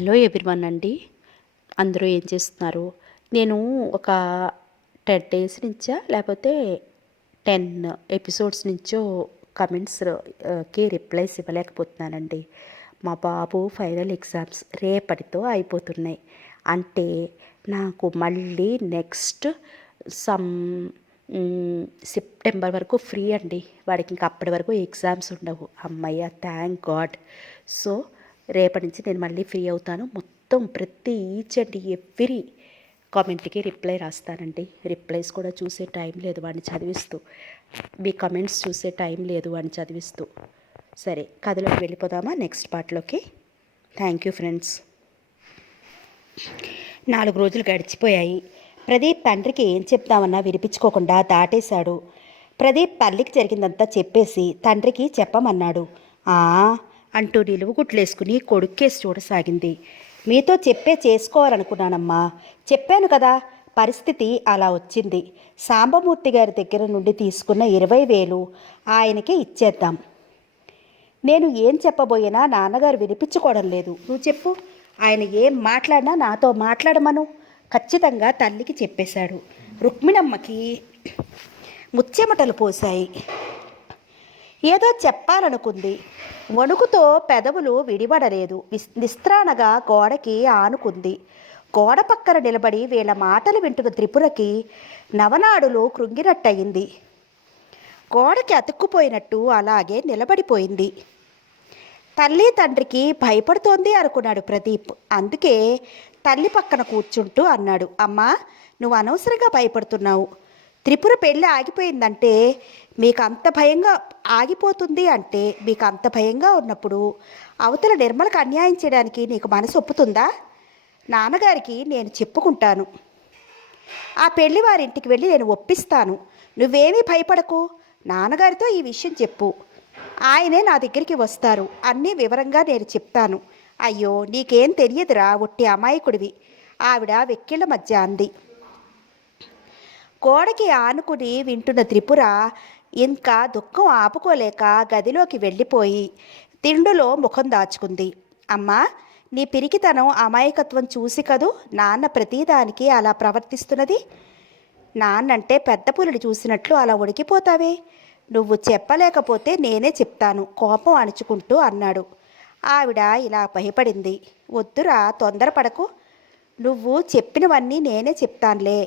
Hello everyone అండి. అందరూ ఏం చేస్తున్నారు? నేను ఒక 10 డేస్ నుంచా లేకపోతే 10 ఎపిసోడ్స్ నుంచో కమెంట్స్కి రిప్లైస్ ఇవ్వలేకపోతున్నానండి. మా బాబు ఫైనల్ ఎగ్జామ్స్ రేపటితో అయిపోతున్నాయి. అంటే నాకు మళ్ళీ నెక్స్ట్ సమ్ సెప్టెంబర్ వరకు ఫ్రీ అండి. వాడికి ఇంకా అప్పటి వరకు ఎగ్జామ్స్ ఉండవు. అమ్మయ్య, థ్యాంక్ గాడ్. సో రేపటి నుంచి నేను మళ్ళీ ఫ్రీ అవుతాను. మొత్తం ప్రతి ఈచ్ అండ్ ఎవ్రీ కామెంట్కి రిప్లై రాస్తానండి. రిప్లైస్ కూడా చూసే టైం లేదు వాడిని చదివిస్తూ, మీ కమెంట్స్ చూసే టైం లేదు వాడిని చదివిస్తూ. సరే, కథలోకి వెళ్ళిపోదామా నెక్స్ట్ పార్ట్లోకి. Thank you friends. 4 రోజులు గడిచిపోయాయి. ప్రదీప్ తండ్రికి ఏం చెప్తామన్నా వినిపించుకోకుండా దాటేశాడు. ప్రదీప్ తల్లికి జరిగిందంతా చెప్పేసి తండ్రికి చెప్పమన్నాడు. అంటూ నిలువుగుట్లేసుకుని కొడుక్కేసి చూడసాగింది. మీతో చెప్పే చేసుకోవాలనుకున్నానమ్మా. చెప్పాను కదా, పరిస్థితి అలా వచ్చింది. సాంబమూర్తి గారి దగ్గర నుండి తీసుకున్న 20,000 ఆయనకే ఇచ్చేద్దాం. నేను ఏం చెప్పబోయినా నాన్నగారు వినిపించుకోవడం లేదు. నువ్వు చెప్పు. ఆయన ఏం మాట్లాడినా నాతో మాట్లాడమను. ఖచ్చితంగా తల్లికి చెప్పేశాడు. రుక్మిణమ్మకి ముచ్చెమటలు పోశాయి. ఏదో చెప్పాలనుకుంది. వణుకుతో పెదవులు విడిపడలేదు. నిస్త్రాణగా గోడకి ఆనుకుంది. గోడ పక్కన నిలబడి వీళ్ళ మాటలు వింటున్న త్రిపురకి నవనాడులు కృంగినట్టయింది. గోడకి అతుక్కుపోయినట్టు అలాగే నిలబడిపోయింది. తల్లి తండ్రికి భయపడుతోంది అనుకున్నాడు ప్రదీప్. అందుకే తల్లి పక్కన కూర్చుంటూ అన్నాడు, అమ్మా, నువ్వు అనవసరంగా భయపడుతున్నావు. త్రిపుర పెళ్ళి ఆగిపోయిందంటే మీకు అంత భయంగా ఆగిపోతుంది అంటే మీకు అంత భయంగా ఉన్నప్పుడు అవతల నిర్మలకు అన్యాయం చేయడానికి నీకు మనసు ఒప్పుతుందా? నాన్నగారికి నేను చెప్పుకుంటాను. ఆ పెళ్లి వారింటికి వెళ్ళి నేను ఒప్పిస్తాను. నువ్వేమీ భయపడకు. నాన్నగారితో ఈ విషయం చెప్పు. ఆయనే నా దగ్గరికి వస్తారు. అన్నీ వివరంగా నేను చెప్తాను. అయ్యో, నీకేం తెలియదురా, ఒట్టి అమాయకుడివి, ఆవిడ వెక్కిళ్ళ మధ్య అంది. గోడకి ఆనుకుని వింటున్న త్రిపుర ఇంకా దుఃఖం ఆపుకోలేక గదిలోకి వెళ్ళిపోయి తిండులో ముఖం దాచుకుంది. అమ్మా, నీ పిరికితనం అమాయకత్వం చూసి కదూ నాన్న ప్రతిదానికి అలా ప్రవర్తిస్తున్నది. నాన్నంటే పెద్ద పులిని చూసినట్లు అలా ఉడికిపోతావే. నువ్వు చెప్పలేకపోతే నేనే చెప్తాను, కోపం అణుచుకుంటూ అన్నాడు. ఆవిడ ఇలా భయపడింది. వద్దురా, తొందరపడకు. నువ్వు చెప్పినవన్నీ నేనే చెప్తానులే.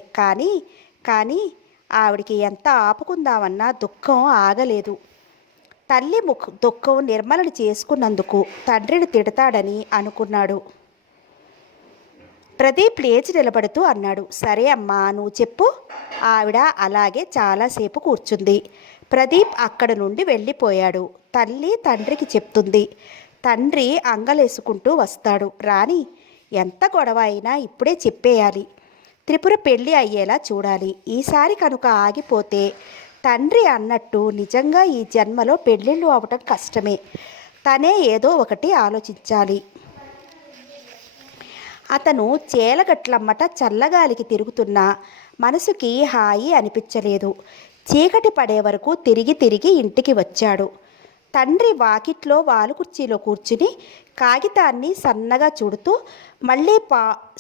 కానీ ఆవిడికి ఎంత ఆపుకుందామన్నా దుఃఖం ఆగలేదు. తల్లి దుఃఖం నిర్మలను చేసుకున్నందుకు తండ్రిని తిడతాడని అనుకున్నాడు. ప్రదీప్ లేచి నిలబడుతూ అన్నాడు, సరే అమ్మా, నువ్వు చెప్పు. ఆవిడ అలాగే చాలాసేపు కూర్చుంది. ప్రదీప్ అక్కడి నుండి వెళ్ళిపోయాడు. తల్లి తండ్రికి చెప్తుంది. తండ్రి అంగలేసుకుంటూ వస్తాడు. రాణి, ఎంత గొడవ అయినా ఇప్పుడే చెప్పేయాలి. త్రిపుర పెళ్ళి అయ్యేలా చూడాలి. ఈసారి కనుక ఆగిపోతే తండ్రి అన్నట్టు నిజంగా ఈ జన్మలో పెళ్ళిళ్ళు అవ్వటం కష్టమే. తనే ఏదో ఒకటి ఆలోచించాలి. అతను చేలగట్లమ్మట చల్లగాలికి తిరుగుతున్నా మనసుకి హాయి అనిపించలేదు. చీకటి పడే వరకు తిరిగి ఇంటికి వచ్చాడు. తండ్రి వాకిట్లో వాలుకుర్చీలో కూర్చుని కాగితాన్ని సన్నగా చూడుతూ మళ్ళీ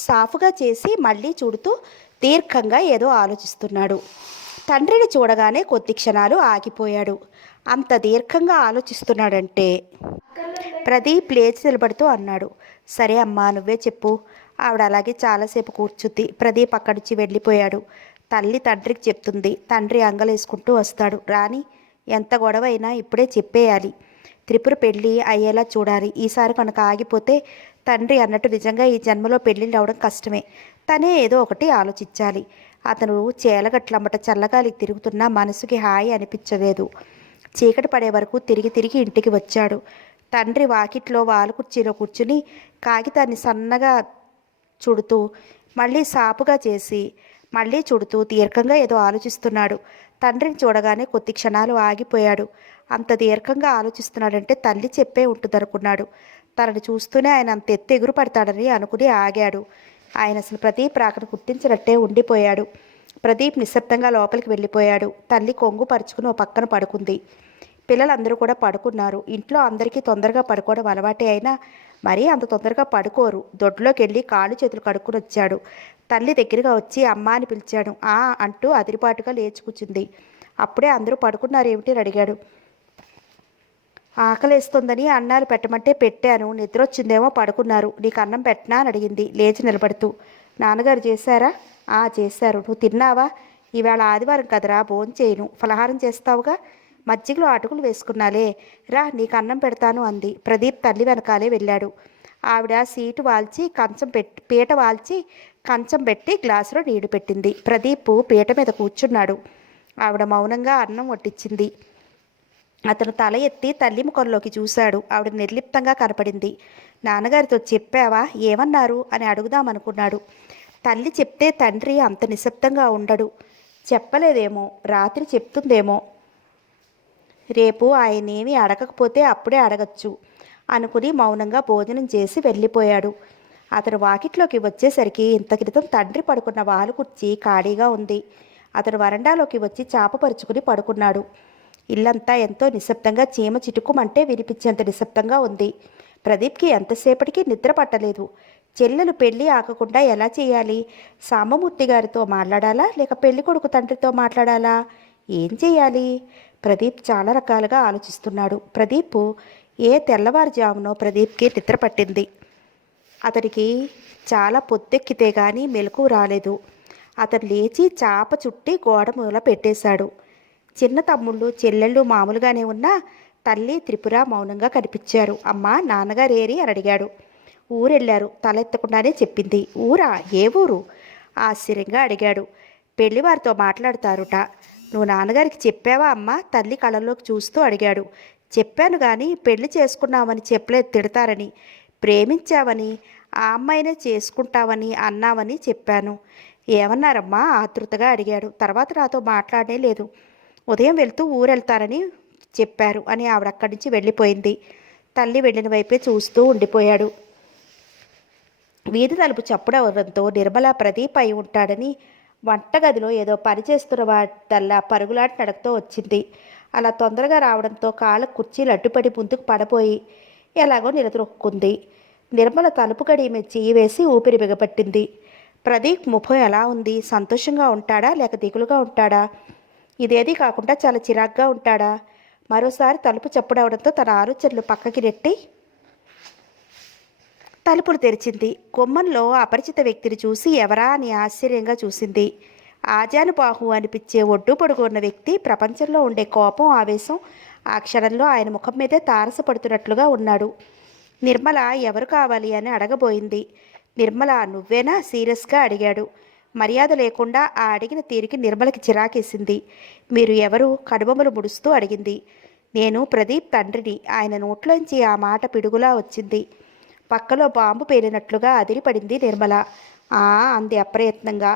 సాఫుగా చేసి మళ్ళీ చూడుతూ దీర్ఘంగా ఏదో ఆలోచిస్తున్నాడు. తండ్రిని చూడగానే కొద్ది క్షణాలు ఆగిపోయాడు. అంత దీర్ఘంగా ఆలోచిస్తున్నాడంటే ప్రదీప్ లేచి నిలబడుతూ అన్నాడు, సరే అమ్మా, నువ్వే చెప్పు. ఆవిడ అలాగే చాలాసేపు కూర్చుంది. ప్రదీప్ అక్కడి నుంచి వెళ్ళిపోయాడు. తల్లి తండ్రికి చెప్తుంది. తండ్రి అంగలేసుకుంటూ వస్తాడు. రాణి, ఎంత గొడవ అయినా ఇప్పుడే చెప్పేయాలి. త్రిపుర పెళ్ళి అయ్యేలా చూడాలి. ఈసారి కనుక ఆగిపోతే తండ్రి అన్నట్టు నిజంగా ఈ జన్మలో పెళ్ళిళ్ళు అవడం కష్టమే. తనే ఏదో ఒకటి ఆలోచించాలి. అతను చేలగట్లమ్మట చల్లగాలికి తిరుగుతున్నా మనసుకి హాయి అనిపించలేదు. చీకటి పడే వరకు తిరిగి ఇంటికి వచ్చాడు. తండ్రి వాకిట్లో వాలుకుర్చీలో కూర్చుని కాగితాన్ని సన్నగా చుడుతూ మళ్ళీ సాపుగా చేసి మళ్ళీ చుడుతూ దీర్ఘంగా ఏదో ఆలోచిస్తున్నాడు. తండ్రిని చూడగానే కొద్ది క్షణాలు ఆగిపోయాడు. అంత దీర్ఘంగా ఆలోచిస్తున్నాడంటే తల్లి చెప్పే ఉంటుందనుకున్నాడు. తనని చూస్తూనే ఆయన అంత ఎత్తు ఎగురు పడతాడని అనుకుని ఆగాడు. ఆయన అసలు ప్రదీప్ రాకను గుర్తించినట్టే ఉండిపోయాడు. ప్రదీప్ నిశ్శబ్దంగా లోపలికి వెళ్ళిపోయాడు. తల్లి కొంగు పరుచుకుని ఓ పక్కన పడుకుంది. పిల్లలందరూ కూడా పడుకున్నారు. ఇంట్లో అందరికీ తొందరగా పడుకోవడం అలవాటే అయినా మరీ అంత తొందరగా పడుకోరు. దొడ్లోకి వెళ్ళి కాళ్ళు చేతులు కడుక్కుని వచ్చాడు. తల్లి దగ్గరగా వచ్చి అమ్మ అని పిలిచాడు. ఆ అంటూ అదిరిపాటుగా లేచి కూర్చుంది. అప్పుడే అందరూ పడుకున్నారేమిటి అని అడిగాడు. ఆకలేస్తుందని అన్నాలు పెట్టమంటే పెట్టాను. నిద్ర వచ్చిందేమో పడుకున్నారు. నీకు అన్నం పెట్టనా అని అడిగింది లేచి నిలబడుతూ. నాన్నగారు చేశారా? చేశారు. నువ్వు తిన్నావా? ఈవేళ ఆదివారం కదరా, భోంచేయను. ఫలహారం చేస్తావుగా. మజ్జిగలో అటుకులు వేసుకున్నాలే, రా నీకు అన్నం పెడతాను అంది. ప్రదీప్ తల్లి వెనకాలే వెళ్ళాడు. ఆవిడ సీటు వాల్చి కంచం పెట్టి పీట వాల్చి కంచం పెట్టి గ్లాసులో నీళ్లు పెట్టింది. ప్రదీప్ పీట మీద కూర్చున్నాడు. ఆవిడ మౌనంగా అన్నం వడ్డించింది. అతను తల ఎత్తి తల్లి ముఖంలోకి చూశాడు. ఆవిడ నిర్లిప్తంగా కనపడింది. నాన్నగారితో చెప్పావా? ఏమన్నారు అని అడుగుదామనుకున్నాడు. తల్లి చెప్తే తండ్రి అంత నిశ్శబ్దంగా ఉండడు. చెప్పలేదేమో, రాత్రి చెప్తుందేమో. రేపు ఆయనేమీ అడగకపోతే అప్పుడే అడగచ్చు అనుకుని మౌనంగా భోజనం చేసి వెళ్ళిపోయాడు. అతను వాకిట్లోకి వచ్చేసరికి ఇంత క్రితం తండ్రి పడుకున్న వాలు కుర్చీ ఖాళీగా ఉంది. అతను వరండాలోకి వచ్చి చాపపరుచుకుని పడుకున్నాడు. ఇల్లంతా ఎంతో నిశ్శబ్దంగా చీమ చిటుకుమంటే వినిపించేంత నిశ్శబ్దంగా ఉంది. ప్రదీప్కి ఎంతసేపటికి నిద్ర పట్టలేదు. చెల్లెలు పెళ్ళి ఆగకుండా ఎలా చేయాలి? సాంబమూర్తి గారితో మాట్లాడాలా, లేక పెళ్లి కొడుకు తండ్రితో మాట్లాడాలా? ఏం చేయాలి? ప్రదీప్ చాలా రకాలుగా ఆలోచిస్తున్నాడు. ఏ తెల్లవారుజామునో ప్రదీప్కి నిద్ర పట్టింది. అతనికి చాలా పొద్దెక్కితే గానీ మెలకు రాలేదు. అతను లేచి చాప చుట్టి గోడ మూల పెట్టేశాడు. చిన్న తమ్ముళ్ళు చెల్లెళ్ళు మామూలుగానే ఉన్నా తల్లి త్రిపుర మౌనంగా కనిపించారు. అమ్మా, నాన్నగారు ఏరి అని అడిగాడు. ఊరెళ్ళారు, తలెత్తకుండానే చెప్పింది. ఊరా? ఏ ఊరు? ఆశ్చర్యంగా అడిగాడు. పెళ్లివారితో మాట్లాడతారుట. నువ్వు నాన్నగారికి చెప్పావా అమ్మా? తల్లి కళ్ళల్లోకి చూస్తూ అడిగాడు. చెప్పాను కానీ పెళ్లి చేసుకున్నామని చెప్పలేదు, తిడతారని. ప్రేమించావని, ఆ అమ్మాయినే చేసుకుంటావని అన్నావని చెప్పాను. ఏమన్నారమ్మా? ఆతృతగా అడిగాడు. తర్వాత నాతో మాట్లాడే లేదు. ఉదయం వెళ్తూ ఊరెళ్తారని చెప్పారు అని ఆవిడ అక్కడి నుంచి వెళ్ళిపోయింది. తల్లి వెళ్ళిన వైపే చూస్తూ ఉండిపోయాడు. వీధి తలుపు చప్పుడవడంతో నిర్మల ప్రదీప్ అయి ఉంటాడని వంటగదిలో ఏదో పని చేస్తున్న వాటల్లా పరుగులాంటి నడకతో వచ్చింది. అలా తొందరగా రావడంతో కాళ్ళ కుర్చీలు అడ్డుపడి ముందుకు పడపోయి ఎలాగో నిలదొక్కుంది. నిర్మల తలుపు గడి మీద చెయ్యి వేసి ఊపిరి బిగపట్టింది. ప్రదీప్ ముఖం ఎలా ఉంది? సంతోషంగా ఉంటాడా లేక దిగులుగా ఉంటాడా? ఇదేదీ కాకుండా చాలా చిరాగ్గా ఉంటాడా? మరోసారి తలుపు చప్పుడవడంతో తన ఆలోచనలు పక్కకి నెట్టి తలుపులు తెరిచింది. గుమ్మంలో అపరిచిత వ్యక్తిని చూసి ఎవరా అని ఆశ్చర్యంగా చూసింది. ఆజానుబాహు అనిపించే ఒడ్డు పొడుగు ఉన్న వ్యక్తి. ప్రపంచంలో ఉండే కోపం, ఆవేశం ఆ క్షణంలో ఆయన ముఖం మీదే తారసపడుతున్నట్లుగా ఉన్నాడు. నిర్మల ఎవరు కావాలి అని అడగబోయింది. నిర్మల, నువ్వేనా? సీరియస్గా అడిగాడు. మర్యాద లేకుండా ఆ అడిగిన తీరికి నిర్మలకి చిరాకేసింది. మీరు ఎవరు? కడుబొమ్మలు ముడుస్తూ అడిగింది. నేను ప్రదీప్ తండ్రిని. ఆయన నోట్లోంచి ఆ మాట పిడుగులా వచ్చింది. పక్కలో బాంబు పేలినట్లుగా అదిరిపడింది నిర్మల. అంది అప్రయత్నంగా.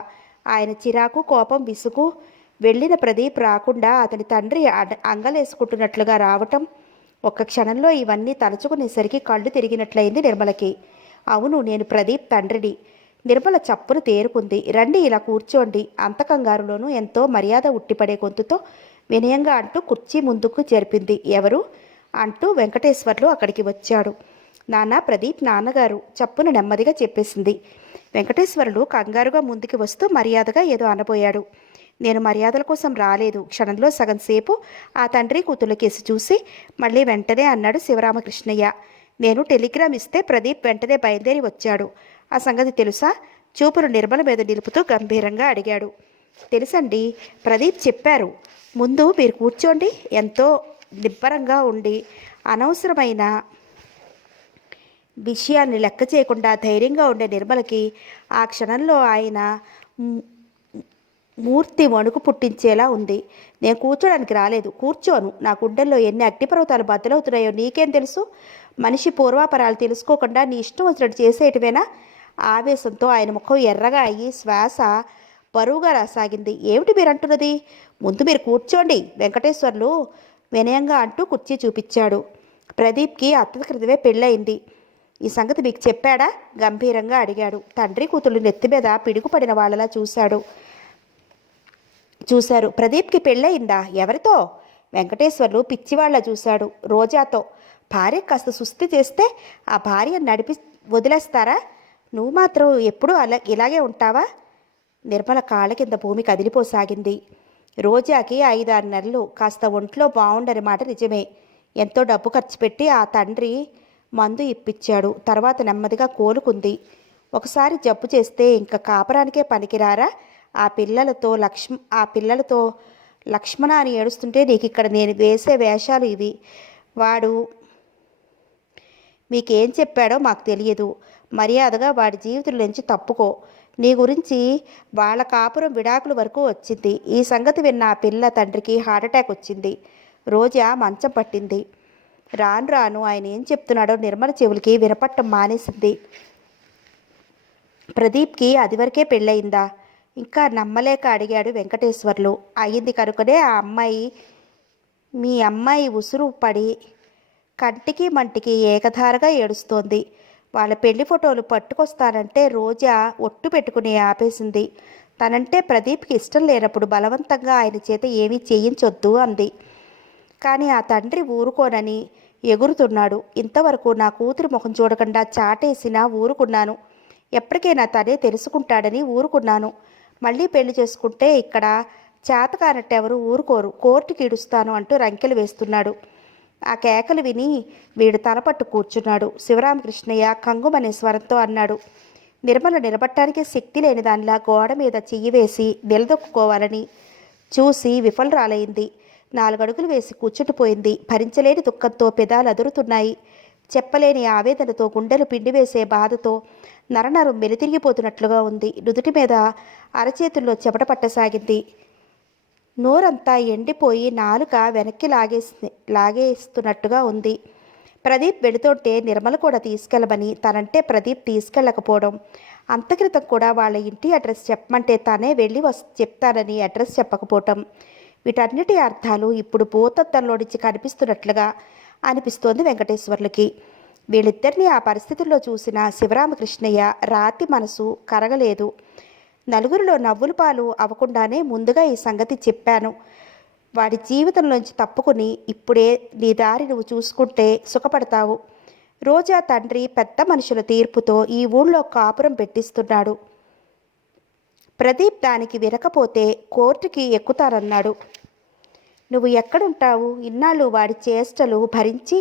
ఆయన చిరాకు, కోపం, విసుగు. వెళ్ళిన ప్రదీప్ రాకుండా అతని తండ్రి అంగలేసుకుంటున్నట్లుగా రావటం. ఒక్క క్షణంలో ఇవన్నీ తలుచుకునేసరికి కళ్ళు తిరిగినట్లయింది నిర్మలకి. అవును, నేను ప్రదీప్ తండ్రిని. నిర్మల చప్పును తేరుకుంది. రండి, ఇలా కూర్చోండి. అంత కంగారులోనూ ఎంతో మర్యాద ఉట్టిపడే గొంతుతో వినయంగా అంటూ కుర్చీ ముందుకు జరిపింది. ఎవరు అంటూ వెంకటేశ్వర్లు అక్కడికి వచ్చాడు. నాన్న, ప్రదీప్ నాన్నగారు చప్పున నెమ్మదిగా చెప్పేసింది. వెంకటేశ్వరులు కంగారుగా ముందుకు వస్తూ మర్యాదగా ఏదో అనబోయాడు. నేను మర్యాదల కోసం రాలేదు. క్షణంలో సగం సేపు ఆ తండ్రి కూతుళ్ళ కేసి చూసి మళ్ళీ వెంటనే అన్నాడు శివరామకృష్ణయ్య. నేను టెలిగ్రామ్ ఇస్తే ప్రదీప్ వెంటనే బయలుదేరి వచ్చాడు. ఆ సంగతి తెలుసా? చూపులు నిర్మల మీద నిలుపుతూ గంభీరంగా అడిగాడు. తెలుసండి, ప్రదీప్ చెప్పారు. ముందు మీరు కూర్చోండి. ఎంతో నిబ్బరంగా ఉండి అనవసరమైన విషయాన్ని లెక్క చేయకుండా ధైర్యంగా ఉండే నిర్మలకి ఆ క్షణంలో ఆయన మూర్తి వణుకు పుట్టించేలా ఉంది. నేను కూర్చోడానికి రాలేదు, కూర్చోను. నా గుండెల్లో ఎన్ని అగ్నిపర్వతాలు బద్దలవుతున్నాయో నీకేం తెలుసు? మనిషి పూర్వాపరాలు తెలుసుకోకుండా నీ ఇష్టం వచ్చినట్టు చేసేటివేనా? ఆవేశంతో ఆయన ముఖం ఎర్రగా అయ్యి శ్వాస బరువుగా రాసాగింది. ఏమిటి మీరు అంటున్నది? ముందు మీరు కూర్చోండి, వెంకటేశ్వర్లు వినయంగా అంటూ కుర్చీ చూపించాడు. ప్రదీప్కి అత్యంత క్రితమే పెళ్ళయింది. ఈ సంగతి మీకు చెప్పాడా? గంభీరంగా అడిగాడు. తండ్రి కూతుళ్ళు నెత్తి మీద పిడుగుపడిన వాళ్ళలా చూశారు. ప్రదీప్కి పెళ్ళయిందా? ఎవరితో? వెంకటేశ్వర్లు పిచ్చివాళ్ల చూశాడు. రోజాతో. భార్య కాస్త సుస్థి చేస్తే ఆ భార్య వదిలేస్తారా? నువ్వు మాత్రం ఎప్పుడూ ఇలాగే ఉంటావా? నిర్మల కాళ్ళ కింద భూమి కదిలిపోసాగింది. రోజాకి 5-6 నెలలు కాస్త ఒంట్లో బాగుండని మాట నిజమే. ఎంతో డబ్బు ఖర్చు పెట్టి ఆ తండ్రి మందు ఇప్పించాడు. తర్వాత నెమ్మదిగా కోలుకుంది. ఒకసారి జబ్బు చేస్తే ఇంకా కాపరానికే పనికిరారా? ఆ పిల్లలతో లక్ష్మణ అని ఏడుస్తుంటే నీకు ఇక్కడ నేను వేసే వేషాలు ఇవి. వాడు మీకేం చెప్పాడో మాకు తెలియదు. మర్యాదగా వాడి జీవితం నుంచి తప్పుకో. నీ గురించి వాళ్ళ కాపురం విడాకుల వరకు వచ్చింది. ఈ సంగతి విన్న ఆ పిల్ల తండ్రికి హార్ట్అటాక్ వచ్చింది. రోజా మంచం పట్టింది. రాను రాను ఆయన ఏం చెప్తున్నాడో నిర్మల చెవులకి వినపట్టం మానేసింది. ప్రదీప్కి అదివరకే పెళ్ళయిందా? ఇంకా నమ్మలేక అడిగాడు వెంకటేశ్వర్లు. అయ్యింది కనుకనే మీ అమ్మాయి ఉసురు పడి కంటికి మంటికి ఏకధారగా ఏడుస్తోంది. వాళ్ళ పెళ్లి ఫోటోలు పట్టుకొస్తానంటే రోజా ఒట్టు పెట్టుకుని ఆపేసింది. తనంటే ప్రదీప్కి ఇష్టం లేనప్పుడు బలవంతంగా ఆయన చేత ఏమీ చేయించొద్దు అంది. కానీ ఆ తండ్రి ఊరుకోనని ఎగురుతున్నాడు. ఇంతవరకు నా కూతురి ముఖం చూడకుండా చాటేసినా ఊరుకున్నాను. ఎప్పటికైనా తనే తెలుసుకుంటాడని ఊరుకున్నాను. మళ్ళీ పెళ్లి చేసుకుంటే ఇక్కడ చేతకానట్టెవరు ఊరుకోరు, కోర్టుకి ఇడుస్తాను అంటూ రంకెలు వేస్తున్నాడు. ఆ కేకలు విని వీడు తలపట్టు కూర్చున్నాడు. శివరామకృష్ణయ్య కంగుమనే స్వరంతో అన్నాడు. నిర్మల నిలబట్టానికే శక్తి లేని దానిలా గోడ మీద చెయ్యి వేసి నిలదొక్కుకోవాలని చూసి విఫలరాలైంది. 4 అడుగులు వేసి కూర్చుండిపోయింది. భరించలేని దుఃఖంతో పెదాలు అదురుతున్నాయి. చెప్పలేని ఆవేదనతో, గుండెలు పిండివేసే బాధతో నరనరం మెలితిరిగిపోతున్నట్లుగా ఉంది. నుదుటి మీద అరచేతుల్లో చెమట పట్టసాగింది. నోరంతా ఎండిపోయి నాలుక వెనక్కి లాగేస్తున్నట్టుగా ఉంది. ప్రదీప్ వెళుతుంటే నిర్మల కూడా తీసుకెళ్ళమని, తనంటే ప్రదీప్ తీసుకెళ్ళకపోవడం, అంతక్రితం కూడా వాళ్ళ ఇంటి అడ్రస్ చెప్పమంటే తనే వెళ్ళి చెప్తానని అడ్రస్ చెప్పకపోవటం, వీటన్నిటి అర్థాలు ఇప్పుడు భూతత్వంలో నుంచి కనిపిస్తున్నట్లుగా అనిపిస్తోంది వెంకటేశ్వర్లకి. వీళ్ళిద్దరినీ ఆ పరిస్థితుల్లో చూసిన శివరామకృష్ణయ్య రాతి మనసు కరగలేదు. నలుగురిలో నవ్వుల పాలు అవ్వకుండానే ముందుగా ఈ సంగతి చెప్పాను. వాడి జీవితంలోంచి తప్పుకుని ఇప్పుడే నీ దారి నువ్వు చూసుకుంటే సుఖపడతావు. రోజా తండ్రి పెద్ద మనుషుల తీర్పుతో ఈ ఊళ్ళో కాపురం పెట్టిస్తున్నాడు. ప్రదీప్ దానికి వినకపోతే కోర్టుకి ఎక్కుతానన్నాడు. నువ్వు ఎక్కడుంటావు? ఇన్నాళ్ళు వాడి చేష్టలు భరించి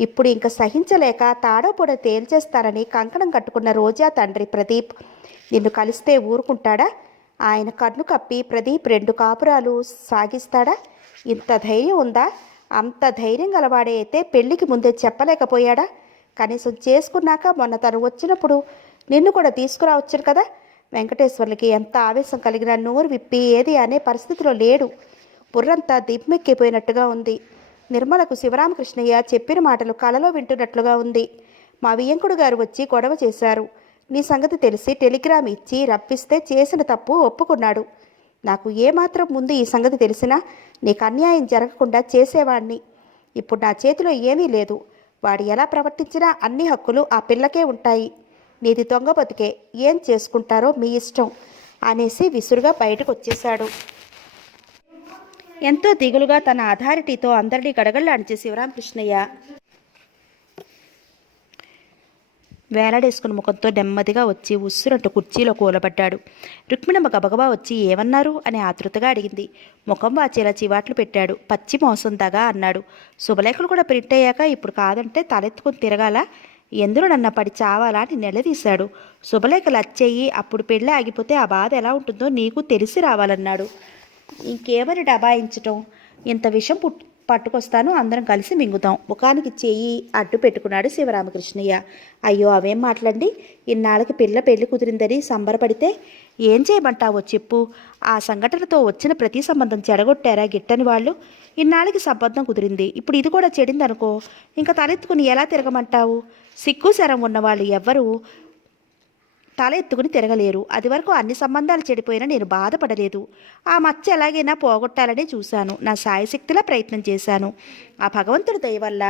ఇప్పుడు ఇంక సహించలేక తాడోపొడ తేల్చేస్తానని కంకణం కట్టుకున్న రోజా తండ్రి ప్రదీప్ నిన్ను కలిస్తే ఊరుకుంటాడా? ఆయన కన్ను కప్పి ప్రదీప్ 2 కాపురాలు సాగిస్తాడా? ఇంత ధైర్యం ఉందా? అంత ధైర్యం గలవాడే అయితే పెళ్లికి ముందే చెప్పలేకపోయాడా? కనీసం చేసుకున్నాక మొన్న తను వచ్చినప్పుడు నిన్ను కూడా తీసుకురావచ్చును కదా. వెంకటేశ్వర్లకి ఎంత ఆవేశం కలిగినా నోరు విప్పి ఏది అనే పరిస్థితిలో లేడు. బుర్రంతా దిమ్మెక్కిపోయినట్టుగా ఉంది. నిర్మలకు శివరామకృష్ణయ్య చెప్పిన మాటలు కలలో వింటున్నట్లుగా ఉంది. మా వియ్యంకుడు గారు వచ్చి గొడవ చేశారు. నీ సంగతి తెలిసి టెలిగ్రామ్ ఇచ్చి రప్పిస్తే చేసిన తప్పు ఒప్పుకున్నాడు. నాకు ఏమాత్రం ముందు ఈ సంగతి తెలిసినా నీకు అన్యాయం జరగకుండా చేసేవాణ్ణి. ఇప్పుడు నా చేతిలో ఏమీ లేదు. వాడు ఎలా ప్రవర్తించినా అన్ని హక్కులు ఆ పిల్లకే ఉంటాయి. నీది దొంగ బతికే, ఏం చేసుకుంటారో మీ ఇష్టం అనేసి విసురుగా బయటకు వచ్చేశాడు. ఎంతో దిగులుగా తన అథారిటీతో అందరినీ గడగళ్ళాడించే శివరామకృష్ణయ్య వేలాడేసుకున్న ముఖంతో నెమ్మదిగా వచ్చి ఉస్సురంటూ కుర్చీలో కూలబడ్డాడు. రుక్మిణమ్మ గబగబా వచ్చి ఏమన్నారు అని ఆతృతగా అడిగింది. ముఖం వాచేలా చివాట్లు పెట్టాడు. పచ్చి మోసం దగా అన్నాడు. శుభలేఖలు కూడా ప్రింట్ అయ్యాక ఇప్పుడు కాదంటే తలెత్తుకుని తిరగాల, ఎందులో నన్న పడి చావాలా అని నిలదీశాడు. శుభలేఖలు వచ్చేయి, అప్పుడు పెళ్ళి ఆగిపోతే ఆ బాధ ఎలా ఉంటుందో నీకు తెలిసి రావాలన్నాడు. ఇంకేమని డబాయించటం? ఇంత విషయం పట్టుకొస్తాను, అందరం కలిసి మింగుతాం. ముఖానికి చెయ్యి అడ్డు పెట్టుకున్నాడు శివరామకృష్ణయ్య. అయ్యో అవేం మాట్లాడి, ఇన్నాళ్ళకి పిల్ల పెళ్లి కుదిరిందని సంబరపడితే ఏం చేయమంటావో చెప్పు. ఆ సంఘటనతో వచ్చిన ప్రతి సంబంధం చెడగొట్టారా గిట్టని వాళ్ళు? ఇన్నాళ్ళకి సంబంధం కుదిరింది, ఇప్పుడు ఇది కూడా చెడిందనుకో, ఇంకా తలెత్తుకుని ఎలా తిరగమంటావు? సిగ్గు శరం ఉన్నవాళ్ళు ఎవ్వరూ తల ఎత్తుకుని తిరగలేరు. అది వరకు అన్ని సంబంధాలు చెడిపోయినా నేను బాధపడలేదు. ఆ మచ్చ ఎలాగైనా పోగొట్టాలని చూశాను. నా సాయశక్తిలా ప్రయత్నం చేశాను. ఆ భగవంతుడి దయ వల్ల.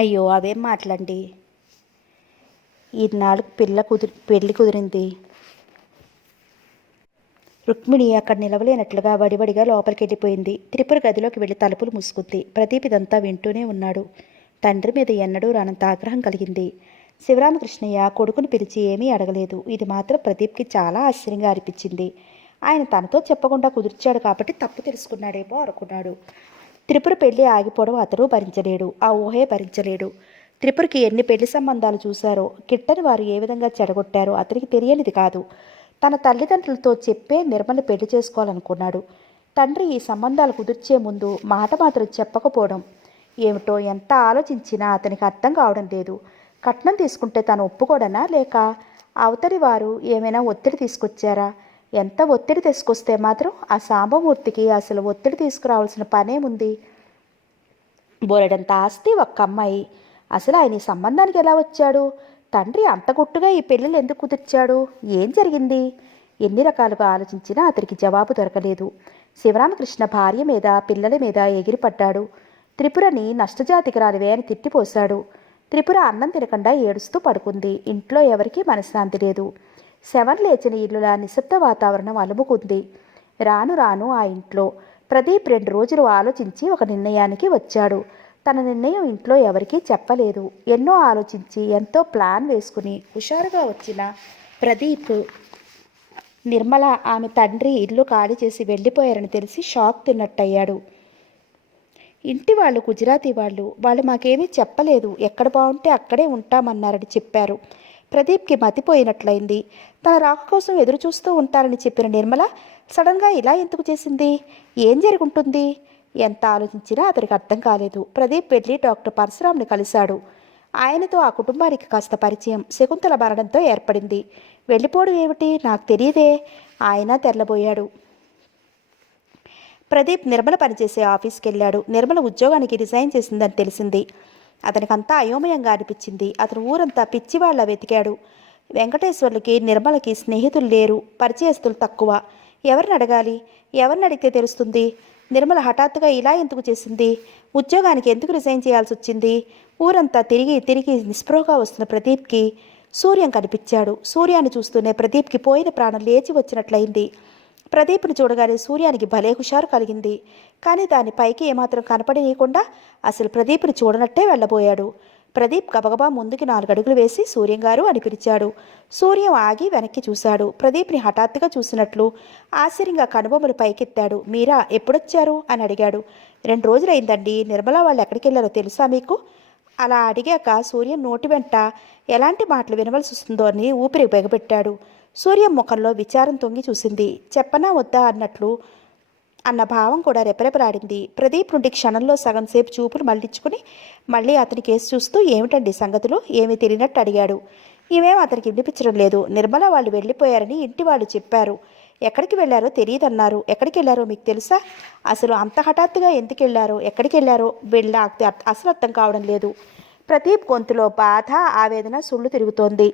అయ్యో అవేం మాట్లాడండి, ఈనాడు పెళ్లి కుదిరింది. రుక్మిణి అక్కడ నిలవలేనట్లుగా వడివడిగా లోపలికి వెళ్ళిపోయింది. త్రిపుర గదిలోకి వెళ్ళి తలుపులు మూసుకుంది. ప్రదీప్ ఇదంతా వింటూనే ఉన్నాడు. తండ్రి మీద ఎన్నడూ రానంత ఆగ్రహం కలిగింది. శివరామకృష్ణయ్య కొడుకుని పిలిచి ఏమీ అడగలేదు. ఇది మాత్రం ప్రదీప్కి చాలా ఆశ్చర్యంగా అనిపించింది. ఆయన తనతో చెప్పకుండా కుదిర్చాడు కాబట్టి తప్పు తెలుసుకున్నాడేమో అనుకున్నాడు. త్రిపుర పెళ్లి ఆగిపోవడం అతను భరించలేడు. ఆ ఊహే భరించలేడు. త్రిపురకి ఎన్ని పెళ్లి సంబంధాలు చూశారో, కిట్టని వారు ఏ విధంగా చెడగొట్టారో అతనికి తెలియనిది కాదు. తన తల్లిదండ్రులతో చెప్పే నిర్మల పెళ్లి చేసుకోవాలనుకున్నాడు. తండ్రి ఈ సంబంధాలు కుదిర్చే ముందు మాట మాత్రం చెప్పకపోవడం ఏమిటో ఎంత ఆలోచించినా అతనికి అర్థం కావడం లేదు. కట్నం తీసుకుంటే తను ఒప్పుకోడనా, లేక అవతలి వారు ఏమైనా ఒత్తిడి తీసుకొచ్చారా? ఎంత ఒత్తిడి తీసుకొస్తే మాత్రం ఆ సాంబమూర్తికి అసలు ఒత్తిడి తీసుకురావాల్సిన పనేముంది? బోలెడంత ఆస్తి, ఒక్క అమ్మాయి. అసలు ఆయన ఈ సంబంధానికి ఎలా వచ్చాడు? తండ్రి అంత గుట్టుగా ఈ పెళ్ళిళ్ళు ఎందుకు కుదిర్చాడు? ఏం జరిగింది? ఎన్ని రకాలుగా ఆలోచించినా అతనికి జవాబు దొరకలేదు. శివరామకృష్ణ భార్య మీద, పిల్లల మీద ఎగిరిపడ్డాడు. త్రిపురని నష్టజాతికరాలివే అని తిట్టిపోశాడు. త్రిపుర అన్నం తినకుండా ఏడుస్తూ పడుకుంది. ఇంట్లో ఎవరికీ మనశ్శాంతి లేదు. శవం లేచిన ఇల్లులా నిశ్శబ్ద వాతావరణం అలుముకుంది. రాను రాను ఆ ఇంట్లో ప్రదీప్ 2 రోజులు ఆలోచించి ఒక నిర్ణయానికి వచ్చాడు. తన నిర్ణయం ఇంట్లో ఎవరికీ చెప్పలేదు. ఎన్నో ఆలోచించి ఎంతో ప్లాన్ వేసుకుని హుషారుగా వచ్చిన ప్రదీప్ నిర్మల ఆమె తండ్రి ఇల్లు ఖాళీ చేసి వెళ్ళిపోయారని తెలిసి షాక్ తిన్నట్టయ్యాడు. ఇంటి వాళ్ళు గుజరాతీ వాళ్ళు మాకేమీ చెప్పలేదు. ఎక్కడ బాగుంటే అక్కడే ఉంటామన్నారని చెప్పారు. ప్రదీప్కి మతిపోయినట్లయింది. తన రాక కోసం ఎదురు చూస్తూ ఉంటారని చెప్పిన నిర్మల సడన్గా ఇలా ఎందుకు చేసింది? ఏం జరుగుంటుంది? ఎంత ఆలోచించినా అతనికి అర్థం కాలేదు. ప్రదీప్ వెళ్ళి డాక్టర్ పరశురాంని కలిశాడు. ఆయనతో ఆ కుటుంబానికి కాస్త పరిచయం శకుంతల మరణంతో ఏర్పడింది. వెళ్ళిపోవడం ఏమిటి? నాకు తెలియదే. ఆయన తెల్లబోయాడు. ప్రదీప్ నిర్మల పనిచేసే ఆఫీస్కి వెళ్ళాడు. నిర్మల ఉద్యోగానికి రిజైన్ చేసిందని తెలిసింది. అతనికంతా అయోమయంగా అనిపించింది. అతను ఊరంతా పిచ్చివాళ్ల వెతికాడు. వెంకటేశ్వర్లకి నిర్మలకి స్నేహితులు లేరు, పరిచయస్తులు తక్కువ. ఎవరిని అడగాలి? ఎవరిని అడిగితే తెలుస్తుంది? నిర్మల హఠాత్తుగా ఇలా ఎందుకు చేసింది? ఉద్యోగానికి ఎందుకు రిజైన్ చేయాల్సి వచ్చింది? ఊరంతా తిరిగి తిరిగి నిస్పృహగా వస్తున్న ప్రదీప్కి సూర్యం కనిపించాడు. సూర్యాన్ని చూస్తూనే ప్రదీప్కి పోయిన ప్రాణం లేచి వచ్చినట్లయింది. ప్రదీప్ని చూడగానే సూర్యానికి భలే హుషారు కలిగింది. కానీ దాని పైకి ఏమాత్రం కనపడనీయకుండా అసలు ప్రదీప్ని చూడనట్టే వెళ్ళబోయాడు. ప్రదీప్ గబగబా ముందుకి 4 అడుగులు వేసి సూర్యం గారు అని పిలిచాడు. సూర్యం ఆగి వెనక్కి చూశాడు. ప్రదీప్ని హఠాత్తుగా చూసినట్లు ఆశ్చర్యంగా కనుబొమ్మలు పైకెత్తాడు. మీరా, ఎప్పుడొచ్చారు అని అడిగాడు. 2 రోజులైందండి. నిర్మల వాళ్ళు ఎక్కడికి వెళ్ళారో తెలుసా మీకు? అలా అడిగాక సూర్యం నోటి వెంట ఎలాంటి మాటలు వినవలసి వస్తుందో అని ఊపిరి బిగబెట్టాడు. సూర్యం ముఖంలో విచారం తొంగి చూసింది. చెప్పనా వద్దా అన్న భావం కూడా రెపరెపలాడింది. ప్రదీప్ నుండి క్షణంలో సగం సేపు చూపులు మళ్లించుకుని మళ్ళీ అతని కేసు చూస్తూ ఏమిటండి సంగతులు? ఏమీ తెలియనట్టు అడిగాడు. ఇవేం అతనికి వినిపించడం లేదు. నిర్మల వాళ్ళు వెళ్ళిపోయారని ఇంటి వాళ్ళు చెప్పారు. ఎక్కడికి వెళ్ళారో తెలియదన్నారు. ఎక్కడికి వెళ్ళారో మీకు తెలుసా? అసలు అంత హఠాత్తుగా ఎందుకు వెళ్ళారో, ఎక్కడికి వెళ్ళారో అసలు అర్థం కావడం లేదు. ప్రదీప్ గొంతులో బాధ, ఆవేదన సుళ్ళు తిరుగుతోంది.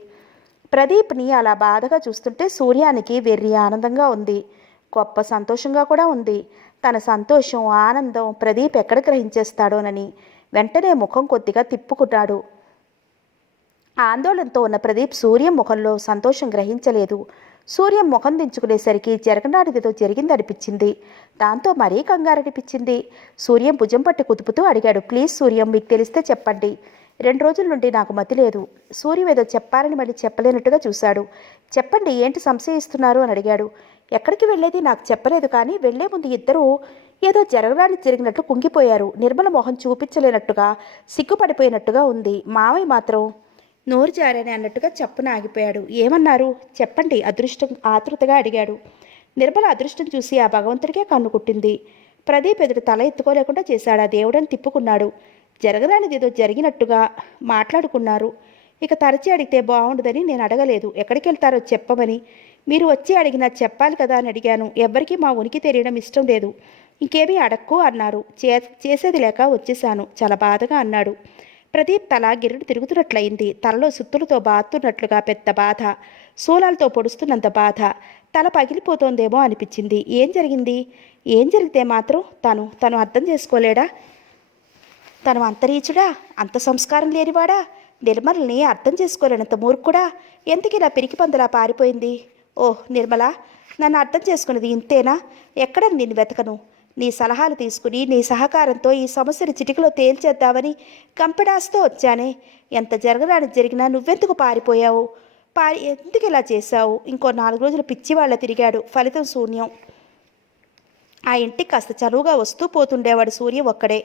ప్రదీప్ని అలా బాధగా చూస్తుంటే సూర్యానికి వెర్రి ఆనందంగా ఉంది. గొప్ప సంతోషంగా కూడా ఉంది. తన సంతోషం, ఆనందం ప్రదీప్ ఎక్కడ గ్రహించేస్తాడోనని వెంటనే ముఖం కొద్దిగా తిప్పుకున్నాడు. ఆందోళనతో ఉన్న ప్రదీప్ సూర్యం ముఖంలో సంతోషం గ్రహించలేదు. సూర్యం ముఖం దించుకునేసరికి జరగనాటిదితో జరిగిందనిపించింది. దాంతో మరీ కంగారనిపించింది. సూర్యం భుజం పట్టి కుదుపుతూ అడిగాడు, ప్లీజ్ సూర్యం, మీకు తెలిస్తే చెప్పండి. 2 రోజుల నుండి నాకు మతి లేదు. సూర్యం ఏదో చెప్పాలని మళ్ళీ చెప్పలేనట్టుగా చూశాడు. చెప్పండి, ఏంటి సంశయిస్తున్నారు అని అడిగాడు. ఎక్కడికి వెళ్ళేది నాకు చెప్పలేదు, కానీ వెళ్లే ముందు ఇద్దరూ ఏదో జరిగినట్టు కుంగిపోయారు. నిర్మల మొహం చూపించలేనట్టుగా, సిగ్గుపడిపోయినట్టుగా ఉంది. మావయ్య మాత్రం నోరు జారని అన్నట్టుగా చప్పున ఆగిపోయాడు. ఏమన్నారు చెప్పండి, ఆతృతగా అడిగాడు. నిర్మల అదృష్టం చూసి ఆ భగవంతుడికే కన్ను కుట్టింది. ప్రదీప్ ఎదురు తల ఎత్తుకోలేకుండా చేశాడు. ఆ దేవుడని తిప్పుకున్నాడు. జరగరానిది ఏదో జరిగినట్టుగా మాట్లాడుకున్నారు. ఇక తరచి అడిగితే బాగుండదని నేను అడగలేదు. ఎక్కడికి వెళ్తారో చెప్పమని. మీరు వచ్చి అడిగినా చెప్పాలి కదా అని అడిగాను. ఎవ్వరికీ మా ఉనికి తెలియడం ఇష్టం లేదు. ఇంకేమీ అడక్కు అన్నారు. చేసేది లేక వచ్చేశాను, చాలా బాధగా అన్నాడు. ప్రదీప్ తల గిర్రుడు తిరుగుతున్నట్లయింది. తలలో సుత్తులతో బాతున్నట్లుగా పెద్ద బాధ, శూలాలతో పొడుస్తున్నంత బాధ. తల పగిలిపోతోందేమో అనిపించింది. ఏం జరిగింది? ఏం జరిగితే మాత్రం తను అర్థం చేసుకోలేడా? తను అంతరీచుడా? అంత సంస్కారం లేనివాడా? నిర్మలని అర్థం చేసుకోలేనంత మూర్ఖుడా? ఎందుకు ఇలా పిరికి పందులా పారిపోయింది? ఓహ్ నిర్మల, నన్ను అర్థం చేసుకున్నది ఇంతేనా? ఎక్కడ నేను వెతకను? నీ సలహాలు తీసుకుని నీ సహకారంతో ఈ సమస్యను చిటికలో తేల్చేద్దామని కంపెడాస్తో వచ్చానే. ఎంత జరగరాని జరిగినా నువ్వెందుకు పారిపోయావు? ఎందుకు ఇలా చేశావు? ఇంకో 4 రోజులు పిచ్చివాళ్ళ తిరిగాడు, ఫలితం శూన్యం. ఆ ఇంటికి కాస్త చనువుగా వస్తూ పోతుండేవాడు సూర్య ఒక్కడే.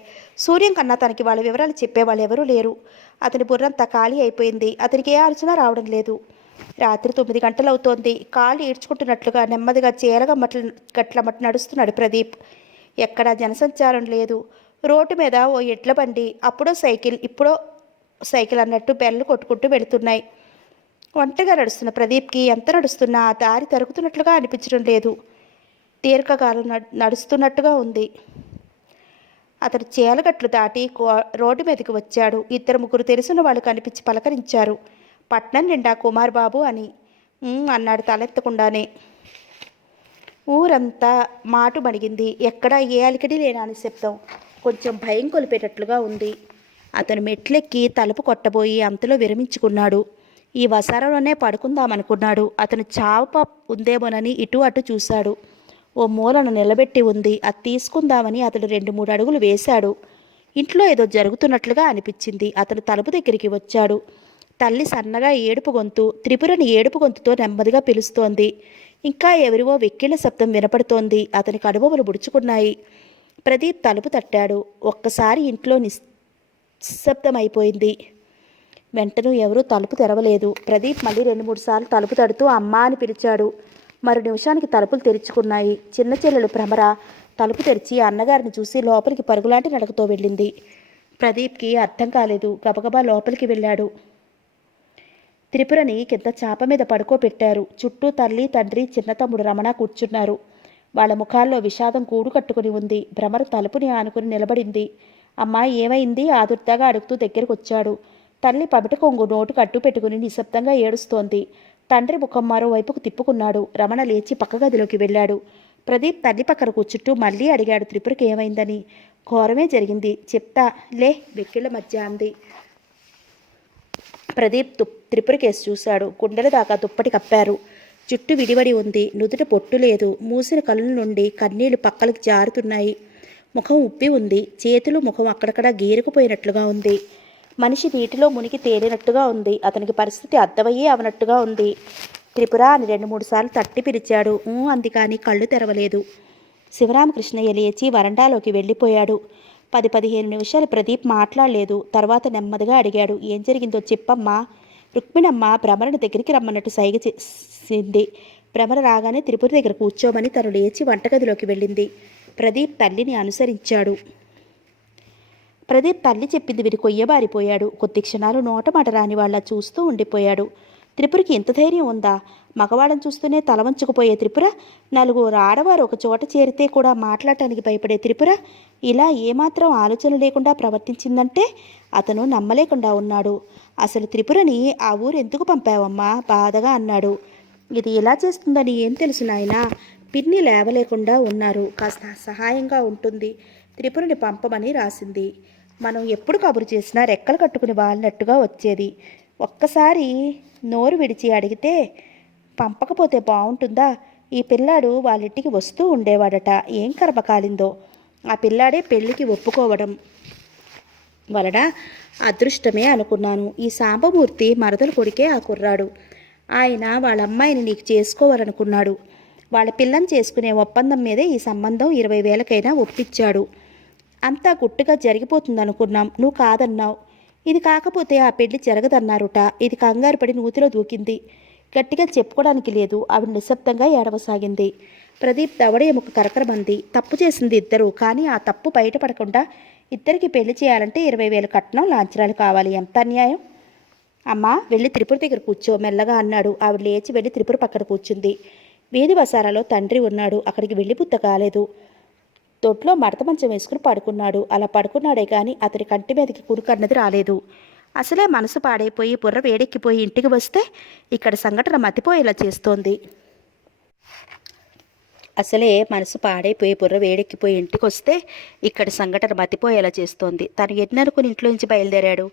సూర్యం కన్నా తనకి వాళ్ళ వివరాలు చెప్పేవాళ్ళు ఎవరూ లేరు. అతని బుర్రంతా ఖాళీ అయిపోయింది. అతనికి ఏ ఆలోచన రావడం లేదు. రాత్రి 9 గంటలవుతోంది. కాళ్ళు ఈడ్చుకుంటున్నట్లుగా నెమ్మదిగా గట్ల మట్టి నడుస్తున్నాడు ప్రదీప్. ఎక్కడా జనసంచారం లేదు. రోడ్డు మీద ఓ ఎడ్ల బండి, అప్పుడో సైకిల్ ఇప్పుడో సైకిల్ అన్నట్టు బెల్లు కొట్టుకుంటూ వెళుతున్నాయి. ఒంటరిగా నడుస్తున్న ప్రదీప్కి ఎంత నడుస్తున్నా ఆ దారి తరుగుతున్నట్లుగా అనిపించడం లేదు. దీర్ఘకాలం నడుస్తున్నట్టుగా ఉంది. అతడు చేలగట్లు దాటి రోడ్డు మీదకి వచ్చాడు. 2-3 తెలిసిన వాళ్ళు కనిపించి పలకరించారు. పట్నం నిండా కుమార్ బాబు అని అన్నాడు తలెత్తకుండానే. ఊరంతా మాటు మణిగింది. ఎక్కడా ఏ అలికిడి లేని నిశ్శబ్దం. కొంచెం భయం కొలిపేటట్లుగా ఉంది. అతను మెట్లెక్కి తలుపు కొట్టబోయి అంతలో విరమించుకున్నాడు. ఈ వసారంలోనే పడుకుందామనుకున్నాడు. అతను చాప ఉందేమోనని ఇటు అటు చూశాడు. ఓ మూలను నిలబెట్టి ఉంది. అది తీసుకుందామని అతడు 2-3 అడుగులు వేశాడు. ఇంట్లో ఏదో జరుగుతున్నట్లుగా అనిపించింది. అతను తలుపు దగ్గరికి వచ్చాడు. తల్లి సన్నగా ఏడుపు గొంతు, త్రిపురని ఏడుపు గొంతుతో నెమ్మదిగా పిలుస్తోంది. ఇంకా ఎవరివో వెక్కిళ్ళ శబ్దం వినపడుతోంది. అతని కనుబొమలు ముడుచుకున్నాయి. ప్రదీప్ తలుపు తట్టాడు. ఒక్కసారి ఇంట్లో నిశ్శబ్దమైపోయింది. వెంటనే ఎవరూ తలుపు తెరవలేదు. ప్రదీప్ మళ్ళీ 2-3 సార్లు తలుపు తడుతూ అమ్మా అని పిలిచాడు. మరో నిమిషానికి తలుపులు తెరుచుకున్నాయి. చిన్న చెల్లెలు భ్రమర తలుపు తెరిచి అన్నగారిని చూసి లోపలికి పరుగులాంటి నడకతో వెళ్ళింది. ప్రదీప్కి అర్థం కాలేదు. గబగబా లోపలికి వెళ్ళాడు. త్రిపురని కింద చాప మీద పడుకోబెట్టారు. చుట్టూ తల్లి, తండ్రి, చిన్న తమ్ముడు రమణ కూర్చున్నారు. వాళ్ళ ముఖాల్లో విషాదం కూడు కట్టుకుని ఉంది. భ్రమర తలుపుని ఆనుకుని నిలబడింది. అమ్మా ఏమైంది? ఆదుర్దాగా అడుగుతూ దగ్గరకు వచ్చాడు. తల్లి పమిట కొంగు నోటు కట్టు పెట్టుకుని నిశ్శబ్దంగా ఏడుస్తోంది. తండ్రి ముఖం మరోవైపుకు తిప్పుకున్నాడు. రమణ లేచి పక్క గదిలోకి వెళ్ళాడు. ప్రదీప్ తల్లి పక్కన కూర్చుంటూ మళ్ళీ అడిగాడు త్రిపురకి ఏమైందని. ఘోరమే జరిగింది, చెప్తా లే వెక్కిళ్ళ మధ్య అంది. ప్రదీప్ త్రిపుర కేసు చూశాడు. గుండెల దాకా దుప్పటి కప్పారు. జుట్టు విడివడి ఉంది. నుదుట పొట్టు లేదు. మూసిన కళ్ళ నుండి కన్నీళ్లు పక్కలకి జారుతున్నాయి. ముఖం ఉప్పి ఉంది. చేతులు ముఖం అక్కడక్కడ గీరుకుపోయినట్లుగా ఉంది. మనిషి నీటిలో మునిగి తేలినట్టుగా ఉంది. అతనికి పరిస్థితి అర్థమయ్యే అవనట్టుగా ఉంది. త్రిపుర అని 2-3 సార్లు తట్టి పిలిచాడు. అంది కానీ కళ్ళు తెరవలేదు. శివరామకృష్ణయ్య లేచి వరండాలోకి వెళ్ళిపోయాడు. 10-15 నిమిషాలు ప్రదీప్ మాట్లాడలేదు. తర్వాత నెమ్మదిగా అడిగాడు, ఏం జరిగిందో చెప్పమ్మా. రుక్మిణమ్మ భ్రమరని దగ్గరికి రమ్మన్నట్టు సైగ చేసింది. భ్రమర రాగానే త్రిపుర దగ్గర కూర్చోమని తను లేచి వంటగదిలోకి వెళ్ళింది. ప్రదీప్ తల్లిని అనుసరించాడు. ప్రదీప్ తల్లి చెప్పింది విని కొయ్యబారిపోయాడు. కొద్ది క్షణాలు నోటమాట రాని వాళ్ళ చూస్తూ ఉండిపోయాడు. త్రిపురకి ఎంత ధైర్యం ఉందా? మగవాళ్ళని చూస్తూనే తల వంచుకుపోయే త్రిపుర, 4 ఆడవారు ఒక చోట చేరితే కూడా మాట్లాడటానికి భయపడే త్రిపుర ఇలా ఏమాత్రం ఆలోచన లేకుండా ప్రవర్తించిందంటే అతను నమ్మలేకుండా ఉన్నాడు. అసలు త్రిపురని ఆ ఊరు ఎందుకు పంపావమ్మా? బాధగా అన్నాడు. ఇది ఇలా చేస్తుందని ఏం తెలుసు నాయనా? పిన్ని లేవలేకుండా ఉన్నారు. కాస్త సహాయంగా ఉంటుంది. త్రిపురని పంపమని రాసింది. మనం ఎప్పుడు కబురు చేసినా రెక్కలు కట్టుకుని వాలినట్టుగా వచ్చేది. ఒక్కసారి నోరు విడిచి అడిగితే పంపకపోతే బాగుంటుందా? ఈ పిల్లాడు వాళ్ళింటికి వస్తూ ఉండేవాడట. ఏం కర్మ కాలిందో. ఆ పిల్లాడే పెళ్లికి ఒప్పుకోవడం వలన అదృష్టమే అనుకున్నాను. ఈ సాంబమూర్తి మరదలు కొడుకే ఆ కుర్రాడు. ఆయన వాళ్ళ అమ్మాయిని నీకు చేసుకోవాలనుకున్నాడు. వాళ్ళ పిల్లని చేసుకునే ఒప్పందం మీదే ఈ సంబంధం 20,000కైనా ఒప్పించాడు. అంతా గుట్టుగా జరిగిపోతుందనుకున్నాం. నువ్వు కాదన్నావు. ఇది కాకపోతే ఆ పెళ్లి జరగదన్నారుట. ఇది కంగారు పడి నూతిలో దూకింది. గట్టిగా చెప్పుకోవడానికి లేదు. ఆవిడ నిశ్శబ్దంగా ఏడవసాగింది. ప్రదీప్ దవడ ఎముక కరకరమంది. తప్పు చేసింది ఇద్దరు, కానీ ఆ తప్పు బయటపడకుండా ఇద్దరికి పెళ్లి చేయాలంటే 20,000 కట్నం, లాంఛనాలు కావాలి. ఎంత అన్యాయం! అమ్మా వెళ్ళి త్రిపుర దగ్గర కూర్చో మెల్లగా అన్నాడు. ఆవిడ లేచి వెళ్ళి త్రిపుర పక్కన కూర్చుంది. వీధి వసారాలో తండ్రి ఉన్నాడు. అక్కడికి వెళ్ళి బుద్ధ కాలేదు. దొడ్లో మడత మంచం వేసుకుని పడుకున్నాడు. అలా పడుకున్నాడే కానీ అతని కంటి మీదకి కురుకన్నది రాలేదు. అసలే మనసు పాడైపోయి బుర్ర వేడెక్కిపోయి ఇంటికి వస్తే ఇక్కడ సంఘటన మతిపోయేలా చేస్తోంది. ఇంటికి వస్తే ఇక్కడ సంఘటన మతిపోయేలా చేస్తోంది. తను ఎన్ననుకుని ఇంట్లో నుంచి బయలుదేరాడు.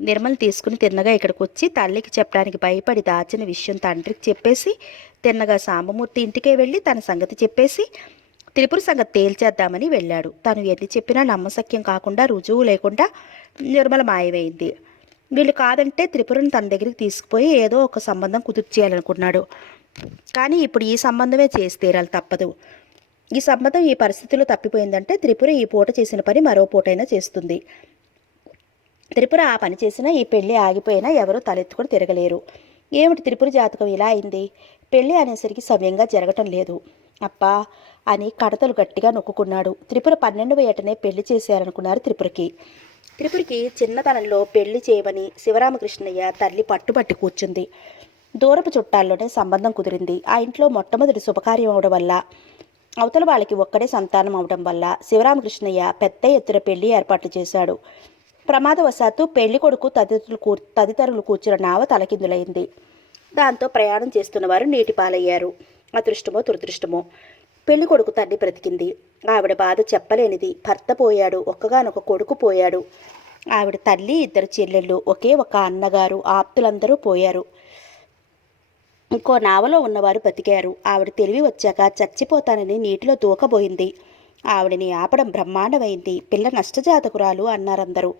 నిర్మల్ తీసుకుని తిన్నగా ఇక్కడికి వచ్చి తల్లికి చెప్పడానికి భయపడి దాచిన విషయం తండ్రికి చెప్పేసి తిన్నగా సాంబమూర్తి ఇంటికే వెళ్ళి తన సంగతి చెప్పేసి త్రిపుర సంగతి తేల్చేద్దామని వెళ్ళాడు. తను ఎన్ని చెప్పినా నమ్మశక్యం కాకుండా రుజువు లేకుండా నిర్మల మాయమైంది. వీళ్ళు కాదంటే త్రిపురను తన దగ్గరికి తీసుకుపోయి ఏదో ఒక సంబంధం కుదుర్చేయాలనుకున్నాడు. కానీ ఇప్పుడు ఈ సంబంధమే చేసి తీరాలి, తప్పదు. ఈ సంబంధం ఈ పరిస్థితిలో తప్పిపోయిందంటే త్రిపుర ఈ పూట చేసిన పని మరో పూటైనా చేస్తుంది. త్రిపుర ఆ పని చేసినా ఈ పెళ్లి ఆగిపోయినా ఎవరూ తలెత్తుకొని తిరగలేరు. ఏమిటి త్రిపుర జాతకం ఇలా అయింది? పెళ్లి అనేసరికి సవ్యంగా జరగటం లేదు అప్పా అని కడతలు గట్టిగా నొక్కుకున్నాడు. త్రిపుర 12వ ఏటనే పెళ్లి చేశారనుకున్నారు త్రిపురకి చిన్నతనంలో పెళ్లి చేయమని శివరామకృష్ణయ్య తల్లి పట్టుబట్టి కూర్చుంది. దూరపు చుట్టాల్లోనే సంబంధం కుదిరింది. ఆ ఇంట్లో మొట్టమొదటి శుభకార్యం అవడం వల్ల, అవతల వాళ్ళకి ఒక్కడే సంతానం అవడం వల్ల శివరామకృష్ణయ్య పెద్ద ఎత్తున పెళ్లి ఏర్పాట్లు చేశాడు. ప్రమాదవశాత్తు పెళ్లి కొడుకు తదితరులు కూర్చున్న నావ తలకిందులైంది. దాంతో ప్రయాణం చేస్తున్న వారు నీటి పాలయ్యారు. అదృష్టమో దురదృష్టమో పెళ్లి కొడుకు తల్లి బ్రతికింది. ఆవిడ బాధ చెప్పలేనిది. భర్త పోయాడు, ఒక్కగానొక కొడుకు పోయాడు. ఆవిడ తల్లి, 2 చెల్లెళ్ళు, ఒకే ఒక అన్నగారు, ఆప్తులందరూ పోయారు. ఇంకో నావలో ఉన్నవారు బతికారు. ఆవిడ తెలివి వచ్చాక చచ్చిపోతానని నీటిలో దూకబోయింది. ఆవిడని ఆపడం బ్రహ్మాండమైంది. పిల్ల నష్టజాతకురాలు అన్నారందరూ.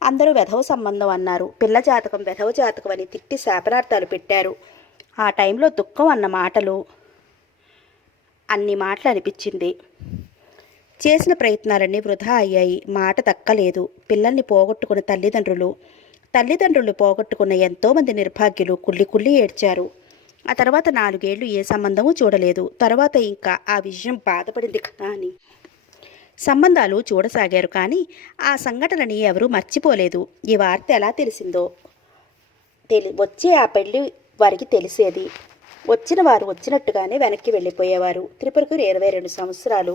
అందరూ వెధవ సంబంధం అన్నారు. పిల్ల జాతకం వెధవ జాతకం అని తిట్టి శాపనార్థాలు పెట్టారు. ఆ టైంలో దుఃఖం అన్న మాటలు అన్ని మాటలు అనిపించింది. చేసిన ప్రయత్నాలన్నీ వృధా అయ్యాయి. మాట దక్కలేదు. పిల్లల్ని పోగొట్టుకున్న తల్లిదండ్రులు పోగొట్టుకున్న ఎంతోమంది నిర్భాగ్యులు కుళ్ళి ఏడ్చారు. ఆ తర్వాత 4 ఏళ్లు ఏ సంబంధమూ చూడలేదు. తర్వాత ఇంకా ఆ విషయం బాధపడింది కానీ సంబంధాలు చూడసాగారు. కానీ ఆ సంఘటనని ఎవరూ మర్చిపోలేదు. ఈ వార్త ఎలా తెలిసిందో వచ్చే ఆ పెళ్లి వారికి తెలిసేది. వచ్చిన వారు వచ్చినట్టుగానే వెనక్కి వెళ్ళిపోయేవారు. త్రిపురకు 22 సంవత్సరాలు.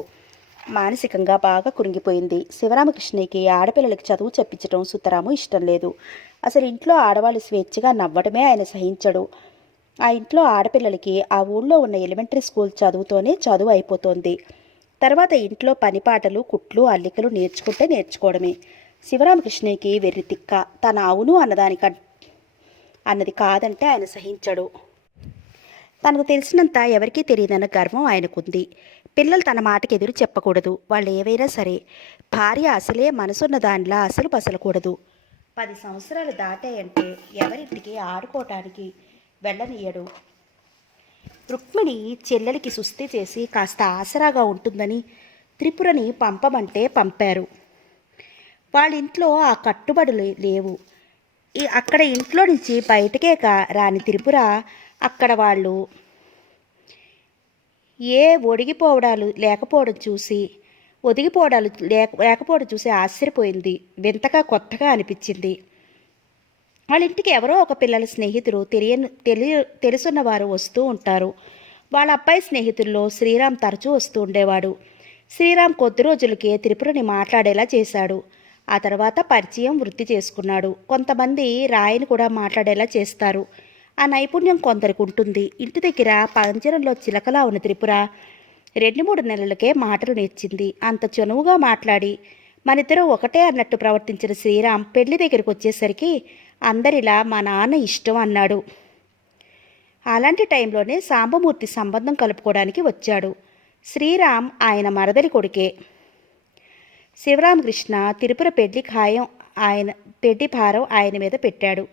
మానసికంగా బాగా కురింగిపోయింది. శివరామకృష్ణయ్యకి ఆడపిల్లలకి చదువు చెప్పించడం సుతరాము ఇష్టం లేదు. అసలు ఇంట్లో ఆడవాళ్ళు స్వేచ్ఛగా నవ్వడమే ఆయన సహించడు. ఆ ఇంట్లో ఆడపిల్లలకి ఆ ఊళ్ళో ఉన్న ఎలిమెంటరీ స్కూల్ చదువుతోనే చదువు అయిపోతోంది. తర్వాత ఇంట్లో పనిపాటలు, కుట్లు, అల్లికలు నేర్చుకోవడమే. శివరామకృష్ణయ్యకి వెర్రి తిక్క. తన అవును అన్నది కాదంటే ఆయన సహించడు. తనకు తెలిసినంత ఎవరికీ తెలియదన్న గర్వం ఆయనకుంది. పిల్లలు తన మాటకి ఎదురు చెప్పకూడదు. వాళ్ళు ఏవైనా సరే. భార్య అసలే మనసున్న దానిలా అసలు పసలకూడదు. 10 సంవత్సరాలు దాటాయంటే ఎవరింటికి ఆడుకోవటానికి వెళ్ళనీయడు. రుక్మిణి చెల్లెలికి సుస్థి చేసి కాస్త ఆసరాగా ఉంటుందని త్రిపురని పంపమంటే పంపారు. వాళ్ళ ఇంట్లో ఆ కట్టుబడులు లేవు. అక్కడ ఇంట్లో నుంచి బయటకే రాని త్రిపుర అక్కడ వాళ్ళు ఏ లేకపోవడం చూసి ఆశ్చర్యపోయింది. వింతగా కొత్తగా అనిపించింది. వాళ్ళ ఇంటికి ఎవరో ఒక పిల్లల స్నేహితులు తెలుసున్నవారు వస్తూ ఉంటారు. వాళ్ళ అబ్బాయి స్నేహితుల్లో శ్రీరామ్ తరచూ వస్తూ ఉండేవాడు. శ్రీరామ్ కొద్ది రోజులకే త్రిపురని మాట్లాడేలా చేశాడు. ఆ తర్వాత పరిచయం వృద్ధి చేసుకున్నాడు. కొంతమంది రాయిని కూడా మాట్లాడేలా చేస్తారు. ఆ నైపుణ్యం కొందరికి ఉంటుంది. ఇంటి దగ్గర పంజరంలో చిలకలా ఉన్న త్రిపుర 2-3 నెలలకే మాటలు నేర్చింది. అంత చనువుగా మాట్లాడి మనిద్దరం ఒకటే అన్నట్టు ప్రవర్తించిన శ్రీరామ్ పెళ్లి దగ్గరికి వచ్చేసరికి అందరిలా మా నాన్న ఇష్టం అన్నాడు. అలాంటి టైంలోనే సాంబమూర్తి సంబంధం కలుపుకోవడానికి వచ్చాడు. శ్రీరామ్ ఆయన మరదలి కొడుకే. శివరామకృష్ణ త్రిపుర పెళ్లి భారం ఆయన మీద పెట్టాడు.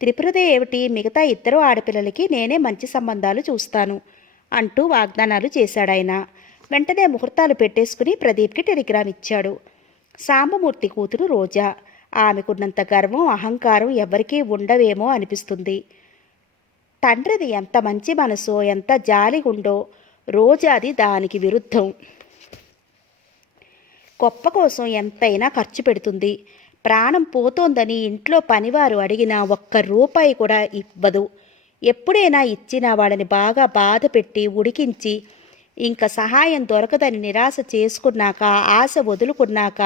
త్రిపురదే ఏమిటి, మిగతా 2 ఆడపిల్లలకి నేనే మంచి సంబంధాలు చూస్తాను అంటూ వాగ్దానాలు చేశాడాయన. వెంటనే ముహూర్తాలు పెట్టేసుకుని ప్రదీప్కి టెలిగ్రామ్ ఇచ్చాడు. సాంబమూర్తి కూతురు రోజా. ఆమెకున్నంత గర్వం, అహంకారం ఎవరికీ ఉండవేమో అనిపిస్తుంది. తండ్రిది ఎంత మంచి మనసో, ఎంత జాలిగుండో రోజాది దానికి విరుద్ధం. గొప్ప కోసం ఎంతైనా ఖర్చు పెడుతుంది. ప్రాణం పోతోందని ఇంట్లో పనివారు అడిగినా ₹1 కూడా ఇవ్వదు. ఎప్పుడైనా ఇచ్చినా వాళ్ళని బాగా బాధ పెట్టి ఉడికించి ఇంకా సహాయం దొరకదని నిరాశ చేసుకున్నాక, ఆశ వదులుకున్నాక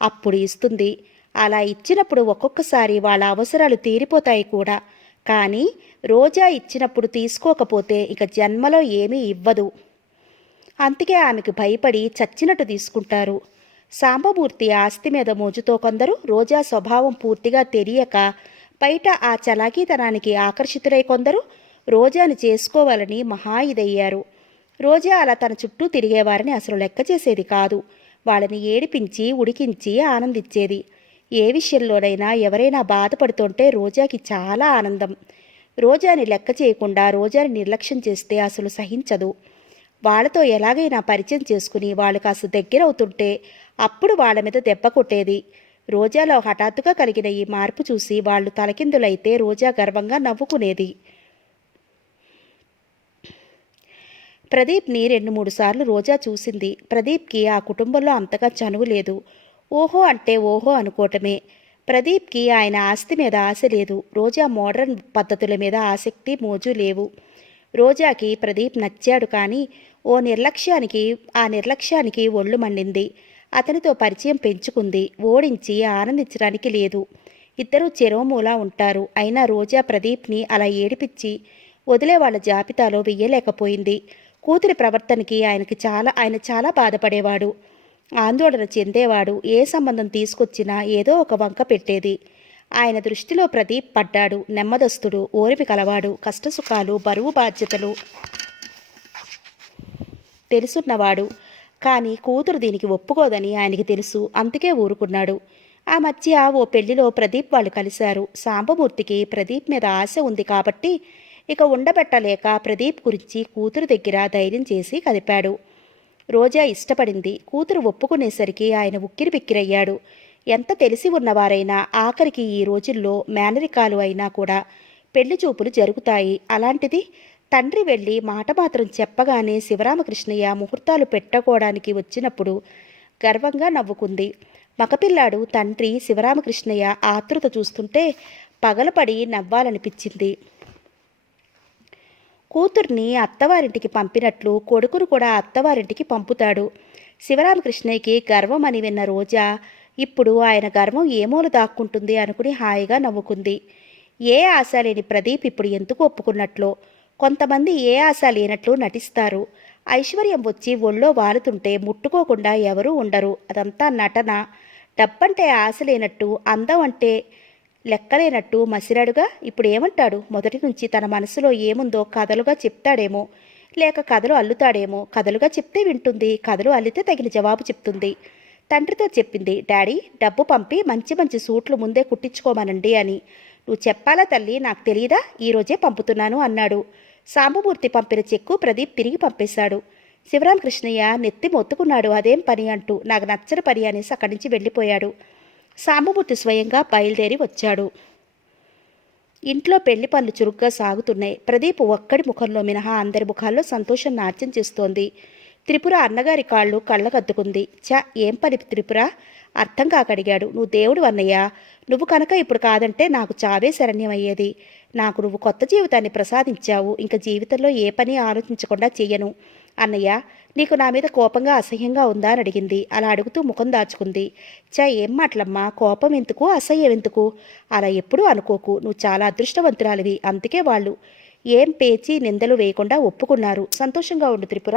అప్పుడు ఇస్తుంది. అలా ఇచ్చినప్పుడు ఒక్కొక్కసారి వాళ్ళ అవసరాలు తీరిపోతాయి కూడా. కానీ రోజా ఇచ్చినప్పుడు తీసుకోకపోతే ఇక జన్మలో ఏమీ ఇవ్వదు. అందుకే ఆమెకు భయపడి చచ్చినట్టు తీసుకుంటారు. సాంబమూర్తి ఆస్తి మీద మోజుతో కొందరు, రోజా స్వభావం పూర్తిగా తెలియక బయట ఆ చలాకీతనానికి ఆకర్షితులై కొందరు రోజాను చేసుకోవాలని మహా ఇదయ్యారు. రోజా అలా తన చుట్టూ తిరిగేవారిని అసలు లెక్క చేసేది కాదు. వాళ్ళని ఏడిపించి ఉడికించి ఆనందించేది. ఏ విషయంలోనైనా ఎవరైనా బాధపడుతుంటే రోజాకి చాలా ఆనందం. రోజాని లెక్క చేయకుండా రోజాని నిర్లక్ష్యం చేస్తే అసలు సహించదు. వాళ్ళతో ఎలాగైనా పరిచయం చేసుకుని వాళ్ళు కాస్త దగ్గరవుతుంటే అప్పుడు వాళ్ళ మీద దెబ్బ కొట్టేది. రోజాలో హఠాత్తుగా కలిగిన ఈ మార్పు చూసి వాళ్ళు తలకిందులైతే రోజా గర్వంగా నవ్వుకునేది. ప్రదీప్ని 2-3 సార్లు రోజా చూసింది. ప్రదీప్కి ఆ కుటుంబంలో అంతగా చనువు లేదు. ఓహో అంటే ఓహో అనుకోవటమే. ప్రదీప్కి ఆయన ఆస్తి మీద ఆశ లేదు. రోజా మోడర్న్ పద్ధతుల మీద ఆసక్తి మోజు లేవు. రోజాకి ప్రదీప్ నచ్చాడు, కానీ ఆ నిర్లక్ష్యానికి ఒళ్ళు మండింది. అతనితో పరిచయం పెంచుకుంది. ఓడించి ఆనందించడానికి లేదు. ఇద్దరూ చెరోమూలా ఉంటారు. అయినా రోజా ప్రదీప్ని అలా ఏడిపించి వదిలే వాళ్ళ జాబితాలో వెయ్యలేకపోయింది. కూతురి ప్రవర్తనకి ఆయన చాలా బాధపడేవాడు, ఆందోళన చెందేవాడు. ఏ సంబంధం తీసుకొచ్చినా ఏదో ఒక వంక పెట్టేది. ఆయన దృష్టిలో ప్రదీప్ పడ్డాడు. నెమ్మదస్తుడు, ఓరిమి కలవాడు, కష్టసుఖాలు బరువు బాధ్యతలు తెలుసున్నవాడు. కానీ కూతురు దీనికి ఒప్పుకోదని ఆయనకి తెలుసు. అందుకే ఊరుకున్నాడు. ఆ మధ్య ఓ పెళ్లిలో ప్రదీప్ వాళ్ళు కలిశారు. సాంబమూర్తికి ప్రదీప్ మీద ఆశ ఉంది కాబట్టి ఇక ఉండబెట్టలేక ప్రదీప్ గురించి కూతురు దగ్గర ధైర్యం చేసి కదిపాడు. రోజా ఇష్టపడింది. కూతురు ఒప్పుకునేసరికి ఆయన ఉక్కిరిబిక్కిరయ్యాడు. ఎంత తెలిసి ఉన్నవారైనా ఆఖరికి ఈ రోజుల్లో మేనరికాలు అయినా కూడా పెళ్లి చూపులు జరుగుతాయి. అలాంటిది తండ్రి వెళ్ళి మాట మాత్రం చెప్పగానే శివరామకృష్ణయ్య ముహూర్తాలు పెట్టుకోవడానికి వచ్చినప్పుడు గర్వంగా నవ్వుకుంది. మగపిల్లాడు తండ్రి శివరామకృష్ణయ్య ఆతృత చూస్తుంటే పగలపడి నవ్వాలనిపించింది. కూతుర్ని అత్తవారింటికి పంపినట్లు కొడుకును కూడా అత్తవారింటికి పంపుతాడు. శివరామకృష్ణయ్యకి గర్వం అని విన్న రోజా ఇప్పుడు ఆయన గర్వం ఏమోలు దాక్కుంటుంది అనుకుని హాయిగా నవ్వుకుంది. ఏ ఆశ లేని ప్రదీప్ ఇప్పుడు ఎందుకు ఒప్పుకున్నట్లో. కొంతమంది ఏ ఆశ లేనట్లు నటిస్తారు. ఐశ్వర్యం వచ్చి ఒళ్ళో వాలుతుంటే ముట్టుకోకుండా ఎవరూ ఉండరు. అదంతా నటన. డబ్బంటే ఆశ లేనట్టు, అందం అంటే లెక్కలేనట్టు మసిరాడుగా. ఇప్పుడు ఏమంటాడు? మొదటి నుంచి తన మనసులో ఏముందో కథలుగా చెప్తాడేమో, లేక కథలు అల్లుతాడేమో. కథలుగా చెప్తే వింటుంది, కథలు అల్లితే తగిన జవాబు చెప్తుంది. తండ్రితో చెప్పింది, డాడీ డబ్బు పంపి మంచి మంచి సూట్లు ముందే కుట్టించుకోమనండి అని. నువ్వు చెప్పాలా తల్లి, నాకు తెలియదా? ఈరోజే పంపుతున్నాను అన్నాడు. సాంబమూర్తి పంపిన చెక్కు ప్రదీప్ తిరిగి పంపేశాడు. శివరామకృష్ణయ్య నెత్తి మొత్తుకున్నాడు. అదేం పని అంటూ. నాకు నచ్చని పని అనేసి అక్కడి నుంచి వెళ్ళిపోయాడు. సాంబమూర్తి స్వయంగా బయలుదేరి వచ్చాడు. ఇంట్లో పెళ్లి పనులు చురుగ్గా సాగుతున్నాయి. ప్రదీప్ ఒక్కడి ముఖంలో మినహా అందరి ముఖాల్లో సంతోషం నాట్యం చేస్తోంది. త్రిపుర అన్నగారి కాళ్ళు కళ్ళకద్దుకుంది. ఏం పని త్రిపుర? అర్థం కాకడిగాడు. నువ్వు దేవుడు అన్నయ్య. నువ్వు కనుక ఇప్పుడు కాదంటే నాకు చావే శరణ్యమయ్యేది. నాకు నువ్వు కొత్త జీవితాన్ని ప్రసాదించావు. ఇంక జీవితంలో ఏ పని ఆలోచించకుండా చెయ్యను. అన్నయ్య, నీకు నా మీద కోపంగా అసహ్యంగా ఉందా అని అడిగింది. అలా అడుగుతూ ముఖం దాచుకుంది. ఏం మాటలమ్మా, కోపం ఎందుకు, అసహ్యం ఎందుకు? అలా ఎప్పుడూ అనుకోకు. నువ్వు చాలా అదృష్టవంతురాలివి. అందుకే వాళ్ళు ఏం పేచి నిందలు వేయకుండా ఒప్పుకున్నారు. సంతోషంగా ఉండు త్రిపుర.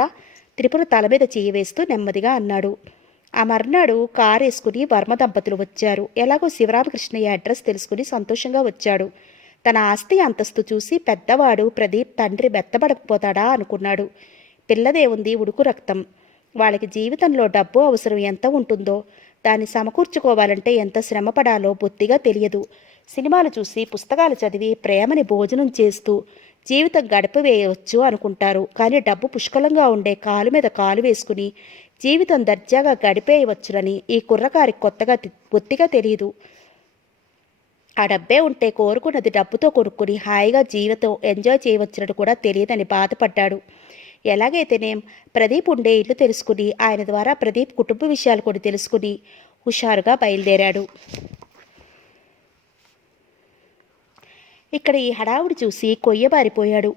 త్రిపుర తల మీద చెయ్యి వేస్తూ నెమ్మదిగా అన్నాడు. ఆ మర్నాడు కారేసుకుని వర్మ దంపతులు వచ్చారు. ఎలాగో శివరామకృష్ణయ్య అడ్రస్ తెలుసుకుని సంతోషంగా వచ్చాడు. తన ఆస్తి అంతస్తు చూసి పెద్దవాడు ప్రదీప్ తండ్రి బెత్తబడకపోతాడా అనుకున్నాడు. పిల్లదే ఉంది, ఉడుకు రక్తం. వాళ్ళకి జీవితంలో డబ్బు అవసరం ఎంత ఉంటుందో, దాన్ని సమకూర్చుకోవాలంటే ఎంత శ్రమపడాలో బొత్తిగా తెలియదు. సినిమాలు చూసి పుస్తకాలు చదివి ప్రేమని భోజనం చేస్తూ జీవితం గడిపవేయవచ్చు అనుకుంటారు. కానీ డబ్బు పుష్కలంగా ఉండే కాలు మీద కాలు వేసుకుని జీవితం దర్జాగా గడిపేయవచ్చునని ఈ కుర్రకారికి బొత్తిగా తెలియదు. ఆ డబ్బే ఉంటే కోరుకున్నది డబ్బుతో కొనుక్కుని హాయిగా జీవితం ఎంజాయ్ చేయవచ్చునని కూడా తెలియదని బాధపడ్డాడు. ఎలాగైతేనేం ప్రదీప్ ఉండే ఇల్లు తెలుసుకుని ఆయన ద్వారా ప్రదీప్ కుటుంబ విషయాలు కూడా తెలుసుకుని హుషారుగా బయలుదేరాడు. ఇక్కడ ఈ హడావుడి చూసి కొయ్యబారిపోయాడు.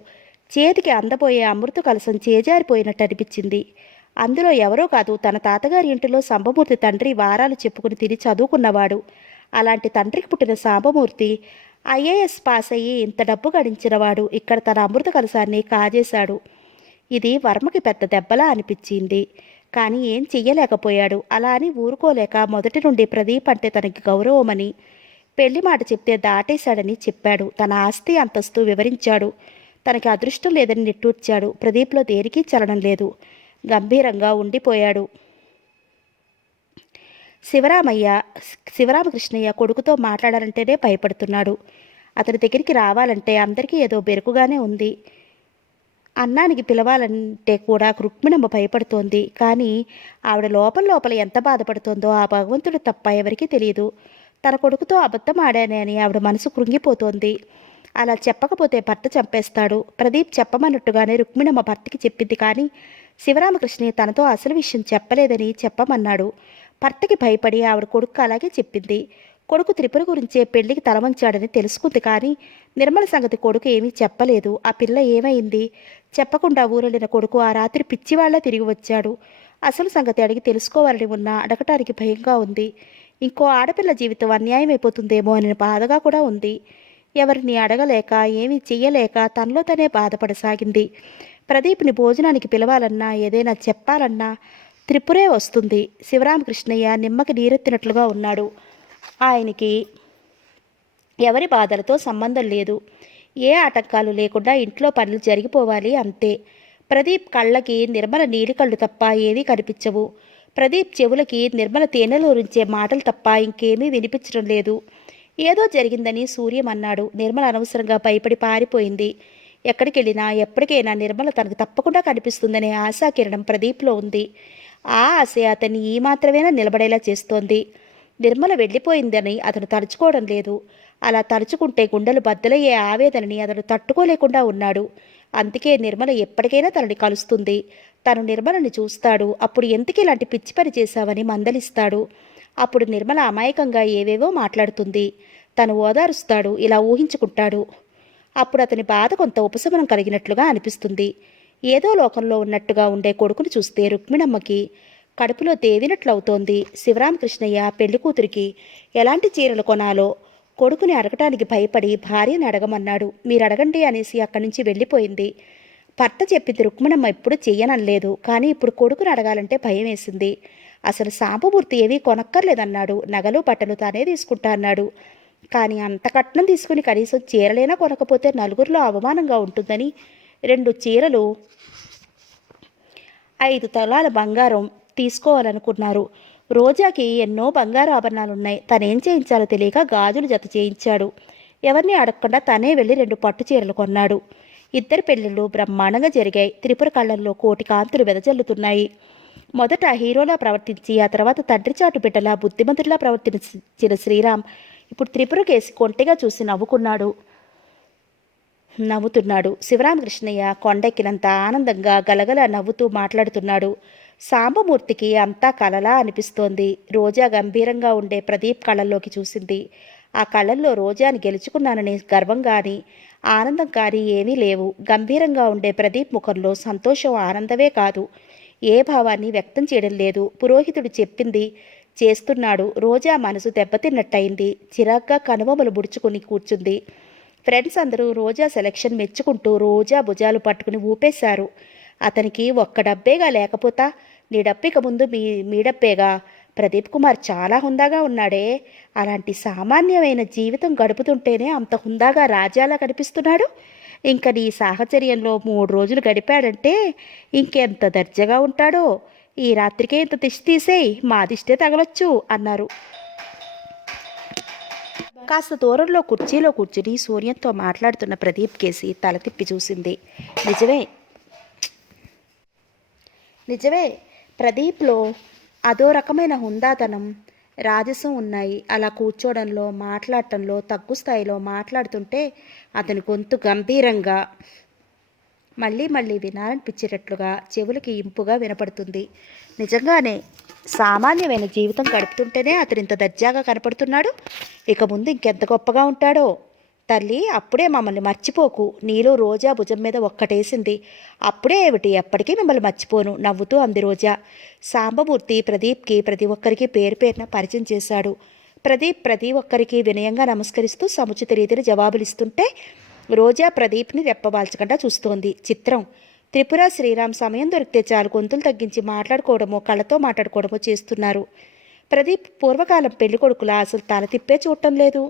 చేతికి అందబోయే అమృత కలసం చేజారిపోయినట్టు అనిపించింది. అందులో ఎవరో కాదు, తన తాతగారి ఇంటిలో సాంబమూర్తి తండ్రి వారాలు చెప్పుకుని తిని చదువుకున్నవాడు. అలాంటి తండ్రికి పుట్టిన సాంబమూర్తి ఐఏఎస్ పాస్ అయ్యి ఇంత డబ్బు గడించినవాడు ఇక్కడ తన అమృత కలసాన్ని కాజేశాడు. ఇది వర్మకి పెద్ద దెబ్బలా అనిపించింది. కానీ ఏం చెయ్యలేకపోయాడు. అలా అని ఊరుకోలేక మొదటి నుండి ప్రదీప్ అంటే తనకి గౌరవమని, పెళ్లి మాట చెప్తే దాటేశాడని చెప్పాడు. తన ఆస్తి అంతస్తు వివరించాడు. తనకి అదృష్టం లేదని నిట్టూర్చాడు. ప్రదీప్లో దేనికి చలనం లేదు. గంభీరంగా ఉండిపోయాడు. శివరామకృష్ణయ్య కొడుకుతో మాట్లాడాలంటేనే భయపడుతున్నాడు. అతని దగ్గరికి రావాలంటే అందరికీ ఏదో బెరుకుగానే ఉంది. అన్నానికి పిలవాలంటే కూడా రుక్మిణమ్మ భయపడుతోంది. కానీ ఆవిడ లోపల లోపల ఎంత బాధపడుతోందో ఆ భగవంతుడు తప్ప ఎవరికీ తెలియదు. తన కొడుకుతో అబద్ధం ఆడానే అని ఆవిడ మనసు కృంగిపోతోంది. అలా చెప్పకపోతే భర్త చంపేస్తాడు. ప్రదీప్ చెప్పమన్నట్టుగానే రుక్మిణమ్మ భర్తకి చెప్పింది. కానీ శివరామకృష్ణయ్య తనతో అసలు విషయం చెప్పలేదని చెప్పమన్నాడు. భర్తకి భయపడి ఆవిడ కొడుకు అలాగే చెప్పింది. కొడుకు త్రిపుర గురించే పెళ్లికి తలవంచాడని తెలుసుకుంది. కానీ నిర్మల సంగతి కొడుకు ఏమీ చెప్పలేదు. ఆ పిల్ల ఏమైంది? చెప్పకుండా ఊరెళ్ళిన కొడుకు ఆ రాత్రి పిచ్చివాళ్లా తిరిగి వచ్చాడు. అసలు సంగతి అడిగి తెలుసుకోవాలని ఉన్నా అడగటానికి భయంగా ఉంది. ఇంకో ఆడపిల్ల జీవితం అన్యాయమైపోతుందేమో అని బాధగా కూడా ఉంది. ఎవరిని అడగలేక ఏమీ చెయ్యలేక తనలో తనే బాధపడసాగింది. ప్రదీప్ని భోజనానికి పిలవాలన్నా ఏదైనా చెప్పాలన్నా త్రిపురే వస్తుంది. శివరామకృష్ణయ్య నిమ్మకి నీరెత్తినట్లుగా ఉన్నాడు. ఆయనకి ఎవరి బాధలతో సంబంధం లేదు. ఏ ఆటంకాలు లేకుండా ఇంట్లో పనులు జరిగిపోవాలి అంతే. ప్రదీప్ కళ్ళకి నిర్మల నీలి కళ్ళు తప్ప ఏమీ కనిపించవు. ప్రదీప్ చెవులకి నిర్మల తేనెలూరించే మాటలు తప్ప ఇంకేమీ వినిపించడం లేదు. ఏదో జరిగిందని సూర్యం అన్నాడు. నిర్మల అనవసరంగా భయపడి పారిపోయింది. ఎక్కడికి వెళ్ళినా ఎప్పటికైనా నిర్మల తనకు తప్పకుండా కనిపిస్తుందనే ఆశాకిరణం ప్రదీప్లో ఉంది. ఆ ఆశ అతన్ని ఈ మాత్రమేనా నిలబడేలా చేస్తోంది. నిర్మల వెళ్ళిపోయిందని అతను తలుచుకోవడం లేదు. అలా తలుచుకుంటే గుండెలు బద్దలయ్యే ఆవేదనని అతను తట్టుకోలేకుండా ఉన్నాడు. అందుకే నిర్మల ఎప్పటికైనా తనని కలుస్తుంది. తను నిర్మలని చూస్తాడు. అప్పుడు ఎందుకు ఇలాంటి పిచ్చి పని చేశావని మందలిస్తాడు. అప్పుడు నిర్మల అమాయకంగా ఏవేవో మాట్లాడుతుంది. తను ఓదారుస్తాడు. ఇలా ఊహించుకుంటాడు. అప్పుడు అతని బాధ కొంత ఉపశమనం కలిగినట్లుగా అనిపిస్తుంది. ఏదో లోకంలో ఉన్నట్టుగా ఉండే కొడుకుని చూస్తే రుక్మిణమ్మకి కడుపులో తేవినట్లవుతోంది. శివరామకృష్ణయ్య పెళ్లి కూతురికి ఎలాంటి చీరలు కొనాలో కొడుకుని అడగటానికి భయపడి భార్యని అడగమన్నాడు. మీరు అడగండి అనేసి అక్కడి నుంచి వెళ్ళిపోయింది. భర్త చెప్పింది రుక్మిణమ్మ ఎప్పుడు చెయ్యనలేదు. కానీ ఇప్పుడు కొడుకుని అడగాలంటే భయం వేసింది. అసలు సాంబమూర్తి ఏమీ కొనక్కర్లేదన్నాడు. నగలు బట్టలు తానే తీసుకుంటా అన్నాడు. కానీ అంత కట్నం తీసుకుని కనీసం చీరలైనా కొనకపోతే నలుగురిలో అవమానంగా ఉంటుందని 2 చీరలు 5 తులాల బంగారం తీసుకోవాలనుకున్నారు. రోజాకి ఎన్నో బంగారు ఆభరణాలున్నాయి. తనేం చేయించాలో తెలియక గాజులు జత చేయించాడు. ఎవరిని అడగకుండా తనే వెళ్ళి 2 పట్టు చీరలు కొన్నాడు. ఇద్దరి పెళ్లిళ్ళు బ్రహ్మాండంగా జరిగాయి. త్రిపుర కళ్ళల్లో కోటి కాంతులు వెదజల్లుతున్నాయి. మొదట హీరోలా ప్రవర్తించి ఆ తర్వాత తండ్రి చాటు బిడ్డలా బుద్ధిమంతుడిలా ప్రవర్తించిన శ్రీరామ్ ఇప్పుడు త్రిపుర కేసి కొంటెగా చూసి నవ్వుతున్నాడు. శివరామకృష్ణయ్య కొండెక్కినంత ఆనందంగా గలగల నవ్వుతూ మాట్లాడుతున్నాడు. సాంబమూర్తికి అంతా కలలా అనిపిస్తోంది. రోజా గంభీరంగా ఉండే ప్రదీప్ కళ్ళల్లోకి చూసింది. ఆ కళ్ళల్లో రోజాని గెలుచుకున్నానని గర్వం కానీ ఆనందం కానీ ఏమీ లేవు. గంభీరంగా ఉండే ప్రదీప్ ముఖంలో సంతోషం ఆనందమే కాదు, ఏ భావాన్ని వ్యక్తం చేయడం లేదు. పురోహితుడు చెప్పింది చేస్తున్నాడు. రోజా మనసు దెబ్బతిన్నట్టయింది. చిరాగ్గా కనుబొమ్మలు ముడుచుకుని కూర్చుంది. ఫ్రెండ్స్ అందరూ రోజా సెలక్షన్ మెచ్చుకుంటూ రోజా భుజాలు పట్టుకుని ఊపేశారు. అతనికి ఒక్క డబ్బేగా లేకపోతా, నీ డబ్బిక ముందు మీ డబ్బేగా. ప్రదీప్ కుమార్ చాలా హుందాగా ఉన్నాడే. అలాంటి సామాన్యమైన జీవితం గడుపుతుంటేనే అంత హుందాగా రాజాలా కనిపిస్తున్నాడు. ఇంక నీ సాహచర్యంలో 3 రోజులు గడిపాడంటే ఇంకెంత దర్జాగా ఉంటాడో. ఈ రాత్రికే ఇంత దిష్టి తీసేయి, మా దిష్టే తగలొచ్చు అన్నారు. కాస్త దూరంలో కుర్చీలో కూర్చుని సూర్యంతో మాట్లాడుతున్న ప్రదీప్ కేసి తల తిప్పి చూసింది. నిజమే ప్రదీప్లో అదో రకమైన హుందాతనం, రాజసం ఉన్నాయి. అలా కూర్చోవడంలో, మాట్లాడటంలో, తగ్గు స్థాయిలో మాట్లాడుతుంటే అతని గొంతు గంభీరంగా మళ్ళీ మళ్ళీ వినాలనిపించేటట్లుగా చెవులకి ఇంపుగా వినపడుతుంది. నిజంగానే సామాన్యమైన జీవితం గడుపుతుంటేనే అతను ఇంత దర్జాగా కనపడుతున్నాడు. ఇక ముందు ఇంకెంత గొప్పగా ఉంటాడో. తల్లి, అప్పుడే మమ్మల్ని మర్చిపోకు. నీలో రోజా భుజం మీద ఒక్కటేసింది. అప్పుడే ఏమిటి, ఎప్పటికీ మిమ్మల్ని మర్చిపోను నవ్వుతూ అంది రోజా. సాంబమూర్తి ప్రదీప్కి ప్రతి ఒక్కరికి పేరు పేరున పరిచయం చేశాడు. ప్రదీప్ ప్రతి ఒక్కరికి వినయంగా నమస్కరిస్తూ సముచిత రీతిని జవాబులిస్తుంటే రోజా ప్రదీప్ని రెప్పవాల్చకుండా చూస్తోంది. చిత్రం, త్రిపుర శ్రీరామ్ సమయం దొరికితే చాలు గొంతులు తగ్గించి మాట్లాడుకోవడమో కళ్ళతో మాట్లాడుకోవడమో చేస్తున్నారు. ప్రదీప్ పూర్వకాలం పెళ్లికొడుకులా అసలు తల తిప్పే చూడటం లేదు.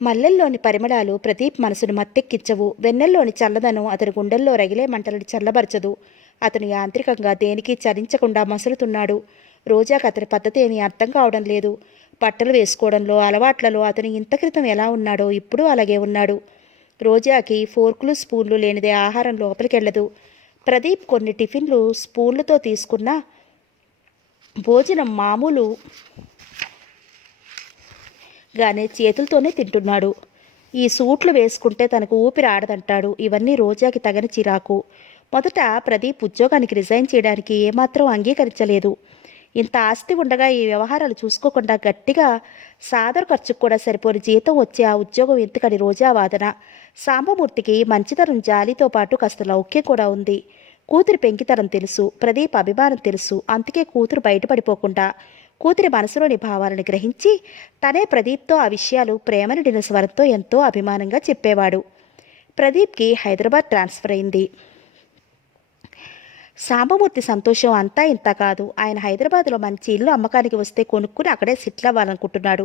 మల్లెల్లోని పరిమళాలు ప్రదీప్ మనసును మత్తెక్కించవు. వెన్నెల్లోని చల్లదనం అతని గుండెల్లో రగిలే మంటలను చల్లబరచదు. అతను యాంత్రికంగా దేనికి చలించకుండా మసులుతున్నాడు. రోజాకు అతని పద్ధతి ఏమీ అర్థం కావడం లేదు. బట్టలు వేసుకోవడంలో, అలవాట్లలో అతను ఇంత క్రితం ఎలా ఉన్నాడో ఇప్పుడు అలాగే ఉన్నాడు. రోజాకి ఫోర్కులు స్పూన్లు లేనిదే ఆహారం లోపలికెళ్ళదు. ప్రదీప్ కొన్ని టిఫిన్లు స్పూన్లతో తీసుకున్న భోజనం మామూలు గానే చేతులతోనే తింటున్నాడు. ఈ సూట్లు వేసుకుంటే తనకు ఊపిరి ఆడదంటాడు. ఇవన్నీ రోజాకి తగని చిరాకు. మొదట ప్రదీప్ ఉద్యోగానికి రిజైన్ చేయడానికి ఏమాత్రం అంగీకరించలేదు. ఇంత ఆస్తి ఉండగా ఈ వ్యవహారాలు చూసుకోకుండా గట్టిగా సాదర ఖర్చుకు కూడా సరిపోని జీతం వచ్చే ఆ ఉద్యోగం ఎందుకని రోజా వాదన. సాంబమూర్తికి మంచితనం జాలితో పాటు కాస్త లౌక్యం కూడా ఉంది. కూతురి పెంకితనం తెలుసు, ప్రదీప్ అభిమానం తెలుసు. అందుకే కూతురు బయటపడిపోకుండా కూతురి మనసులోని భావాలను గ్రహించి తనే ప్రదీప్తో ఆ విషయాలు ప్రేమ నిండిన స్వరంతో ఎంతో అభిమానంగా చెప్పేవాడు. ప్రదీప్కి హైదరాబాద్ ట్రాన్స్ఫర్ అయింది. సాంబమూర్తి సంతోషం అంతా ఇంత కాదు. ఆయన హైదరాబాద్లో మంచి ఇల్లు అమ్మకానికి వస్తే కొనుక్కుని అక్కడే సెటిల్ అవ్వాలనుకుంటున్నాడు.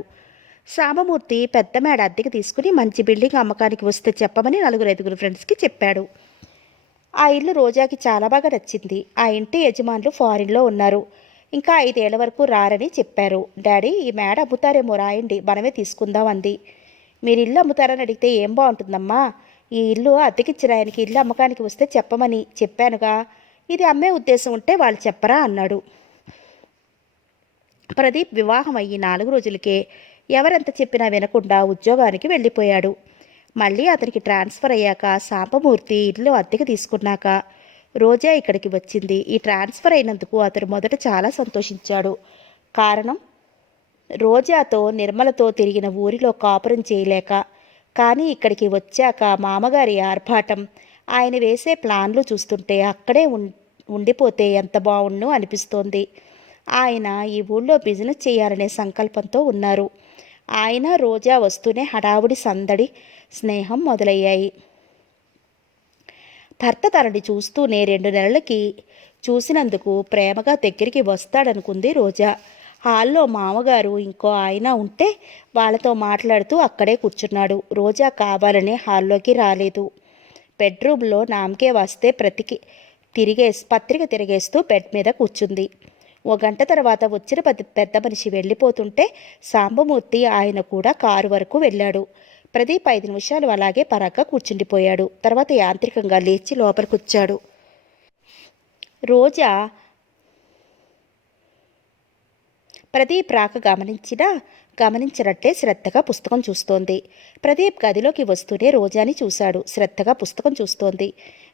సాంబమూర్తి పెద్ద మేడ అద్దెకి తీసుకుని మంచి బిల్డింగ్ అమ్మకానికి వస్తే చెప్పమని 4-5 ఫ్రెండ్స్కి చెప్పాడు. ఆ ఇల్లు రోజాకి చాలా బాగా నచ్చింది. ఆ ఇంటి యజమానులు ఫారిన్లో ఉన్నారు. ఇంకా 5 ఏళ్ల వరకు రారని చెప్పారు. డాడీ, ఈ మేడ అమ్ముతారేమో, రాయండి, మనమే తీసుకుందాం అంది. మీరు ఇల్లు అమ్ముతారని అడిగితే ఏం బాగుంటుందమ్మా? ఈ ఇల్లు అద్దెకిచ్చిన ఆయనకి ఇల్లు అమ్మకానికి వస్తే చెప్పమని చెప్పానుగా. ఇది అమ్మే ఉద్దేశం ఉంటే వాళ్ళు చెప్పరా అన్నాడు. ప్రదీప్ వివాహం అయ్యి 4 రోజులకే ఎవరెంత చెప్పినా వినకుండా ఉద్యోగానికి వెళ్ళిపోయాడు. మళ్ళీ అతనికి ట్రాన్స్ఫర్ అయ్యాక సాంబమూర్తి ఇల్లు అద్దెకి తీసుకున్నాక రోజా ఇక్కడికి వచ్చింది. ఈ ట్రాన్స్ఫర్ అయినందుకు అతను మొదట చాలా సంతోషించాడు. కారణం, రోజాతో నిర్మలతో తిరిగిన ఊరిలో కాపురం చేయలేక. కానీ ఇక్కడికి వచ్చాక మామగారి ఆర్భాటం, ఆయన వేసే ప్లాన్లు చూస్తుంటే అక్కడే ఉండిపోతే ఎంత బాగుండు అనిపిస్తోంది. ఆయన ఈ ఊళ్ళో బిజినెస్ చేయాలనే సంకల్పంతో ఉన్నారు. ఆయన రోజా వస్తూనే హడావుడి, సందడి, స్నేహం మొదలయ్యాయి. భర్త తనని చూస్తూనే 2 నెలలకి చూసినందుకు ప్రేమగా దగ్గరికి వస్తాడనుకుంది రోజా. హాల్లో మామగారు ఇంకో ఆయన ఉంటే వాళ్ళతో మాట్లాడుతూ అక్కడే కూర్చున్నాడు. రోజా కావాలనే హాల్లోకి రాలేదు. బెడ్రూమ్లో నామకే వస్తే పత్రిక తిరిగేస్తూ బెడ్ మీద కూర్చుంది. 1 గంట తర్వాత వచ్చిన పెద్ద మనిషి వెళ్ళిపోతుంటే సాంబమూర్తి ఆయన కూడా కారు వరకు వెళ్ళాడు. ప్రదీప్ 5 నిమిషాలు అలాగే పరాగ్గా కూర్చుండిపోయాడు. తర్వాత యాంత్రికంగా లేచి లోపలికొచ్చాడు. రోజా ప్రదీప్ రాక గమనించినట్టే శ్రద్ధగా పుస్తకం చూస్తోంది. ప్రదీప్ గదిలోకి వస్తూనే రోజాని చూశాడు. శ్రద్ధగా పుస్తకం చూస్తోంది.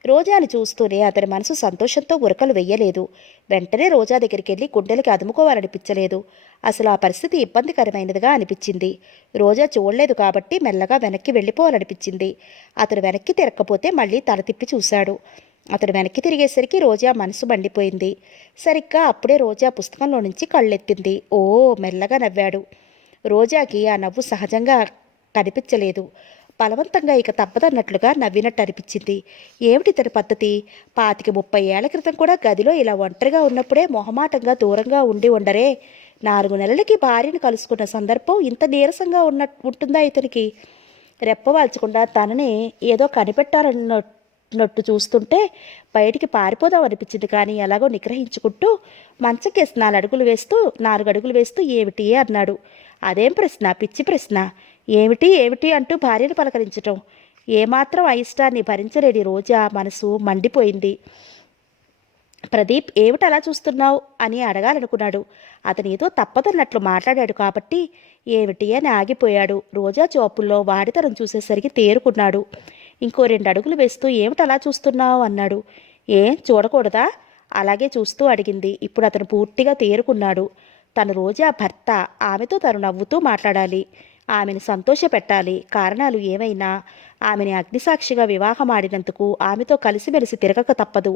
రోజాని చూస్తూనే అతని మనసు సంతోషంతో ఉరకలు వెయ్యలేదు. వెంటనే రోజా దగ్గరికి వెళ్ళి గుండెలకి అదుముకోవాలనిపించలేదు. అసలు ఆ పరిస్థితి ఇబ్బందికరమైనదిగా అనిపించింది. రోజా చూడలేదు కాబట్టి మెల్లగా వెనక్కి వెళ్ళిపోవాలనిపించింది. అతను వెనక్కి తిరగకపోతే మళ్ళీ తల తిప్పి చూశాడు. అతను వెనక్కి తిరిగేసరికి రోజా మనసు మండిపోయింది. సరిగ్గా అప్పుడే రోజా పుస్తకంలో నుంచి కళ్ళెత్తింది. ఓ, మెల్లగా నవ్వాడు. రోజాకి ఆ నవ్వు సహజంగా కనిపించలేదు. బలవంతంగా ఇక తప్పదన్నట్లుగా నవ్వినట్టు అనిపించింది. ఏమిటి తన పద్ధతి? 25-30 ఏళ్ల క్రితం కూడా గదిలో ఇలా ఒంటరిగా ఉన్నప్పుడే మొహమాటంగా దూరంగా ఉండరే. 4 నెలలకి భార్యను కలుసుకున్న సందర్భం ఇంత నీరసంగా ఉంటుందా ఇతనికి? రెప్పవాల్చకుండా తననే ఏదో కనిపెట్టాలన్నట్టు చూస్తుంటే బయటికి పారిపోదాం అనిపించింది. కానీ ఎలాగో నిగ్రహించుకుంటూ మంచకేసి 4 అడుగులు వేస్తూ ఏమిటి అన్నాడు. అదేం ప్రశ్న? పిచ్చి ప్రశ్న. ఏమిటి అంటూ భార్యను పలకరించటం. ఏమాత్రం అయిష్టాన్ని భరించలేని రోజా మనసు మండిపోయింది. ప్రదీప్, ఏమిటలా చూస్తున్నావు అని అడగాలనుకున్నాడు. అతను ఏదో తప్పదన్నట్లు మాట్లాడాడు కాబట్టి ఏమిటి అని ఆగిపోయాడు. రోజా చూపుల్లో వాడితనం చూసేసరికి తేరుకున్నాడు. ఇంకో 2 అడుగులు వేస్తూ ఏమిటలా చూస్తున్నావు అన్నాడు. ఏం చూడకూడదా? అలాగే చూస్తూ అడిగింది. ఇప్పుడు అతను పూర్తిగా తేరుకున్నాడు. తను రోజా భర్త. ఆమెతో తను నవ్వుతూ మాట్లాడాలి. ఆమెను సంతోషపెట్టాలి. కారణాలు ఏమైనా ఆమెని అగ్నిసాక్షిగా వివాహం ఆడినందుకు ఆమెతో కలిసిమెలిసి తిరగక తప్పదు.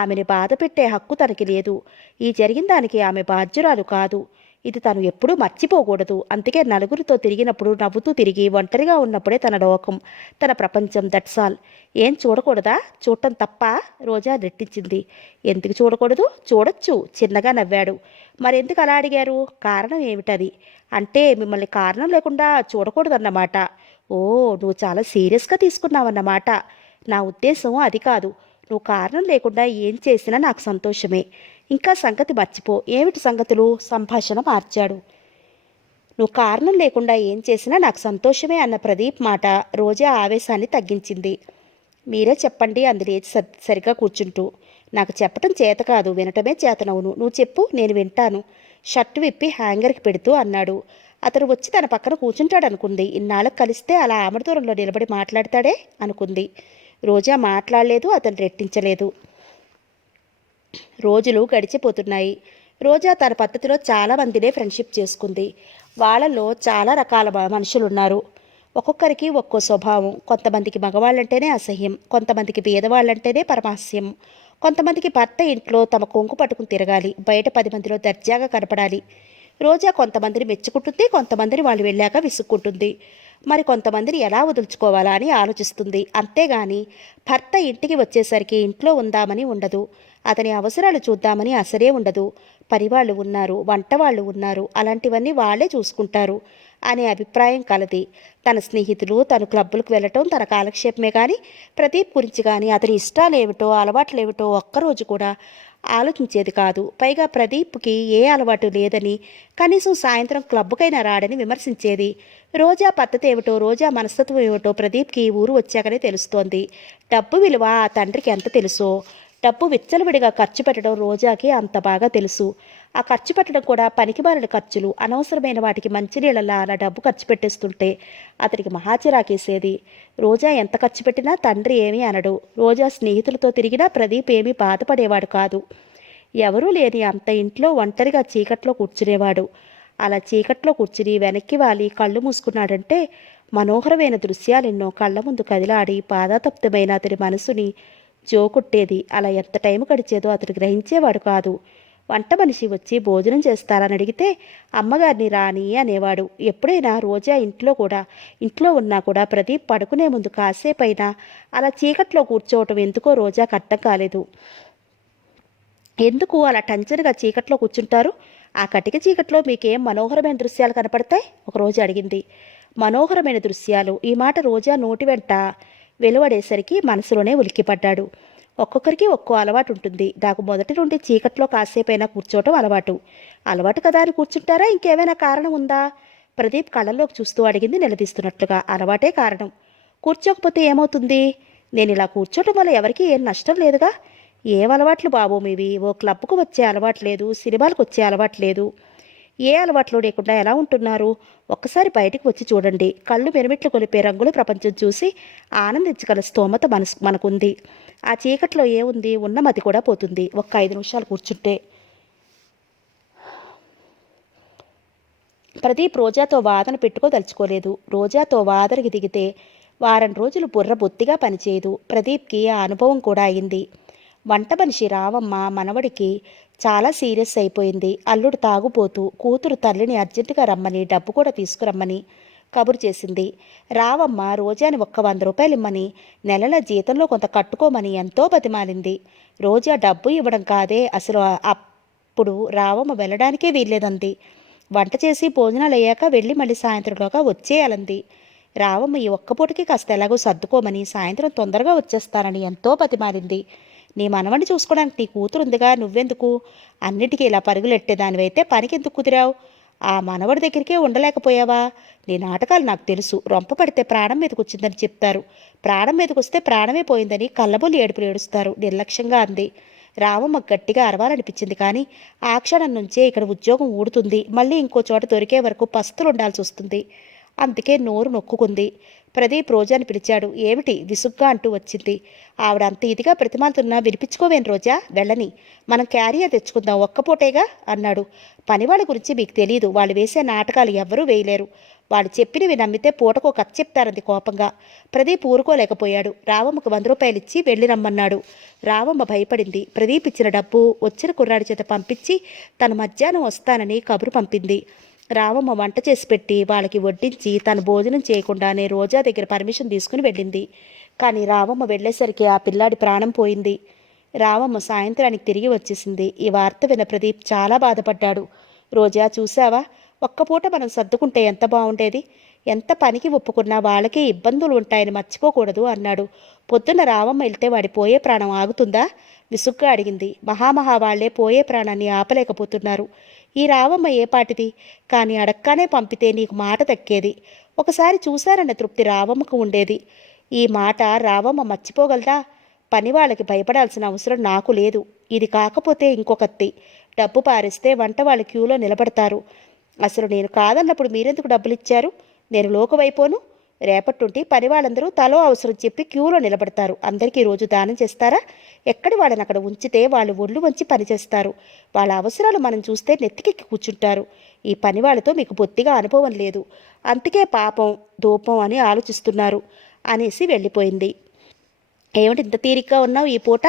ఆమెని బాధ పెట్టే హక్కు తనకి లేదు. ఈ జరిగిన దానికి ఆమె బాధ్యురాలు కాదు. ఇది తను ఎప్పుడూ మర్చిపోకూడదు. అందుకే నలుగురితో తిరిగినప్పుడు నవ్వుతూ తిరిగి, ఒంటరిగా ఉన్నప్పుడే తన లోకం, తన ప్రపంచం. That's all. ఏం చూడకూడదా? చూడటం తప్ప? రోజా రెట్టించింది. ఎందుకు చూడకూడదు? చూడొచ్చు, చిన్నగా నవ్వాడు. మరెందుకు అలా అడిగారు? కారణం ఏమిటది? అంటే మిమ్మల్ని కారణం లేకుండా చూడకూడదన్నమాట. ఓ, నువ్వు చాలా సీరియస్గా తీసుకున్నావన్నమాట. నా ఉద్దేశం అది కాదు. నువ్వు కారణం లేకుండా ఏం చేసినా నాకు సంతోషమే. ఇంకా సంగతి మర్చిపో. ఏమిటి సంగతులు? సంభాషణ మార్చాడు. నువ్వు కారణం లేకుండా ఏం చేసినా నాకు సంతోషమే అన్న ప్రదీప్ మాట రోజా ఆవేశాన్ని తగ్గించింది. మీరే చెప్పండి అంది లేచి సరిగ్గా కూర్చుంటూ. నాకు చెప్పటం చేత కాదు, వినటమే చేతనవును. నువ్వు చెప్పు, నేను వింటాను. షర్టు విప్పి హ్యాంగర్కి పెడుతూ అన్నాడు. అతను వచ్చి తన పక్కన కూర్చుంటాడనుకుంది. ఇన్నాళ్ళకు కలిస్తే అలా ఆమడ దూరంలో నిలబడి మాట్లాడతాడే అనుకుంది. రోజా మాట్లాడలేదు, అతను రెట్టించలేదు. రోజులు గడిచిపోతున్నాయి. రోజా తన పద్ధతిలో చాలామందినే ఫ్రెండ్షిప్ చేసుకుంది. వాళ్ళల్లో చాలా రకాల మనుషులున్నారు. ఒక్కొక్కరికి ఒక్కో స్వభావం. కొంతమందికి మగవాళ్ళంటేనే అసహ్యం, కొంతమందికి పేదవాళ్ళంటేనే పరమహాస్యం, కొంతమందికి భర్త ఇంట్లో తమ కొంగు పట్టుకుని తిరగాలి, బయట 10 మందిలో దర్జాగా కనపడాలి. రోజా కొంతమందిని మెచ్చుకుంటుంది, కొంతమందిని వాళ్ళు వెళ్ళాక విసుక్కుంటుంది. మరి కొంతమందిని ఎలా వదులుచుకోవాలా అని ఆలోచిస్తుంది. అంతేగాని భర్త ఇంటికి వచ్చేసరికి ఇంట్లో ఉందామని ఉండదు, అతని అవసరాలు చూద్దామని అసలే ఉండదు. పనివాళ్ళు ఉన్నారు, వంటవాళ్ళు ఉన్నారు, అలాంటివన్నీ వాళ్లే చూసుకుంటారు అనే అభిప్రాయం కలది. తన స్నేహితులు, తను క్లబ్బులకు వెళ్ళటం తన కాలక్షేపమే కానీ ప్రదీప్ గురించి కానీ, అతని ఇష్టాలేమిటో అలవాట్లేమిటో ఒక్కరోజు కూడా ఆలోచించేది కాదు. పైగా ప్రదీప్కి ఏ అలవాటు లేదని, కనీసం సాయంత్రం క్లబ్కైనా రాడని విమర్శించేది. రోజా పద్ధతి ఏమిటో, రోజా మనస్తత్వం ఏమిటో ప్రదీప్కి ఈ ఊరు వచ్చాకనే తెలుస్తోంది. డబ్బు విలువ ఆ తండ్రికి ఎంత తెలుసో, డబ్బు విచ్చలవిడిగా ఖర్చు పెట్టడం రోజాకి అంత బాగా తెలుసు. ఆ ఖర్చు పెట్టడం కూడా పనికిమాలిన ఖర్చులు, అనవసరమైన వాటికి మంచినీళ్ళలా అలా డబ్బు ఖర్చు పెట్టేస్తుంటే అతనికి మహాచిరాకేసేది. రోజా ఎంత ఖర్చు పెట్టినా తండ్రి ఏమీ అనడు. రోజా స్నేహితులతో తిరిగినా ప్రదీప్ ఏమీ బాధపడేవాడు కాదు. ఎవరూ లేని అంత ఇంట్లో ఒంటరిగా చీకట్లో కూర్చునేవాడు. అలా చీకట్లో కూర్చుని వెనక్కి వాలి కళ్ళు మూసుకున్నాడంటే మనోహరమైన దృశ్యాలెన్నో కళ్ళ ముందు కదిలాడి బాధాతప్తమైన అతని మనసుని జోకుట్టేది. అలా ఎంత టైం గడిచేదో అతడు గ్రహించేవాడు కాదు. వంట మనిషి వచ్చి భోజనం చేస్తారని అడిగితే అమ్మగారిని రాని అనేవాడు. ఎప్పుడైనా రోజా ఇంట్లో ఉన్నా కూడా ప్రదీప్ పడుకునే ముందు కాసేపైనా అలా చీకట్లో కూర్చోవటం ఎందుకో రోజాకు అర్థం కాలేదు. ఎందుకు అలా టంచరుగా చీకట్లో కూర్చుంటారు? ఆ కటిక చీకట్లో మీకేం మనోహరమైన దృశ్యాలు కనపడతాయి? ఒకరోజు అడిగింది. మనోహరమైన దృశ్యాలు, ఈ మాట రోజా నోటి వెంట వెలువడేసరికి మనసులోనే ఉలిక్కిపడ్డాడు. ఒక్కొక్కరికి ఒక్కో అలవాటు ఉంటుంది. నాకు మొదటి నుండి చీకట్లో కాసేపైనా కూర్చోవటం అలవాటు కదా అని కూర్చుంటారా? ఇంకేమైనా కారణం ఉందా? ప్రదీప్ కళ్ళల్లోకి చూస్తూ అడిగింది నిలదీస్తున్నట్లుగా. అలవాటే కారణం. కూర్చోకపోతే ఏమవుతుంది? నేను ఇలా కూర్చోవటం వల్ల ఎవరికీ ఏం నష్టం లేదుగా. ఏం అలవాట్లు బాబు మీవి? ఓ క్లబ్కు వచ్చే అలవాటు లేదు, సినిమాలకు వచ్చే అలవాటు లేదు. ఏ అలవాట్లు లేకుండా ఎలా ఉంటున్నారు? ఒక్కసారి బయటకు వచ్చి చూడండి. కళ్ళు మెరుమిట్లు కొలిపే రంగుల ప్రపంచం చూసి ఆనందించగల స్తోమత మనకుంది. ఆ చీకట్లో ఏముంది? ఉన్న మతి కూడా పోతుంది ఒక్క 5 నిమిషాలు కూర్చుంటే. ప్రదీప్ రోజాతో వాదన పెట్టుకోదలుచుకోలేదు. రోజాతో వాదనకి దిగితే వారం రోజులు బుర్ర బొత్తిగా పనిచేయదు. ప్రదీప్కి ఆ అనుభవం కూడా అయింది. వంట మనిషి రావమ్మ మనవడికి చాలా సీరియస్ అయిపోయింది. అల్లుడు తాగుపోతూ కూతురు తల్లిని అర్జెంటుగా రమ్మని, డబ్బు కూడా తీసుకురమ్మని కబురు చేసింది. రావమ్మ రోజాని ఒక్క 100 రూపాయలు ఇమ్మని, నెలల జీతంలో కొంత కట్టుకోమని ఎంతో బతిమాలింది. రోజా డబ్బు ఇవ్వడం కాదే, అసలు అప్పుడు రావమ్మ వెళ్ళడానికే వీల్లేదంది. వంట చేసి భోజనాలు అయ్యాక వెళ్ళి మళ్ళీ సాయంత్రంలోగా వచ్చేయాలంది. రావమ్మ ఈ ఒక్కపూటకి కాస్త ఎలాగో సర్దుకోమని, సాయంత్రం తొందరగా వచ్చేస్తానని ఎంతో బతిమాలింది. నీ మనవణ్ణి చూసుకోవడానికి నీ కూతురుందిగా, నువ్వెందుకు అన్నిటికీ ఇలా పరుగులెట్టేదానివైతే పనికెందుకు కుదిరావు? ఆ మనవడి దగ్గరికే ఉండలేకపోయావా? నీ నాటకాలు నాకు తెలుసు. రొంప పడితే ప్రాణం మీదకి వచ్చిందని చెప్తారు, ప్రాణం మీదకి వస్తే ప్రాణమే పోయిందని కళ్ళబొల్లి ఏడుపులు ఏడుస్తారు నిర్లక్ష్యంగా అంది. రామమ్మ గట్టిగా అరవాలనిపించింది. కానీ ఆ క్షణం నుంచే ఇక్కడ ఉద్యోగం ఊడుతుంది, మళ్ళీ ఇంకో చోట దొరికే వరకు పస్తులు ఉండాల్సి వస్తుంది. అందుకే నోరు నొక్కుకుంది. ప్రదీప్ రోజాని పిలిచాడు. ఏమిటి విసుగ్గా అంటూ వచ్చింది. ఆవిడ అంత ఇదిగా ప్రతిమాలుతున్నా వినిపించుకోవేం రోజా, వెళ్ళని. మనం క్యారియర్ తెచ్చుకుందాం, ఒక్కపూటేగా అన్నాడు. పనివాళ్ళ గురించి మీకు తెలియదు, వాళ్ళు వేసే నాటకాలు ఎవ్వరూ వేయలేరు. వాళ్ళు చెప్పినవి నమ్మితే పూటకో కథ చెప్తారంది కోపంగా. ప్రదీప్ ఊరుకోలేకపోయాడు. రావమ్మకు 100 రూపాయలు ఇచ్చి వెళ్ళి రమ్మన్నాడు. రావమ్మ భయపడింది. ప్రదీప్ ఇచ్చిన డబ్బు వచ్చిన కుర్రాడి చేత పంపించి తను మధ్యాహ్నం వస్తానని కబురు పంపింది. రావమ్మ వంట చేసి పెట్టి వాళ్ళకి వడ్డించి తను భోజనం చేయకుండానే రోజా దగ్గర పర్మిషన్ తీసుకుని వెళ్ళింది. కానీ రావమ్మ వెళ్ళేసరికి ఆ పిల్లాడి ప్రాణం పోయింది. రావమ్మ సాయంత్రానికి తిరిగి వచ్చేసింది. ఈ వార్త విన్న ప్రదీప్ చాలా బాధపడ్డాడు. రోజా చూసావా, ఒక్కపూట మనం సర్దుకుంటే ఎంత బాగుండేది. ఎంత పనికి ఒప్పుకున్నా వాళ్ళకే ఇబ్బందులు ఉంటాయని మర్చిపోకూడదు అన్నాడు. పొద్దున్న రావమ్మ వెళ్తే వాడి పోయే ప్రాణం ఆగుతుందా, విసుగ్గా అడిగింది. మహామహా వాళ్లే పోయే ప్రాణాన్ని ఆపలేకపోతున్నారు. ఈ రావమ్మ ఏ పాటిది, కానీ అడక్కానే పంపితే నీకు మాట దక్కేది. ఒకసారి చూశారన్న తృప్తి రావమ్మకు ఉండేది. ఈ మాట రావమ్మ మర్చిపోగలదా. పని వాళ్ళకి భయపడాల్సిన అవసరం నాకు లేదు. ఇది కాకపోతే ఇంకొకత్తి. డబ్బు పారిస్తే వంట వాళ్ళ క్యూలో నిలబడతారు. అసలు నేను కాదన్నప్పుడు మీరెందుకు డబ్బులు ఇచ్చారు. నేను లోకువైపోను. రేపట్టుండి పని వాళ్ళందరూ తలో అవసరం చెప్పి క్యూలో నిలబడతారు. అందరికీ రోజు దానం చేస్తారా. ఎక్కడి వాళ్ళని అక్కడ ఉంచితే వాళ్ళు ఒళ్ళు వంచి పనిచేస్తారు. వాళ్ళ అవసరాలు మనం చూస్తే నెత్తికెక్కి కూర్చుంటారు. ఈ పని వాళ్ళతో మీకు బొత్తిగా అనుభవం లేదు. అందుకే పాపం దూపం అని ఆలోచిస్తున్నారు అనేసి వెళ్ళిపోయింది. ఏమిటి ఇంత తీరిగ్గా ఉన్నావు ఈ పూట,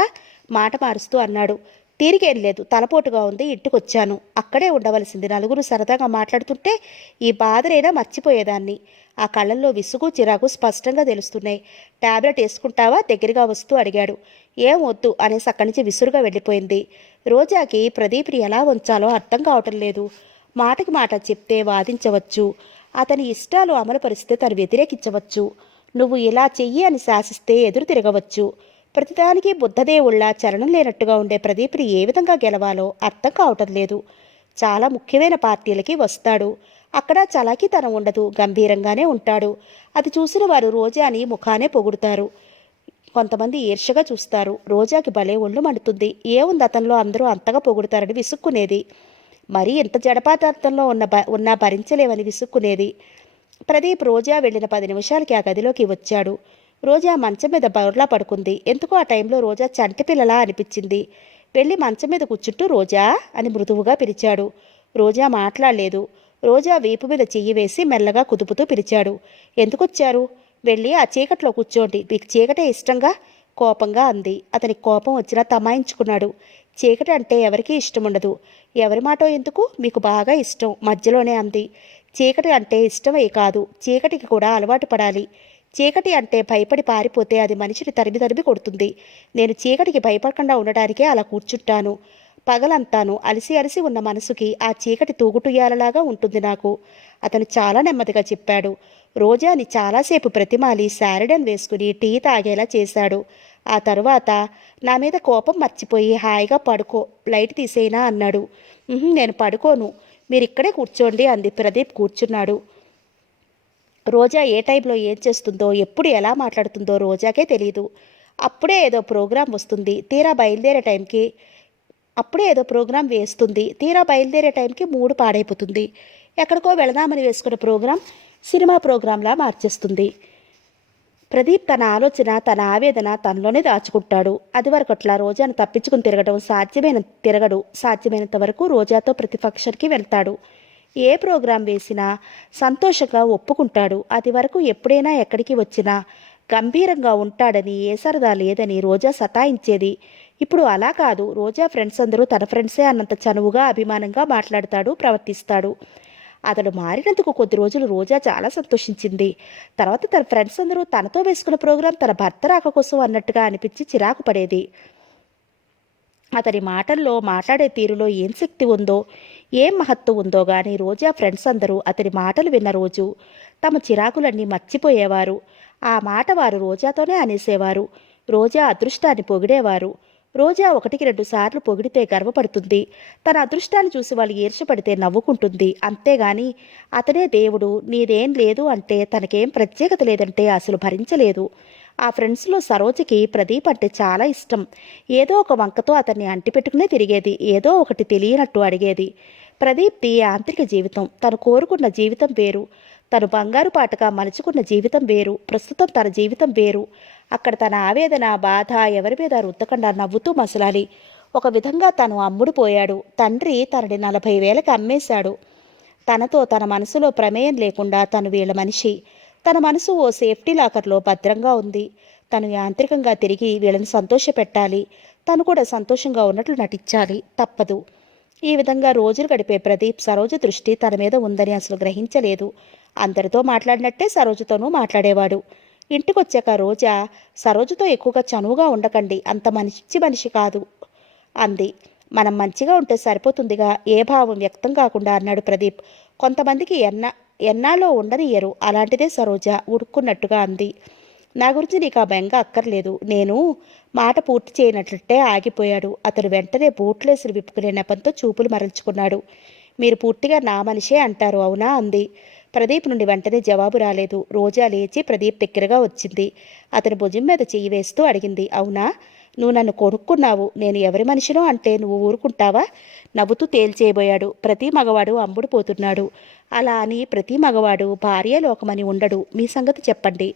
మాట మారుస్తూ అన్నాడు. తీరికేం లేదు, తలపోటుగా ఉంది, ఇంటికొచ్చాను. అక్కడే ఉండవలసింది. నలుగురు సరదాగా మాట్లాడుతుంటే ఈ బాధనైనా మర్చిపోయేదాన్ని. ఆ కళ్ళల్లో విసుగు చిరాకు స్పష్టంగా తెలుస్తున్నాయి. టాబ్లెట్ వేసుకుంటావా, దగ్గరగా వస్తూ అడిగాడు. ఏం వద్దు అనేసి అక్కడి నుంచి విసురుగా వెళ్ళిపోయింది. రోజాకి ప్రదీప్ని ఎలా ఉంచాలో అర్థం కావటం లేదు. మాటకి మాట చెప్తే వాదించవచ్చు, అతని ఇష్టాలు అమలుపరిస్తే తను వ్యతిరేకించవచ్చు. నువ్వు ఇలా చెయ్యి అని శాసిస్తే ఎదురు తిరగవచ్చు. ప్రతిదానికి బుద్ధదేవుళ్ళ చలనం లేనట్టుగా ఉండే ప్రదీప్ని ఏ విధంగా గెలవాలో అర్థం కావటం లేదు. చాలా ముఖ్యమైన పార్టీలకి వస్తాడు. అక్కడ చలాకీతనం ఉండదు, గంభీరంగానే ఉంటాడు. అది చూసిన వారు రోజాని ముఖానే పొగుడుతారు. కొంతమంది ఈర్ష్యగా చూస్తారు. రోజాకి భలే ఒళ్ళు మండుతుంది. ఏముంది అతనిలో, అందరూ అంతగా పొగుడుతారని విసుక్కునేది. మరీ ఎంత జడపాతార్థంలో ఉన్నా భరించలేవని విసుక్కునేది. ప్రదీప్ రోజా వెళ్ళిన 10 నిమిషాలకి ఆ గదిలోకి వచ్చాడు. రోజా మంచం మీద బౌర్లా పడుకుంది. ఎందుకో ఆ టైంలో రోజా చంటి పిల్లలా అనిపించింది. వెళ్ళి మంచం మీద కూర్చుంటూ రోజా అని మృదువుగా పిలిచాడు. రోజా మాట్లాడలేదు. రోజా వీపు మీద చెయ్యి వేసి మెల్లగా కుదుపుతూ పిలిచాడు. ఎందుకొచ్చారు. వెళ్ళి ఆ చీకట్లో కూర్చోండి, మీకు చీకటే ఇష్టంగా, కోపంగా అంది. అతనికి కోపం వచ్చినా తమాయించుకున్నాడు. చీకటి అంటే ఎవరికీ ఇష్టం ఉండదు. ఎవరి మాటో ఎందుకు, మీకు బాగా ఇష్టం, మధ్యలోనే అంది. చీకటి అంటే ఇష్టమే కాదు, చీకటికి కూడా అలవాటు పడాలి. చీకటి అంటే భయపడి పారిపోతే అది మనిషిని తరిమి తరిమి కొడుతుంది. నేను చీకటికి భయపడకుండా ఉండటానికే అలా కూర్చుంటాను. పగలంతాను అలసి అలసి ఉన్న మనసుకి ఆ చీకటి తూగుటుయ్యాలలాగా ఉంటుంది నాకు. అతను చాలా నెమ్మదిగా చెప్పాడు. రోజాని చాలాసేపు ప్రతిమాలి శారిడన్ వేసుకుని టీ తాగేలా చేశాడు. ఆ తరువాత నా మీద కోపం మర్చిపోయి హాయిగా పడుకో, లైట్ తీసేయినా అన్నాడు. నేను పడుకోను, మీరిక్కడే కూర్చోండి అంది. ప్రదీప్ కూర్చున్నాడు. రోజా ఏ టైంలో ఏం చేస్తుందో, ఎప్పుడు ఎలా మాట్లాడుతుందో రోజాకే తెలియదు. అప్పుడే ఏదో ప్రోగ్రాం వస్తుంది, తీరా బయలుదేరే టైంకి తీరా బయలుదేరే టైంకి మూడు పాడైపోతుంది. ఎక్కడికో వెళదామని వేసుకున్న ప్రోగ్రాం సినిమా ప్రోగ్రాంలా మార్చేస్తుంది. ప్రదీప్ తన ఆలోచన, తన ఆవేదన తనలోనే దాచుకుంటాడు. అది వరకు అట్లా రోజాను తప్పించుకుని తిరగడు. సాధ్యమైనంత వరకు రోజాతో ప్రతి ఫంక్షన్కి వెళ్తాడు. ఏ ప్రోగ్రాం వేసినా సంతోషంగా ఒప్పుకుంటాడు. అది వరకు ఎప్పుడైనా ఎక్కడికి వచ్చినా గంభీరంగా ఉంటాడని, ఏ సరదా లేదని రోజా సతాయించేది. ఇప్పుడు అలా కాదు. రోజా ఫ్రెండ్స్ అందరూ తన ఫ్రెండ్సే అన్నంత చనువుగా, అభిమానంగా మాట్లాడతాడు, ప్రవర్తిస్తాడు. అతడు మారినందుకు కొద్ది రోజులు రోజా చాలా సంతోషించింది. తర్వాత తన ఫ్రెండ్స్ అందరూ తనతో వేసుకున్న ప్రోగ్రాం తన భర్త రాక కోసం అన్నట్టుగా అనిపించి చిరాకు పడేది. అతని మాటల్లో, మాట్లాడే తీరులో ఏం శక్తి ఉందో, ఏం మహత్తు ఉందో గాని రోజా ఫ్రెండ్స్ అందరూ అతని మాటలు విన్న రోజు తమ చిరాకులన్నీ మర్చిపోయేవారు. ఆ మాట వారు రోజాతోనే అనేసేవారు. రోజా అదృష్టాన్ని పొగిడేవారు. రోజా 1-2 సార్లు పొగిడితే గర్వపడుతుంది. తన అదృష్టాన్ని చూసి వాళ్ళు ఈర్ష్యపడితే నవ్వుకుంటుంది. అంతేగాని అతనే దేవుడు, నీదేం లేదు అంటే, తనకేం ప్రత్యేకత లేదంటే అసలు భరించలేదు. ఆ ఫ్రెండ్స్లో సరోజకి ప్రదీప్ అంటే చాలా ఇష్టం. ఏదో ఒక వంకతో అతన్ని అంటిపెట్టుకునే తిరిగేది. ఏదో ఒకటి తెలియనట్టు అడిగేది. ప్రదీప్ది యాంత్రిక జీవితం, తను కోరుకున్న జీవితం వేరు. తను బంగారు పాటగా మలుచుకున్న జీవితం వేరు, ప్రస్తుతం తన జీవితం వేరు. అక్కడ తన ఆవేదన, బాధ ఎవరి మీద రుద్దకుండా నవ్వుతూ మసలాలి. ఒక విధంగా తను అమ్ముడు పోయాడు. తండ్రి తనని 40,000కి అమ్మేశాడు. తనతో తన మనసులో ప్రమేయం లేకుండా తను వీళ్ళ మనిషి. తన మనసు ఓ సేఫ్టీ లాకర్లో భద్రంగా ఉంది. తను యాంత్రికంగా తిరిగి వీళ్ళని సంతోషపెట్టాలి. తను కూడా సంతోషంగా ఉన్నట్లు నటించాలి. తప్పదు. ఈ విధంగా రోజులు గడిపే ప్రదీప్ సరోజ దృష్టి తన మీద ఉందని అసలు గ్రహించలేదు. అందరితో మాట్లాడినట్టే సరోజతోనూ మాట్లాడేవాడు. ఇంటికొచ్చాక రోజా, సరోజతో ఎక్కువగా చనువుగా ఉండకండి, అంత మంచి మనిషి కాదు అంది. మనం మంచిగా ఉంటే సరిపోతుందిగా, ఏ భావం వ్యక్తం కాకుండా అన్నాడు ప్రదీప్. కొంతమందికి ఎన్నాళ్ళో ఉండనియ్యరు, అలాంటిదే సరోజ ఉడుక్కున్నట్టుగా అంది. నా గురించి నీకు ఆ బెంగ అక్కర్లేదు. నేను మాట పూర్తి చేయనట్లట్టే ఆగిపోయాడు. అతడు వెంటనే బూట్లేసులు విప్పుకునే నెపంతో చూపులు మరల్చుకున్నాడు. మీరు పూర్తిగా నా మనిషే అంటారు అవునా అంది. ప్రదీప్ నుండి వెంటనే జవాబు రాలేదు. రోజా లేచి ప్రదీప్ దగ్గరగా వచ్చింది. అతని భుజం మీద చెయ్యి వేస్తూ అడిగింది, అవునా, నువ్వు నన్ను కొనుక్కున్నావు, నేను ఎవరి మనిషినో అంటే నువ్వు ఊరుకుంటావా? నవ్వుతూ తేల్చేయబోయాడు. ప్రతి మగవాడు అమ్ముడుపోతున్నాడు. అలా అని ప్రతి మగవాడు భార్యాలోకమని ఉండడు. మీ సంగతి చెప్పండి.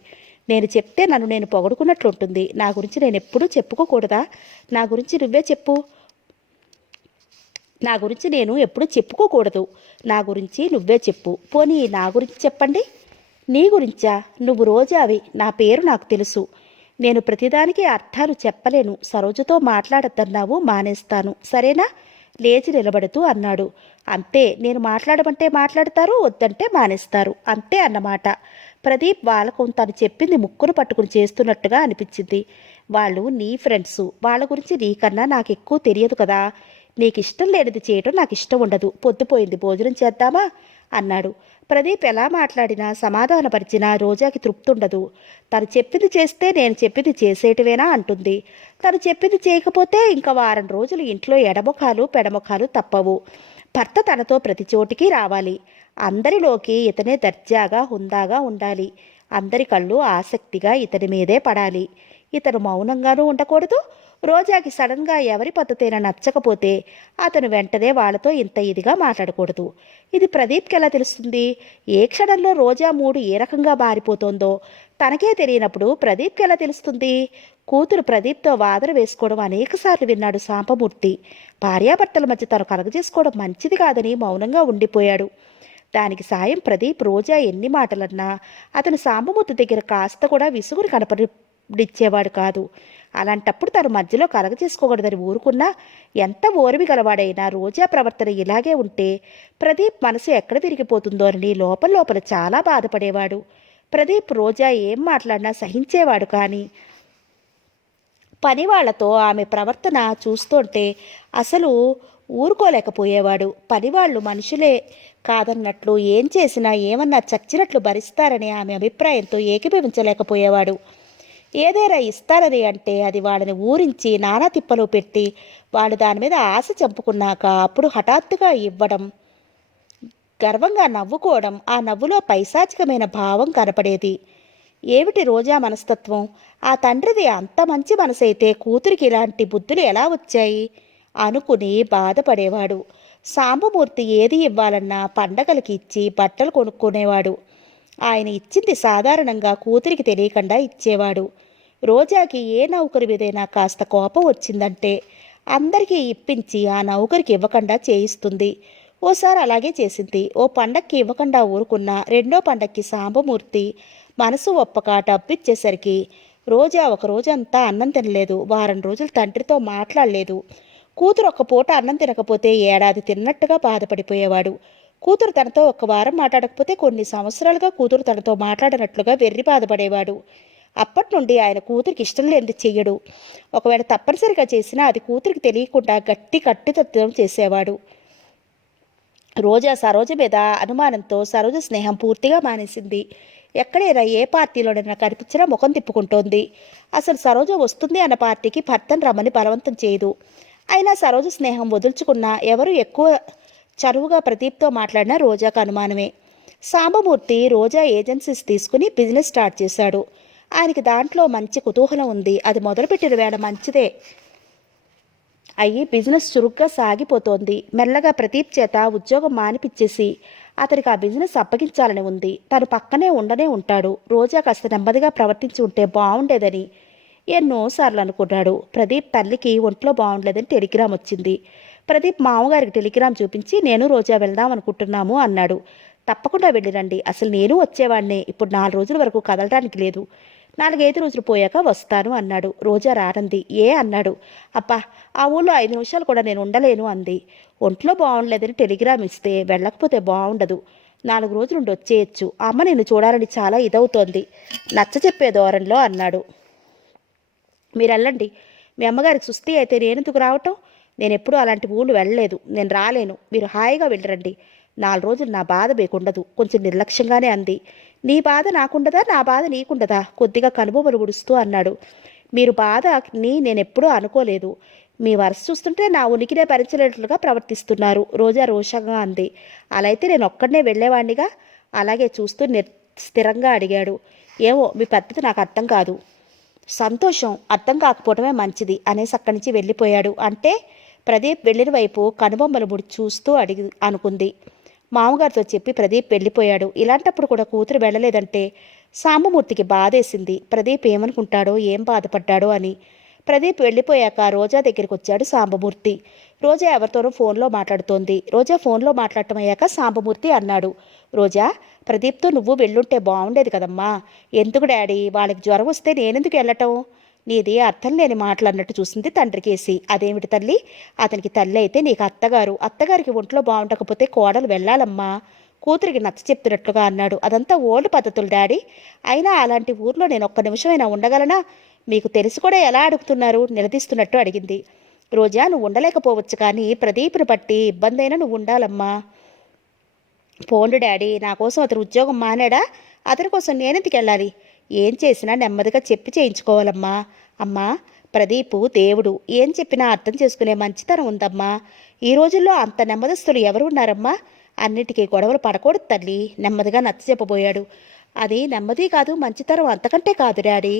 నేను చెప్తే నన్ను నేను పొగడుకున్నట్లుంటుంది. నా గురించి నేను ఎప్పుడూ చెప్పుకోకూడదా? నా గురించి నువ్వే చెప్పు. నా గురించి నేను ఎప్పుడూ చెప్పుకోకూడదు. నా గురించి నువ్వే చెప్పు. పోనీ నా గురించి చెప్పండి. నీ గురించా? నువ్వు రోజావి. నా పేరు నాకు తెలుసు. నేను ప్రతిదానికి అర్థాలు చెప్పలేను. సరోజతో మాట్లాడద్దన్నావు, మానేస్తాను, సరేనా? లేచి నిలబడుతూ అన్నాడు. అంతే, నేను మాట్లాడమంటే మాట్లాడతారు, వద్దంటే మానేస్తారు, అంతే అన్నమాట. ప్రదీప్ వాళ్ళకు తను చెప్పింది ముక్కును పట్టుకుని చేస్తున్నట్టుగా అనిపించింది. వాళ్ళు నీ ఫ్రెండ్సు, వాళ్ళ గురించి నీకన్నా నాకు ఎక్కువ తెలియదు కదా. నీకు ఇష్టం లేనిది చేయటం నాకు ఇష్టం ఉండదు. పొద్దుపోయింది, భోజనం చేద్దామా అన్నాడు. ప్రదీప్ ఎలా మాట్లాడినా సమాధానపరిచినా రోజాకి తృప్తి ఉండదు. తను చెప్పింది చేస్తే నేను చెప్పింది చేసేటివేనా అంటుంది. తను చెప్పింది చేయకపోతే ఇంకా వారం రోజులు ఇంట్లో ఎడముఖాలు పెడముఖాలు తప్పవు. భర్త తనతో ప్రతి చోటికి రావాలి. అందరిలోకి ఇతనే దర్జాగా హుందాగా ఉండాలి. అందరి కళ్ళు ఆసక్తిగా ఇతని మీదే పడాలి. ఇతను మౌనంగానూ ఉండకూడదు. రోజాకి సడన్గా ఎవరి పద్ధతైనా నచ్చకపోతే అతను వెంటనే వాళ్ళతో ఇంత ఇదిగా మాట్లాడకూడదు. ఇది ప్రదీప్కి ఎలా తెలుస్తుంది? ఏ క్షణంలో రోజా మూడు ఏ రకంగా మారిపోతోందో తనకే తెలియనప్పుడు ప్రదీప్కి ఎలా తెలుస్తుంది? కూతురు ప్రదీప్తో వాదన వేసుకోవడం అనేకసార్లు విన్నాడు సాంబమూర్తి. భార్యాభర్తల మధ్య తను కలగజేసుకోవడం మంచిది కాదని మౌనంగా ఉండిపోయాడు. దానికి సాయం ప్రదీప్ రోజా ఎన్ని మాటలన్నా అతను సాంబమూర్తి దగ్గర కాస్త కూడా విసుగుని కనపడిచ్చేవాడు కాదు. అలాంటప్పుడు తను మధ్యలో కలగజేసుకోకూడదని ఊరుకున్నా ఎంత ఓర్మి గలవాడైనా రోజా ప్రవర్తన ఇలాగే ఉంటే ప్రదీప్ మనసు ఎక్కడ తిరిగిపోతుందో అని లోపల లోపల చాలా బాధపడేవాడు. ప్రదీప్ రోజా ఏం మాట్లాడినా సహించేవాడు, కానీ పనివాళ్లతో ఆమె ప్రవర్తన చూస్తుంటే అసలు ఊరుకోలేకపోయేవాడు. పనివాళ్ళు మనుషులే కాదన్నట్లు, ఏం చేసినా ఏమన్నా చచ్చినట్లు భరిస్తారనే ఆమె అభిప్రాయంతో ఏకీభవించలేకపోయేవాడు. ఏదైనా ఇస్తారని అంటే అది వాళ్ళని ఊరించి నానా తిప్పలు పెట్టి వాళ్ళు దాని మీద ఆశ చంపుకున్నాక అప్పుడు హఠాత్తుగా ఇవ్వడం, గర్వంగా నవ్వుకోవడం, ఆ నవ్వులో పైశాచికమైన భావం కనపడేది. ఏమిటి రోజా మనస్తత్వం? ఆ తండ్రిది అంత మంచి మనసైతే కూతురికి ఇలాంటి బుద్ధులు ఎలా వచ్చాయి అనుకుని బాధపడేవాడు. సాంబమూర్తి ఏది ఇవ్వాలన్నా పండగలకి ఇచ్చి బట్టలు కొనుక్కునేవాడు. ఆయన ఇచ్చింది సాధారణంగా కూతురికి తెలియకుండా ఇచ్చేవాడు. రోజాకి ఏ నౌకరి మీదైనా కాస్త కోపం వచ్చిందంటే అందరికీ ఇప్పించి ఆ నౌకరికి ఇవ్వకుండా చేయిస్తుంది. ఓసారి అలాగే చేసింది. ఓ పండక్కి ఇవ్వకుండా ఊరుకున్న రెండో పండక్కి సాంబమూర్తి మనసు ఒప్పక డబ్బిచ్చేసరికి రోజా ఒక రోజంతా అన్నం తినలేదు. వారం రోజులు తండ్రితో మాట్లాడలేదు. కూతురు ఒక్క పూట అన్నం తినకపోతే ఏడాది తిన్నట్టుగా బాధపడిపోయేవాడు. కూతురు తనతో ఒక్క వారం మాట్లాడకపోతే కొన్ని సంవత్సరాలుగా కూతురు తనతో మాట్లాడినట్లుగా వెర్రి బాధపడేవాడు. అప్పటి నుండి ఆయన కూతురికి ఇష్టం లేనిది చెయ్యడు. ఒకవేళ తప్పనిసరిగా చేసినా అది కూతురికి తెలియకుండా గట్టి కట్టుదిట్టం చేసేవాడు. రోజా సరోజ మీద అనుమానంతో సరోజ స్నేహం పూర్తిగా మానేసింది. ఎక్కడైనా ఏ పార్టీలోనైనా కనిపించినా ముఖం తిప్పుకుంటోంది. అసలు సరోజ వస్తుంది అన్న పార్టీకి భర్తను రమ్మని బలవంతం చేయదు. అయినా సరోజ స్నేహం వదులుచుకున్నా ఎవరు ఎక్కువ చనువుగా ప్రదీప్తో మాట్లాడినా రోజాకు అనుమానమే. సాంబమూర్తి రోజా ఏజెన్సీస్ తీసుకుని బిజినెస్ స్టార్ట్ చేశాడు. ఆయనకి దాంట్లో మంచి కుతూహలం ఉంది. అది మొదలుపెట్టిన వేళ మంచిదే అయ్యి బిజినెస్ చురుగ్గా సాగిపోతోంది. మెల్లగా ప్రదీప్ చేత ఉద్యోగం మానిపించేసి అతనికి ఆ బిజినెస్ అప్పగించాలని ఉంది. తను పక్కనే ఉండనే ఉంటాడు. రోజా కాస్త నెమ్మదిగా ప్రవర్తించి ఉంటే బాగుండేదని ఎన్నోసార్లు అనుకున్నాడు. ప్రదీప్ తల్లికి ఒంట్లో బాగుండలేదని టెలిగ్రామ్ వచ్చింది. ప్రదీప్ మామగారికి టెలిగ్రామ్ చూపించి నేను రోజా వెళ్దాం అనుకుంటున్నాము అన్నాడు. తప్పకుండా వెళ్ళిరండి, అసలు నేను వచ్చేవాడినే. ఇప్పుడు 4 రోజుల వరకు కదలడానికి లేదు. 4-5 రోజులు పోయాక వస్తాను అన్నాడు. రోజా రానంది. ఏ అన్నాడు. అబ్బా, ఆ ఊళ్ళో 5 నిమిషాలు కూడా నేను ఉండలేను అంది. ఒంట్లో బాగుండలేదని టెలిగ్రామ్ ఇస్తే వెళ్ళకపోతే బాగుండదు. 4 రోజులుండి వచ్చేయచ్చు. అమ్మ నిన్ను చూడాలని చాలా ఇదవుతోంది నచ్చ చెప్పే ధోరణిలో అన్నాడు. మీరు వెళ్ళండి. మీ అమ్మగారికి సుస్థి అయితే నేనెందుకు రావటం? నేను ఎప్పుడూ అలాంటి ఊళ్ళు వెళ్ళలేదు. నేను రాలేను. మీరు హాయిగా వెళ్ళరండి. 4 రోజులు నా బాధ మీకుండదు. కొంచెం నిర్లక్ష్యంగానే అంది. నీ బాధ నాకుండదా, నా బాధ నీకుండదా? కొద్దిగా కనుబొమ్మలు గుడుస్తూ అన్నాడు. మీరు బాధని నేనెప్పుడూ అనుకోలేదు. మీ వరస చూస్తుంటే నా ఉనికినే భరించలేట్లుగా ప్రవర్తిస్తున్నారు. రోజా రోషంగా అంది. అలా అయితే నేను ఒక్కడనే వెళ్ళేవాణ్ణిగా. అలాగే చూస్తూ స్థిరంగా అడిగాడు. ఏమో మీ పద్ధతి నాకు అర్థం కాదు. సంతోషం, అర్థం కాకపోవటమే మంచిది అనేసి అక్కడి నుంచి వెళ్ళిపోయాడు. అంటే ప్రదీప్ వెళ్ళిన వైపు కనుబొమ్మలు ముడి చూస్తూ అనుకుంది. మామగారితో చెప్పి ప్రదీప్ వెళ్ళిపోయాడు. ఇలాంటప్పుడు కూడా కూతురు వెళ్ళలేదంటే సాంబమూర్తికి బాధేసింది. ప్రదీప్ ఏమనుకుంటాడో, ఏం బాధపడ్డాడో అని. ప్రదీప్ వెళ్ళిపోయాక రోజా దగ్గరికి వచ్చాడు సాంబమూర్తి. రోజా ఎవరితోనో ఫోన్లో మాట్లాడుతోంది. రోజా ఫోన్లో మాట్లాడటం అయ్యాక సాంబమూర్తి అన్నాడు. రోజా, ప్రదీప్తో నువ్వు వెళ్ళుంటే బాగుండేది కదమ్మా. ఎందుకు డాడీ, వాళ్ళకి జ్వరం వస్తే నేనెందుకు వెళ్ళటం? నీది అర్థం లేని మాటలు అన్నట్టు చూసింది తండ్రికేసి. అదేమిటి తల్లి, అతనికి తల్లి అయితే నీకు అత్తగారు. అత్తగారికి ఒంట్లో బాగుండకపోతే కోడలు వెళ్ళాలమ్మా. కూతురికి నచ్చ చెప్తున్నట్లుగా అన్నాడు. అదంతా ఓల్డ్ పద్ధతులు డాడీ. అయినా అలాంటి ఊర్లో నేను ఒక్క నిమిషమైనా ఉండగలనా? మీకు తెలిసి కూడా ఎలా అడుగుతున్నారు? నిలదీస్తున్నట్టు అడిగింది. రోజా, నువ్వు ఉండలేకపోవచ్చు, కానీ ప్రదీప్ని బట్టి ఇబ్బంది అయినా నువ్వు ఉండాలమ్మా. పోండు డాడీ, నా కోసం అతను ఉద్యోగం మానాడా? అతని కోసం నేనెందుకు వెళ్ళాలి? ఏం చేసినా నెమ్మదిగా చెప్పి చేయించుకోవాలమ్మా. అమ్మా, ప్రదీపు దేవుడు. ఏం చెప్పినా అర్థం చేసుకునే మంచితనం ఉందమ్మా. ఈ రోజుల్లో అంత నెమ్మదస్తులు ఎవరు ఉన్నారమ్మా? అన్నిటికీ గొడవలు పడకూడదు తల్లి. నెమ్మదిగా నచ్చ చెప్పబోయాడు. అది నెమ్మది కాదు, మంచితనం అంతకంటే కాదు డాడీ.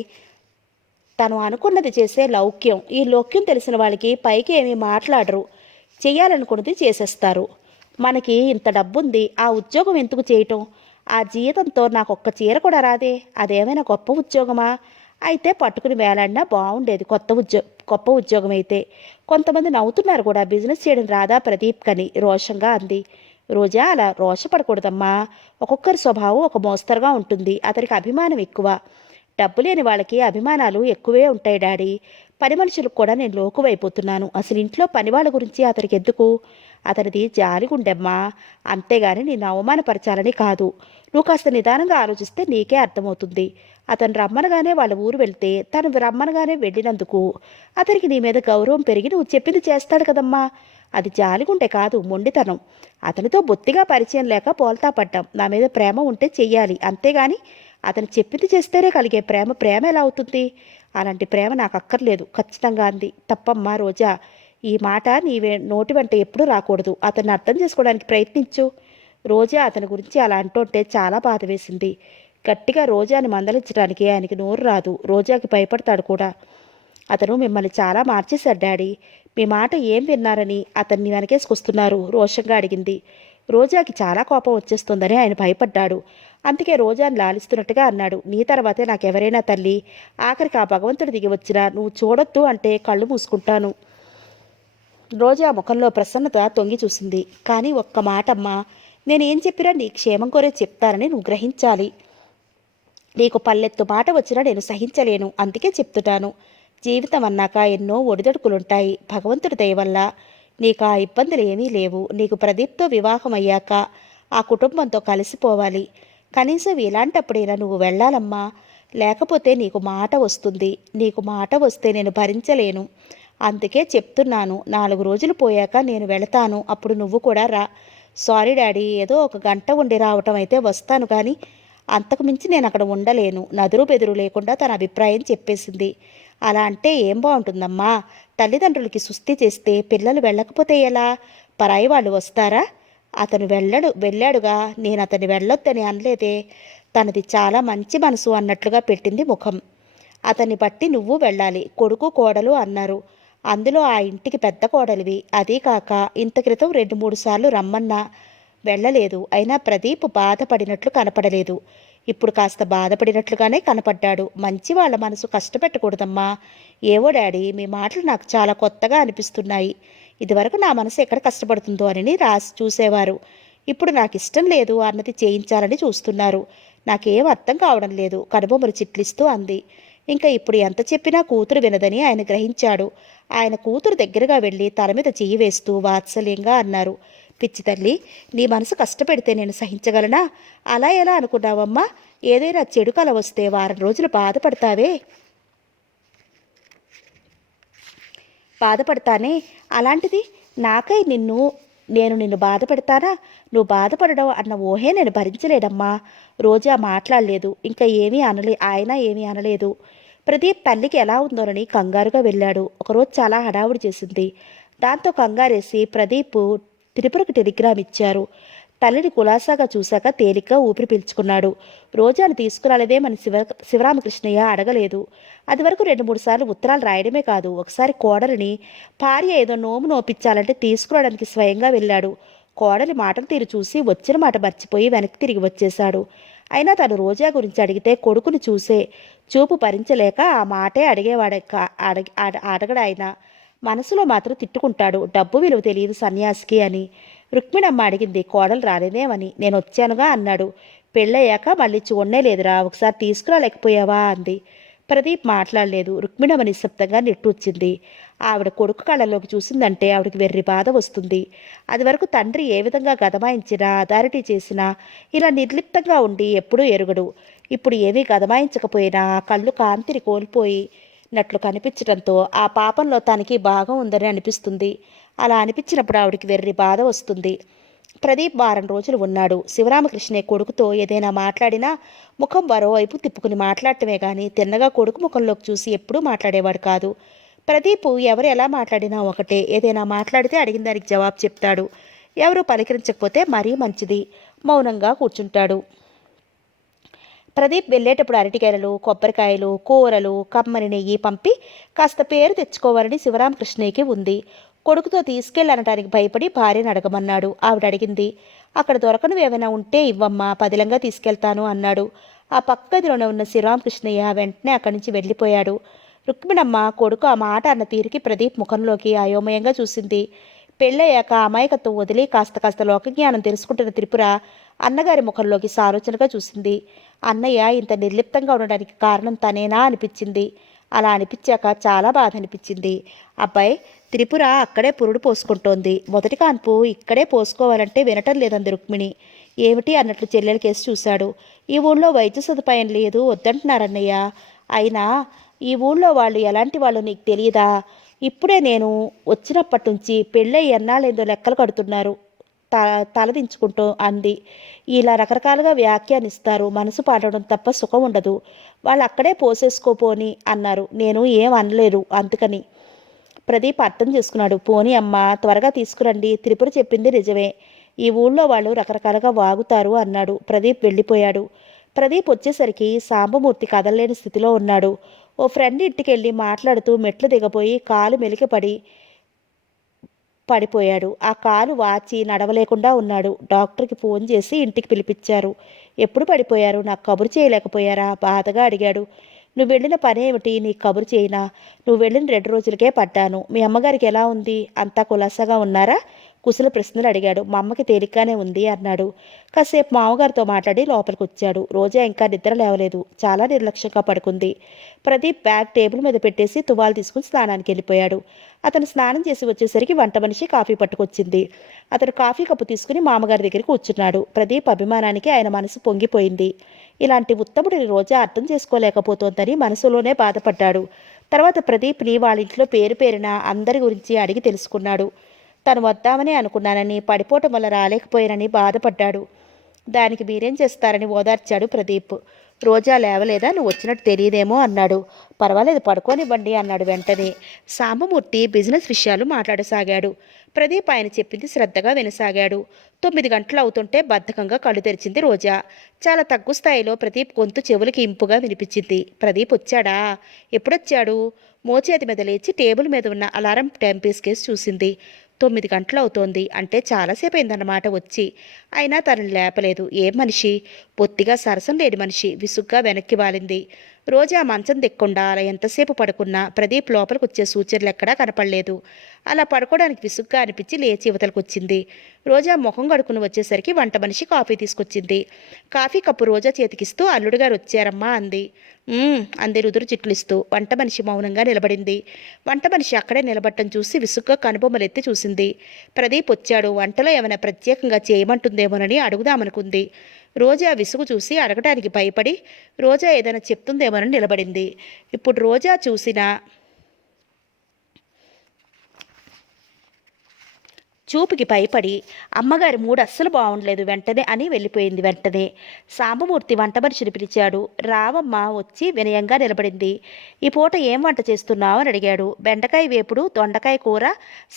తను అనుకున్నది చేసే లౌక్యం. ఈ లౌక్యం తెలిసిన వాళ్ళకి పైకి ఏమీ మాట్లాడరు. చెయ్యాలనుకున్నది చేసేస్తారు. మనకి ఇంత డబ్బుంది, ఆ ఉద్యోగం ఎందుకు చేయటం? ఆ జీతంతో నాకు ఒక్క చీర కూడా రాదే. అదేమైనా గొప్ప ఉద్యోగమా? అయితే పట్టుకుని వేలాడినా బాగుండేది. గొప్ప ఉద్యోగం అయితే. కొంతమంది నవ్వుతున్నారు కూడా. బిజినెస్ చేయడం రాదా ప్రదీప్ కని రోషంగా అంది. రోజా, అలా రోషపడకూడదమ్మా. ఒక్కొక్కరి స్వభావం ఒక మోస్తరుగా ఉంటుంది. అతనికి అభిమానం ఎక్కువ. డబ్బు లేని వాళ్ళకి అభిమానాలు ఎక్కువే ఉంటాయి డాడీ. పని మనుషులకు కూడా నేను లోకువైపోతున్నాను. అసలు ఇంట్లో పనివాళ్ళ గురించి అతనికి ఎందుకు? అతనిది జాలిగుండెమ్మా. అంతేగాని నేను అవమానపరచాలని కాదు. నువ్వు కాస్త నిదానంగా ఆలోచిస్తే నీకే అర్థమవుతుంది. అతను రమ్మనగానే వాళ్ళ ఊరు వెళ్తే తను రమ్మనగానే వెళ్ళినందుకు అతనికి నీ మీద గౌరవం పెరిగి నువ్వు చెప్పింది చేస్తాడు కదమ్మా. అది జాలిగుంటే కాదు, మొండితనం. అతనితో బొత్తిగా పరిచయం లేక పోల్తా పడ్డాం. నా మీద ప్రేమ ఉంటే చెయ్యాలి, అంతేగాని అతను చెప్పింది చేస్తేనే కలిగే ప్రేమ ప్రేమ ఎలా అవుతుంది? అలాంటి ప్రేమ నాకు అక్కర్లేదు ఖచ్చితంగా అంది. తప్పమ్మా రోజా, ఈ మాట నీ నోటి వెంట ఎప్పుడూ రాకూడదు. అతన్ని అర్థం చేసుకోవడానికి ప్రయత్నించు. రోజా అతని గురించి అలా అంటుంటే చాలా బాధ వేసింది. గట్టిగా రోజాని మందలించడానికి ఆయనకి నోరు రాదు. రోజాకి భయపడతాడు కూడా. అతను మిమ్మల్ని చాలా మార్చేశాడు డాడీ. మీ మాట ఏం విన్నారని అతన్ని వెనకేసుకొస్తున్నారు? రోషంగా అడిగింది. రోజాకి చాలా కోపం వచ్చేస్తుందని ఆయన భయపడ్డాడు. అందుకే రోజాని లాలిస్తున్నట్టుగా అన్నాడు. నీ తర్వాతే నాకెవరైనా తల్లి. ఆఖరికి ఆ భగవంతుడు దిగి వచ్చినా నువ్వు చూడొద్దు అంటే కళ్ళు మూసుకుంటాను. రోజా ముఖంలో ప్రసన్నత తొంగి చూసింది. కానీ ఒక్క మాటమ్మా, నేనేం చెప్పినా నీ క్షేమం కోరే చెప్తానని నువ్వు గ్రహించాలి. నీకు పల్లెత్తు మాట వచ్చినా నేను సహించలేను. అందుకే చెప్తున్నాను. జీవితం అన్నాక ఎన్నో ఒడిదొడుకులుంటాయి. భగవంతుడి దయ వల్ల నీకు ఆ ఇబ్బందులు ఏమీ లేవు. నీకు ప్రదీప్తో వివాహం అయ్యాక ఆ కుటుంబంతో కలిసిపోవాలి. కనీసం ఇలాంటప్పుడైనా నువ్వు వెళ్ళాలమ్మా. లేకపోతే నీకు మాట వస్తుంది. నీకు మాట వస్తే నేను భరించలేను. అందుకే చెప్తున్నాను. 4 రోజులు పోయాక నేను వెళతాను. అప్పుడు నువ్వు కూడా రా. సారీ డాడీ, ఏదో 1 గంట ఉండి రావటం అయితే వస్తాను, కానీ అంతకుమించి నేను అక్కడ ఉండలేను. నదురు బెదురు లేకుండా తన అభిప్రాయం చెప్పేసింది. అలా అంటే ఏం బాగుంటుందమ్మా? తల్లిదండ్రులకి సుస్థి చేస్తే పిల్లలు వెళ్ళకపోతే ఎలా? పరాయి వాళ్ళు వస్తారా? అతను వెళ్ళాడుగా. నేను అతన్ని వెళ్ళొద్దని అనలేదే. తనది చాలా మంచి మనసు అన్నట్లుగా పెట్టింది ముఖం. అతన్ని బట్టి నువ్వు వెళ్ళాలి. కొడుకు కోడలు అన్నారు. అందులో ఆ ఇంటికి పెద్ద కోడలివి. అదీ కాక ఇంత క్రితం 2-3 సార్లు రమ్మన్నా వెళ్ళలేదు. అయినా ప్రదీప్ బాధపడినట్లు కనపడలేదు. ఇప్పుడు కాస్త బాధపడినట్లుగానే కనపడ్డాడు. మంచి వాళ్ళ మనసు కష్టపెట్టకూడదమ్మా. ఏవో డాడీ, మీ మాటలు నాకు చాలా కొత్తగా అనిపిస్తున్నాయి. ఇదివరకు నా మనసు ఎక్కడ కష్టపడుతుందో అని రాసి చూసేవారు. ఇప్పుడు నాకు ఇష్టం లేదు అన్నది చేయించాలని చూస్తున్నారు. నాకేం అర్థం కావడం లేదు, కనుబొమ్మలు చిట్లిస్తూ అంది. ఇంకా ఇప్పుడు ఎంత చెప్పినా కూతురు వినదని ఆయన గ్రహించాడు. ఆయన కూతురు దగ్గరగా వెళ్ళి తల మీద చెయ్యి వేస్తూ వాత్సల్యంగా అన్నారు. పిచ్చి తల్లి, నీ మనసు కష్టపెడితే నేను సహించగలనా? అలా ఎలా అనుకున్నావమ్మా? ఏదైనా చెడు కల వస్తే వారం రోజులు బాధపడతానే. అలాంటిది నాకై నేను నిన్ను బాధ పెడతానా? నువ్వు బాధపడడం అన్న ఊహే నేను భరించలేడమ్మా. రోజా మాట్లాడలేదు. ఇంకా ఆయన ఏమీ అనలేదు. ప్రదీప్ తల్లికి ఎలా ఉందోనని కంగారుగా వెళ్ళాడు. ఒకరోజు చాలా హడావుడి చేసింది. దాంతో కంగారేసి ప్రదీప్ త్రిపురకు టెలిగ్రామ్ ఇచ్చారు. తల్లిని కులాసాగా చూశాక తేలిగ్గా ఊపిరి పీల్చుకున్నాడు. రోజాను తీసుకురాలేదే మన శివరామకృష్ణయ్య అడగలేదు. అది వరకు 2-3 సార్లు ఉత్తరాలు రాయడమే కాదు, ఒకసారి కోడలిని భార్య ఏదో నోము నోపించాలంటే తీసుకురావడానికి స్వయంగా వెళ్ళాడు. కోడలి మాటలు తీరు చూసి వచ్చిన మాట మర్చిపోయి వెనక్కి తిరిగి వచ్చేశాడు. అయినా తను రోజా గురించి అడిగితే కొడుకుని చూపు భరించలేక ఆ మాటే అడగడాయన. మనసులో మాత్రం తిట్టుకుంటాడు, డబ్బు విలువ తెలియదు సన్యాసికి అని. రుక్మిణమ్మ అడిగింది, కోడలు రాలేదేమని. నేను వచ్చానుగా అన్నాడు. పెళ్ళయ్యాక మళ్ళీ చూడనే లేదురా, ఒకసారి తీసుకురాలేకపోయావా అంది. ప్రదీప్ మాట్లాడలేదు. రుక్మిణమ్మ నిశ్శబ్దంగా నిట్టూర్చింది. ఆవిడ కొడుకు కళ్ళలోకి చూసిందంటే ఆవిడకి వెర్రి బాధ వస్తుంది. అది వరకు తండ్రి ఏ విధంగా గదమాయించినా అథారిటీ చేసినా ఇలా నిర్లిప్తంగా ఉండి ఎప్పుడూ ఎరుగడు. ఇప్పుడు ఏమీ గదమాయించకపోయినా కళ్ళు కాంతిని కోల్పోయినట్లు కనిపించడంతో ఆ పాపంలో తనకి భాగం ఉందని అనిపిస్తుంది. అలా అనిపించినప్పుడు ఆవిడికి వెర్రి బాధ వస్తుంది. ప్రదీప్ వారం రోజులు ఉన్నాడు. శివరామకృష్ణే కొడుకుతో ఏదైనా మాట్లాడినా ముఖం మరోవైపు తిప్పుకుని మాట్లాడటమే కానీ తిన్నగా కొడుకు ముఖంలోకి చూసి ఎప్పుడూ మాట్లాడేవాడు కాదు. ప్రదీప్ ఎవరు ఎలా మాట్లాడినా ఒకటే. ఏదైనా మాట్లాడితే అడిగిన దానికి జవాబు చెప్తాడు. ఎవరు పలకరించకపోతే మరీ మంచిది, మౌనంగా కూర్చుంటాడు. ప్రదీప్ వెళ్ళేటప్పుడు అరటికాయలు, కొబ్బరికాయలు, కూరలు, కమ్మని నెయ్యి పంపి కాస్త పేరు తెచ్చుకోవాలని శివరామకృష్ణయ్యకి ఉంది. కొడుకుతో తీసుకెళ్ళనటానికి భయపడి భార్యను అడగమన్నాడు. ఆవిడ అడిగింది. అక్కడ దొరకనివి ఏమైనా ఉంటే ఇవ్వమ్మా, పదిలంగా తీసుకెళ్తాను అన్నాడు. ఆ పక్క గదిలోనే ఉన్న శ్రీరామకృష్ణయ్య వెంటనే అక్కడి నుంచి వెళ్ళిపోయాడు. రుక్మిణమ్మ కొడుకు ఆ మాట అన్న తీరుకి ప్రదీప్ ముఖంలోకి అయోమయంగా చూసింది. పెళ్ళయ్యాక అమాయకత్వం వదిలి కాస్త కాస్త లోకజ్ఞానం తెలుసుకుంటున్న త్రిపుర అన్నగారి ముఖంలోకి సాలోచనగా చూసింది. అన్నయ్య ఇంత నిర్లిప్తంగా ఉండడానికి కారణం తనేనా అనిపించింది. అలా అనిపించాక చాలా బాధ అనిపించింది. అబ్బాయి, త్రిపుర అక్కడే పురుడు పోసుకుంటోంది. మొదటి కాన్పు ఇక్కడే పోసుకోవాలంటే వినటం లేదంది రుక్మిణి. ఏమిటి అన్నట్లు చెల్లెల కేసు చూశాడు. ఈ ఊళ్ళో వైద్య సదుపాయం లేదు, వద్దంటున్నారన్నయ్య. అయినా ఈ ఊళ్ళో వాళ్ళు ఎలాంటి వాళ్ళు నీకు తెలియదా? ఇప్పుడే నేను వచ్చినప్పటి నుంచి పెళ్ళై ఎన్నాళ్ళేందో లెక్కలు కడుతున్నారు తలదించుకుంటూ అంది. ఇలా రకరకాలుగా వ్యాఖ్యానిస్తారు. మనసు పాడడం తప్ప సుఖం ఉండదు. వాళ్ళు అక్కడే పోసేసుకోపోని అన్నారు. నేను ఏం అనలేరు అందుకని. ప్రదీప్ అర్థం చేసుకున్నాడు. పోనీ అమ్మ, త్వరగా తీసుకురండి. త్రిపుర చెప్పింది నిజమే. ఈ ఊళ్ళో వాళ్ళు రకరకాలుగా వాగుతారు అన్నాడు. ప్రదీప్ వెళ్ళిపోయాడు. ప్రదీప్ వచ్చేసరికి సాంబమూర్తి కదలలేని స్థితిలో ఉన్నాడు. ఓ ఫ్రెండ్ ఇంటికి వెళ్ళి మాట్లాడుతూ మెట్లు దిగబోయి కాలు పడిపోయాడు. ఆ కాలు వాచి నడవలేకుండా ఉన్నాడు. డాక్టర్కి ఫోన్ చేసి ఇంటికి పిలిపించారు. ఎప్పుడు పడిపోయారు? నాకు కబురు చేయలేకపోయారా? బాధగా అడిగాడు. నువ్వు వెళ్ళిన పనేమిటి? నీకు కబురు చేయనా? నువ్వు వెళ్ళిన 2 రోజులకే పడ్డాను. మీ అమ్మగారికి ఎలా ఉంది? అంతా కులాసాగా ఉన్నారా? కుశల ప్రశ్నలు అడిగాడు. మా అమ్మకి తేలిగ్గానే ఉంది అన్నాడు. కాసేపు మామగారితో మాట్లాడి లోపలికి వచ్చాడు. రోజా ఇంకా నిద్ర లేవలేదు. చాలా నిర్లక్ష్యంగా పడుకుంది. ప్రదీప్ బ్యాగ్ టేబుల్ మీద పెట్టేసి తువాలు తీసుకుని స్నానానికి వెళ్ళిపోయాడు. అతను స్నానం చేసి వచ్చేసరికి వంట మనిషి కాఫీ పట్టుకొచ్చింది. అతను కాఫీ కప్పు తీసుకుని మామగారి దగ్గరికి కూర్చున్నాడు. ప్రదీప్ అభిమానానికి ఆయన మనసు పొంగిపోయింది. ఇలాంటి ఉత్తముడిని రోజా అర్థం చేసుకోలేకపోతోందని మనసులోనే బాధపడ్డాడు. తర్వాత ప్రదీప్ని వాళ్ళ ఇంట్లో పేరు పేరిన అందరి గురించి అడిగి తెలుసుకున్నాడు. తను వద్దామని అనుకున్నానని, పడిపోవటం వల్ల రాలేకపోయానని బాధపడ్డాడు. దానికి మీరేం చేస్తారని ఓదార్చాడు ప్రదీప్. రోజా లేవలేదా? నువ్వు వచ్చినట్టు తెలియదేమో అన్నాడు. పర్వాలేదు, పడుకోనివ్వండి అన్నాడు వెంటనే. సాంబమూర్తి బిజినెస్ విషయాలు మాట్లాడసాగాడు. ప్రదీప్ ఆయన చెప్పింది శ్రద్ధగా వినసాగాడు. 9 గంటలు అవుతుంటే బద్ధకంగా కళ్ళు తెరిచింది రోజా. చాలా తగ్గు స్థాయిలో ప్రదీప్ గొంతు చెవులకి ఇంపుగా వినిపించింది. ప్రదీప్ వచ్చాడా? ఎప్పుడొచ్చాడు? మోచేతి మీద లేచి టేబుల్ మీద ఉన్న అలారం టైం పీస్ కేసు చూసింది. 9 గంటలు అవుతోంది. అంటే చాలాసేపు అయిందన్నమాట వచ్చి. అయినా తనని లేపలేదు. ఏం మనిషి? బొత్తిగా సరసం లేని మనిషి. విసుగ్గా వెనక్కి వాలింది. రోజా మంచం దిక్కుండా అలా ఎంతసేపు పడుకున్నా ప్రదీప్ లోపలికొచ్చే సూచనలు ఎక్కడా కనపడలేదు. అలా పడుకోవడానికి విసుగ్గా అనిపించి లేచి యువతలకొచ్చింది. రోజా మొహం కడుక్కుని వచ్చేసరికి వంట మనిషి కాఫీ తీసుకొచ్చింది. కాఫీ కప్పు రోజా చేతికిస్తూ అల్లుడు గారు వచ్చారమ్మా అంది. అంది రుదురు చిట్లిస్తూ. వంట మనిషి మౌనంగా నిలబడింది. వంట మనిషి అక్కడే నిలబడటం చూసి విసుగ్గా కనుబొమ్మలెత్తి చూసింది. ప్రదీప్ వచ్చాడు. వంటలో ఏమైనా ప్రత్యేకంగా చేయమంటుందేమోనని అడుగుదామనుకుంది. రోజా విసుగు చూసి అడగడానికి భయపడి రోజా ఏదైనా చెప్తుందేమోనని నిలబడింది. ఇప్పుడు రోజా చూసినా చూపుకి భయపడి అమ్మగారి మూడు అస్సలు బాగుండలేదు వెంటనే అని వెళ్ళిపోయింది. వెంటనే సాంబమూర్తి వంట మనిషిని పిలిచాడు. రావమ్మ వచ్చి వినయంగా నిలబడింది. ఈ పూట ఏం వంట చేస్తున్నావు అని అడిగాడు. బెండకాయ వేపుడు, దొండకాయ కూర,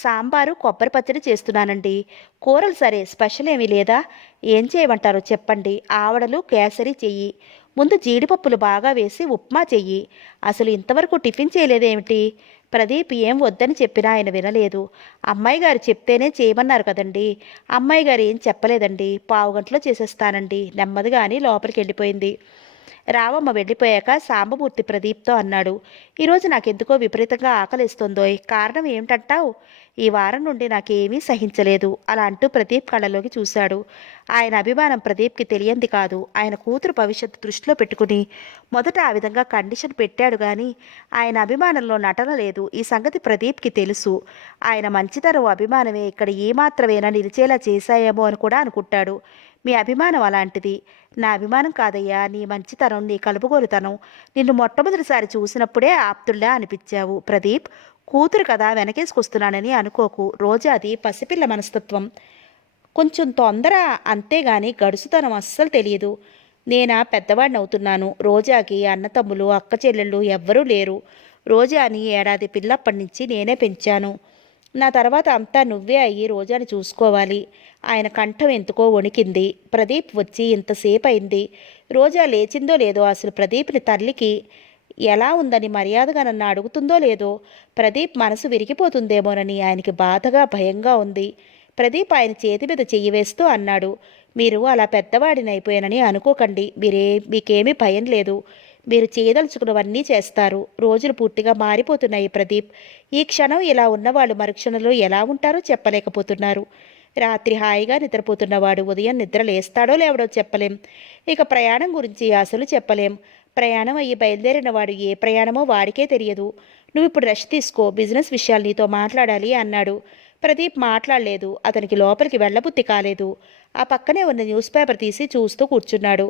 సాంబారు, కొబ్బరి పచ్చడి చేస్తున్నానండి. కూరలు సరే, స్పెషల్ ఏమీ లేదా? ఏం చేయమంటారో చెప్పండి. ఆవడలు కేసరి చెయ్యి. ముందు జీడిపప్పులు బాగా వేసి ఉప్మా చెయ్యి. అసలు ఇంతవరకు టిఫిన్ చేయలేదేమిటి? ప్రదీప్ ఏం వద్దని చెప్పినా ఆయన వినలేదు. అమ్మాయి గారు చెప్తేనే చేయమన్నారు కదండి. అమ్మాయి గారు ఏం చెప్పలేదండి. పావుగంటలో చేసేస్తానండి నెమ్మదిగా అని లోపలికి వెళ్ళిపోయింది. రావమ్మ వెళ్ళిపోయాక సాంబమూర్తి ప్రదీప్తో అన్నాడు. ఈరోజు నాకెందుకో విపరీతంగా ఆకలిస్తోందోయ్. కారణం ఏమిటంటావు? ఈ వారం నుండి నాకేమీ సహించలేదు అలా అంటూ ప్రదీప్ కళ్ళలోకి చూశాడు. ఆయన అభిమానం ప్రదీప్కి తెలియంది కాదు. ఆయన కూతురు భవిష్యత్తు దృష్టిలో పెట్టుకుని మొదట ఆ విధంగా కండిషన్ పెట్టాడు కానీ ఆయన అభిమానంలో నటన లేదు. ఈ సంగతి ప్రదీప్కి తెలుసు. ఆయన మంచితనం అభిమానమే ఇక్కడ ఏమాత్రమేనా నిలిచేలా చేశాయేమో అని కూడా అనుకుంటాడు. మీ అభిమానం అలాంటిది. నా అభిమానం కాదయ్యా, నీ మంచితనం, నీ కలుపుగోలుతనం. నిన్ను మొట్టమొదటిసారి చూసినప్పుడే ఆప్తుల్లా అనిపించావు. ప్రదీప్, కూతురు కదా వెనకేసుకొస్తున్నానని అనుకోకు. రోజాది పసిపిల్ల మనస్తత్వం. కొంచెం తొందర అంతేగాని గడుసుతనం అస్సలు తెలియదు. నేనా పెద్దవాడిని అవుతున్నాను. రోజాకి అన్నతమ్ములు, అక్క చెల్లెళ్ళు ఎవ్వరూ లేరు. రోజాని ఏడాది పిల్లప్పటి నుంచి నేనే పెంచాను. నా తర్వాత అంతా నువ్వే అయ్యి రోజాని చూసుకోవాలి. ఆయన కంఠం ఎందుకో వణికింది. ప్రదీప్ వచ్చి ఇంతసేపు అయింది. రోజా లేచిందో లేదో, అసలు ప్రదీప్ని తల్లికి ఎలా ఉందని మర్యాదగా నన్ను అడుగుతుందో లేదో, ప్రదీప్ మనసు విరిగిపోతుందేమోనని ఆయనకి బాధగా భయంగా ఉంది. ప్రదీప్ ఆయన చేతి మీద చెయ్యి వేస్తూ అన్నాడు. మీరు అలా పెద్దవాడినైపోయానని అనుకోకండి. మీకేమీ భయం లేదు. మీరు చేయదలుచుకున్నవన్నీ చేస్తారు. రోజులు పూర్తిగా మారిపోతున్నాయి ప్రదీప్. ఈ క్షణం ఇలా ఉన్నవాళ్ళు మరుక్షణంలో ఎలా ఉంటారో చెప్పలేకపోతున్నారు. రాత్రి హాయిగా నిద్రపోతున్నవాడు ఉదయం నిద్ర లేస్తాడో లేవడో చెప్పలేం. ఇక ప్రయాణం గురించి అసలు చెప్పలేం. ప్రయాణం అయ్యి బయలుదేరిన వాడు ఏ ప్రయాణమో వాడికే తెలియదు. నువ్వు ఇప్పుడు రెస్ట్ తీసుకో, బిజినెస్ విషయాలు నీతో మాట్లాడాలి అన్నాడు. ప్రదీప్ మాట్లాడలేదు. అతనికి లోపలికి వెళ్ళబుద్ధి కాలేదు. ఆ పక్కనే ఉన్న న్యూస్ పేపర్ తీసి చూస్తూ కూర్చున్నాడు.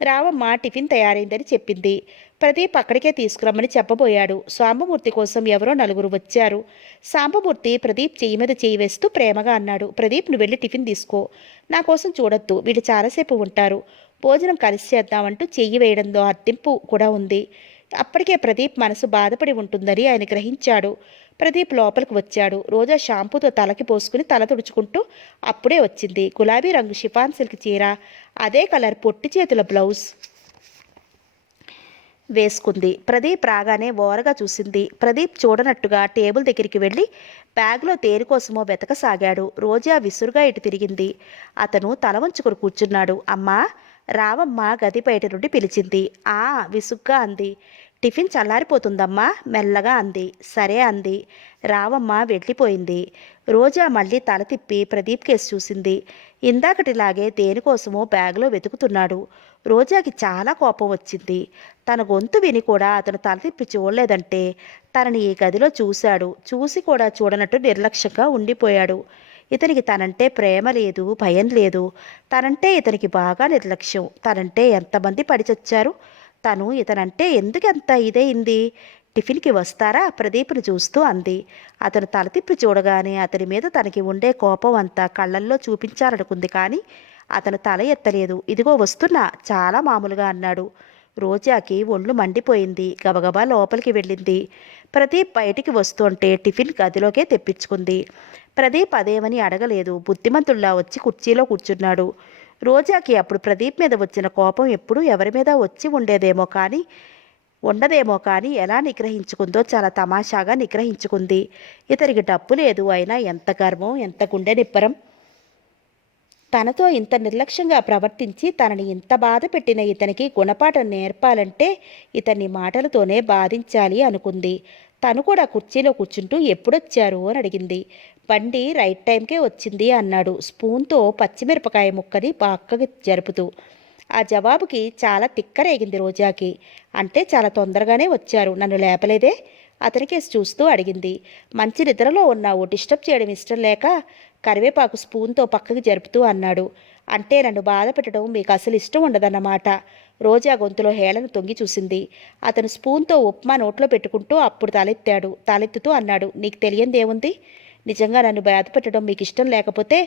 రావమ్మ టిఫిన్ తయారైందని చెప్పింది. ప్రదీప్ అక్కడికే తీసుకురమ్మని చెప్పబోయాడు. సాంబమూర్తి కోసం ఎవరో నలుగురు వచ్చారు. సాంబమూర్తి ప్రదీప్ చెయ్యి మీద చెయ్యి వేస్తూ ప్రేమగా అన్నాడు. ప్రదీప్, నువ్వు వెళ్ళి టిఫిన్ తీసుకో. నా కోసం చూడొద్దు, వీళ్ళు చాలాసేపు ఉంటారు. భోజనం కలిసి చేద్దామంటూ చెయ్యి వేయడంలో అర్థింపు కూడా ఉంది. అప్పటికే ప్రదీప్ మనసు బాధపడి ఉంటుందని ఆయన గ్రహించాడు. ప్రదీప్ లోపలికి వచ్చాడు. రోజా షాంపూతో తలకి పోసుకుని తల తుడుచుకుంటూ అప్పుడే వచ్చింది. గులాబీ రంగు షిఫాన్ సిల్క్ చీర, అదే కలర్ పొట్టి చేతుల బ్లౌజ్ వేసుకుంది. ప్రదీప్ రాగానే ఓరగా చూసింది. ప్రదీప్ చూడనట్టుగా టేబుల్ దగ్గరికి వెళ్ళి బ్యాగ్లో దేనికోసమో వెతకసాగాడు. రోజా విసురుగా ఇటు తిరిగింది. అతను తల వంచుకొని కూర్చున్నాడు. అమ్మా, రావమ్మ గది బయట నుండి పిలిచింది. విసుగ్గా అంది. టిఫిన్ చల్లారిపోతుందమ్మా మెల్లగా అంది. సరే అంది. రావమ్మ వెళ్ళిపోయింది. రోజా మళ్ళీ తల తిప్పి ప్రదీప్ కేసు చూసింది. ఇందాకటిలాగే దేనికోసమో బ్యాగ్లో వెతుకుతున్నాడు. రోజాకి చాలా కోపం వచ్చింది. తన గొంతు విని కూడా అతను తల తిప్పి చూడలేదంటే తనని ఈ గదిలో చూశాడు. చూసి కూడా చూడనట్టు నిర్లక్ష్యంగా ఉండిపోయాడు. ఇతనికి తనంటే ప్రేమ లేదు, భయం లేదు. తనంటే ఇతనికి బాగా నిర్లక్ష్యం. తనంటే ఎంతమంది పడిచొచ్చారు. తను ఇతనంటే ఎందుకంత ఇదైంది? టిఫిన్కి వస్తారా? ప్రదీప్ని చూస్తూ అంది. అతను తల తిప్పి చూడగానే అతని మీద తనకి ఉండే కోపం అంతా కళ్ళల్లో చూపించాలనుకుంది. కానీ అతను తల ఎత్తలేదు. ఇదిగో వస్తున్నా, చాలా మామూలుగా అన్నాడు. రోజాకి ఒళ్ళు మండిపోయింది. గబగబా లోపలికి వెళ్ళింది. ప్రదీప్ బయటికి వస్తుంటే టిఫిన్ గదిలోకే తెప్పించుకుంది. ప్రదీప్ అదేమని అడగలేదు. బుద్ధిమంతుల్లా వచ్చి కుర్చీలో కూర్చున్నాడు. రోజాకి అప్పుడు ప్రదీప్ మీద వచ్చిన కోపం ఎప్పుడూ ఎవరి మీద వచ్చి ఉండేదేమో కానీ ఉండదేమో కానీ ఎలా నిగ్రహించుకుందో చాలా తమాషాగా నిగ్రహించుకుంది. ఇతనికి డబ్బు లేదు, అయినా ఎంత గర్వం, ఎంత గుండె నిబ్బరం. తనతో ఇంత నిర్లక్ష్యంగా ప్రవర్తించి తనని ఇంత బాధ పెట్టిన ఇతనికి గుణపాఠం నేర్పాలంటే ఇతన్ని మాటలతోనే బాధించాలి అనుకుంది. తను కూడా కుర్చీలో కూర్చుంటూ ఎప్పుడొచ్చారు అని అడిగింది. బండి రైట్ టైంకే వచ్చింది అన్నాడు స్పూన్తో పచ్చిమిరపకాయ ముక్కని పక్కకి జరుపుతూ. ఆ జవాబుకి చాలా తిక్కరేగింది రోజాకి. అంటే చాలా తొందరగానే వచ్చారు, నన్ను లేపలేదే? అతనికేసి చూస్తూ అడిగింది. మంచి నిద్రలో ఉన్నావు, డిస్టర్బ్ చేయడం ఇష్టం లేక కరివేపాకు స్పూన్తో పక్కకి జరుపుతూ అన్నాడు. అంటే నన్ను బాధ పెట్టడం మీకు అసలు ఇష్టం ఉండదన్నమాట. రోజా గొంతులో హేళన తొంగి చూసింది. అతను స్పూన్తో ఉప్మా నోట్లో పెట్టుకుంటూ అప్పుడు తలెత్తుతూ అన్నాడు. నీకు తెలియందేముంది? నిజంగా నన్ను బాధ పెట్టడం మీకు ఇష్టం లేకపోతే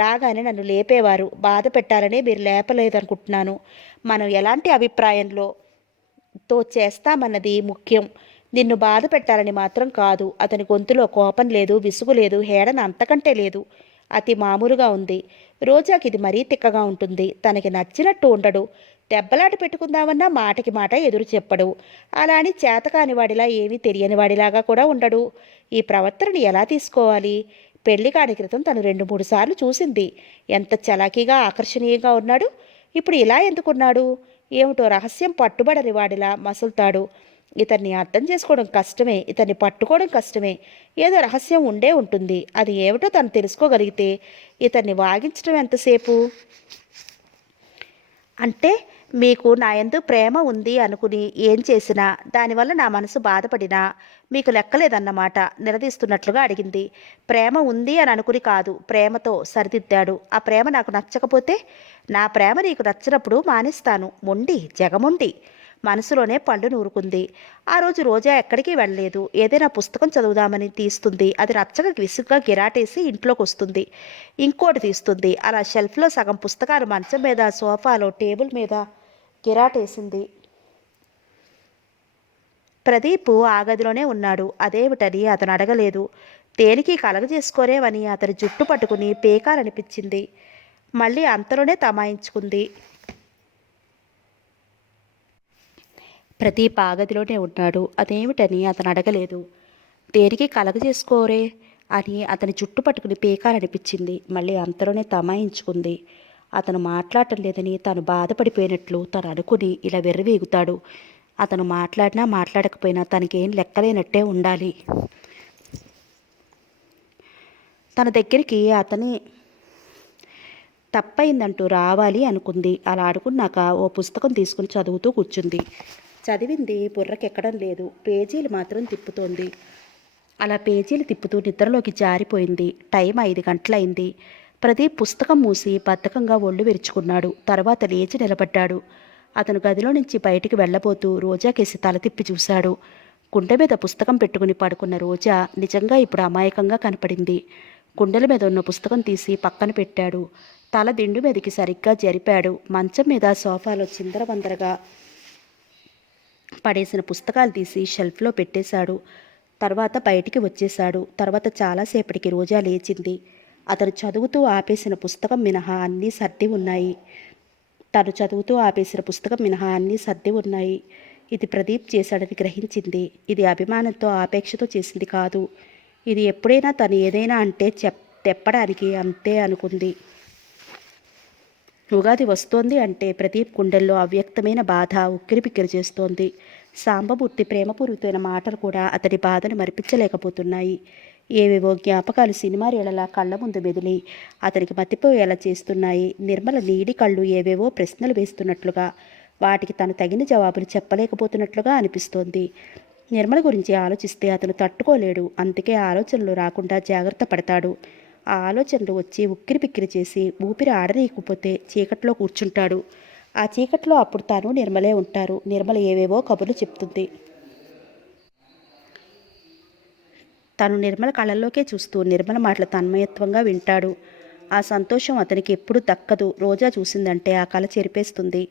రాగానే నన్ను లేపేవారు. బాధ పెట్టాలనే మీరు లేపలేదనుకుంటున్నాను. మనం ఎలాంటి అభిప్రాయంలో చేస్తామన్నది ముఖ్యం. నిన్ను బాధ పెట్టాలని మాత్రం కాదు. అతని గొంతులో కోపం లేదు, విసుగు లేదు, హేళన అంతకంటే లేదు. అతి మామూలుగా ఉంది. రోజాకి ఇది మరీ తిక్కగా ఉంటుంది. తనకి నచ్చినట్టు ఉండడు. దెబ్బలాట పెట్టుకుందామన్నా మాటకి మాట ఎదురు చెప్పడు. అలా అని చేతకాని వాడిలా ఏమీ తెలియని వాడిలాగా కూడా ఉండడు. ఈ ప్రవర్తనని ఎలా తీసుకోవాలి? పెళ్లి కాని క్రితం తను 2-3 సార్లు చూసింది. ఎంత చలాకీగా ఆకర్షణీయంగా ఉన్నాడు. ఇప్పుడు ఇలా ఎందుకున్నాడు? ఏమిటో రహస్యం పట్టుబడని వాడిలా మసులుతాడు. ఇతన్ని అర్థం చేసుకోవడం కష్టమే, ఇతన్ని పట్టుకోవడం కష్టమే. ఏదో రహస్యం ఉండే ఉంటుంది. అది ఏమిటో తను తెలుసుకోగలిగితే ఇతన్ని వాగించడం ఎంతసేపు? అంటే మీకు నా యందు ప్రేమ ఉంది అనుకుని ఏం చేసినా, దానివల్ల నా మనసు బాధపడినా మీకు లెక్కలేదన్నమాట నిలదీస్తున్నట్లుగా అడిగింది. ప్రేమ ఉంది అని అనుకుని కాదు, ప్రేమతో సరిదిద్దాడు. ఆ ప్రేమ నాకు నచ్చకపోతే? నా ప్రేమ నీకు నచ్చినప్పుడు మానేస్తాను. మొండి, జగమొండి. మనసులోనే పళ్ళు నూరుకుంది. ఆ రోజు రోజా ఎక్కడికి వెళ్ళలేదు. ఏదైనా పుస్తకం చదువుదామని తీస్తుంది. అది నచ్చక విసుగ్గా గిరాటేసి ఇంట్లోకి వస్తుంది. ఇంకోటి తీస్తుంది. అలా షెల్ఫ్లో సగం పుస్తకాలు మంచం మీద, సోఫాలో, టేబుల్ మీద గిరాటేసింది. ప్రదీప్ ఆ గదిలోనే ఉన్నాడు. అదేమిటని అతను అడగలేదు. దేనికి కలగజేసుకోరేవని అతని జుట్టు పట్టుకుని పేకాలనిపించింది. మళ్ళీ అంతలోనే తమాయించుకుంది. ప్రదీప్ ఆ గదిలోనే ఉన్నాడు. అదేమిటని అతను అడగలేదు. దేనికి కలగజేసుకోరే అని అతని జుట్టు పట్టుకుని పేకాలనిపించింది. మళ్ళీ అంతలోనే తమాయించుకుంది. అతను మాట్లాడటం లేదని తను బాధపడిపోయినట్లు తను అనుకుని ఇలా వెర్రివేగుతాడు. అతను మాట్లాడినా మాట్లాడకపోయినా తనకేం లెక్కలేనట్టే ఉండాలి. తన దగ్గరికి అతని తప్పైందంటూ రావాలి అనుకుంది. అలా అనుకున్నాక ఓ పుస్తకం తీసుకుని చదువుతూ కూర్చుంది. చదివింది బుర్రకెక్కడం లేదు. పేజీలు మాత్రం తిప్పుతోంది. అలా పేజీలు తిప్పుతూ నిద్రలోకి జారిపోయింది. టైం 5 గంటలైంది. ప్రదీప్ పుస్తకం మూసి బద్ధకంగా ఒళ్ళు విరుచుకున్నాడు. తర్వాత లేచి నిలబడ్డాడు. అతను గదిలో నుంచి బయటికి వెళ్ళబోతూ రోజాకేసి తల తిప్పి చూశాడు. గుండె మీద పుస్తకం పెట్టుకుని పడుకున్న రోజా నిజంగా ఇప్పుడు అమాయకంగా కనపడింది. గుండెల మీద ఉన్న పుస్తకం తీసి పక్కన పెట్టాడు. తల దిండు మీదకి సరిగ్గా జరిపాడు. మంచం మీద, సోఫాలో చిందరవందరగా పడేసిన పుస్తకాలు తీసి షెల్ఫ్లో పెట్టేశాడు. తర్వాత బయటికి వచ్చేశాడు. తర్వాత చాలాసేపటికి రోజా లేచింది. అతను చదువుతూ ఆపేసిన పుస్తకం మినహా అన్నీ సర్ది ఉన్నాయి. ఇది ప్రదీప్ చేశాడని గ్రహించింది. ఇది అభిమానంతో, ఆపేక్షతో చేసింది కాదు. ఇది ఎప్పుడైనా తను ఏదైనా అంటే తెప్పడానికి అంతే అనుకుంది. ఉగాది వస్తోంది అంటే ప్రదీప్ గుండెల్లో అవ్యక్తమైన బాధ ఉక్కిరిబిక్కిరి చేస్తోంది. సాంబమూర్తి ప్రేమపూరితమైన మాటలు కూడా అతడి బాధను మరిపించలేకపోతున్నాయి. ఏవేవో జ్ఞాపకాలు సినిమా రీళ్లలా కళ్ళ ముందు మెదిలి అతనికి మతిపోయేలా చేస్తున్నాయి. నిర్మల నీడి కళ్ళు ఏవేవో ప్రశ్నలు వేస్తున్నట్లుగా, వాటికి తను తగిన జవాబులు చెప్పలేకపోతున్నట్లుగా అనిపిస్తోంది. నిర్మల గురించి ఆలోచిస్తే అతను తట్టుకోలేడు. అందుకే ఆలోచనలు రాకుండా జాగ్రత్త పడతాడు. ఆ ఆలోచనలు వచ్చి ఉక్కిరిబిక్కిరి చేసి ఊపిరి ఆడనీయకపోతే చీకట్లో కూర్చుంటాడు. ఆ చీకట్లో అప్పుడు తాను నిర్మలే ఉంటారు. నిర్మల ఏవేవో కబుర్లు చెప్తుంది. తను నిర్మల కళ్ళల్లోకే చూస్తూ నిర్మల మాటలు తన్మయత్వంగా వింటాడు. ఆ సంతోషం అతనికి ఎప్పుడు దక్కదు. రోజా చూసిందంటే ఆ కళ చెరిపేస్తుంది.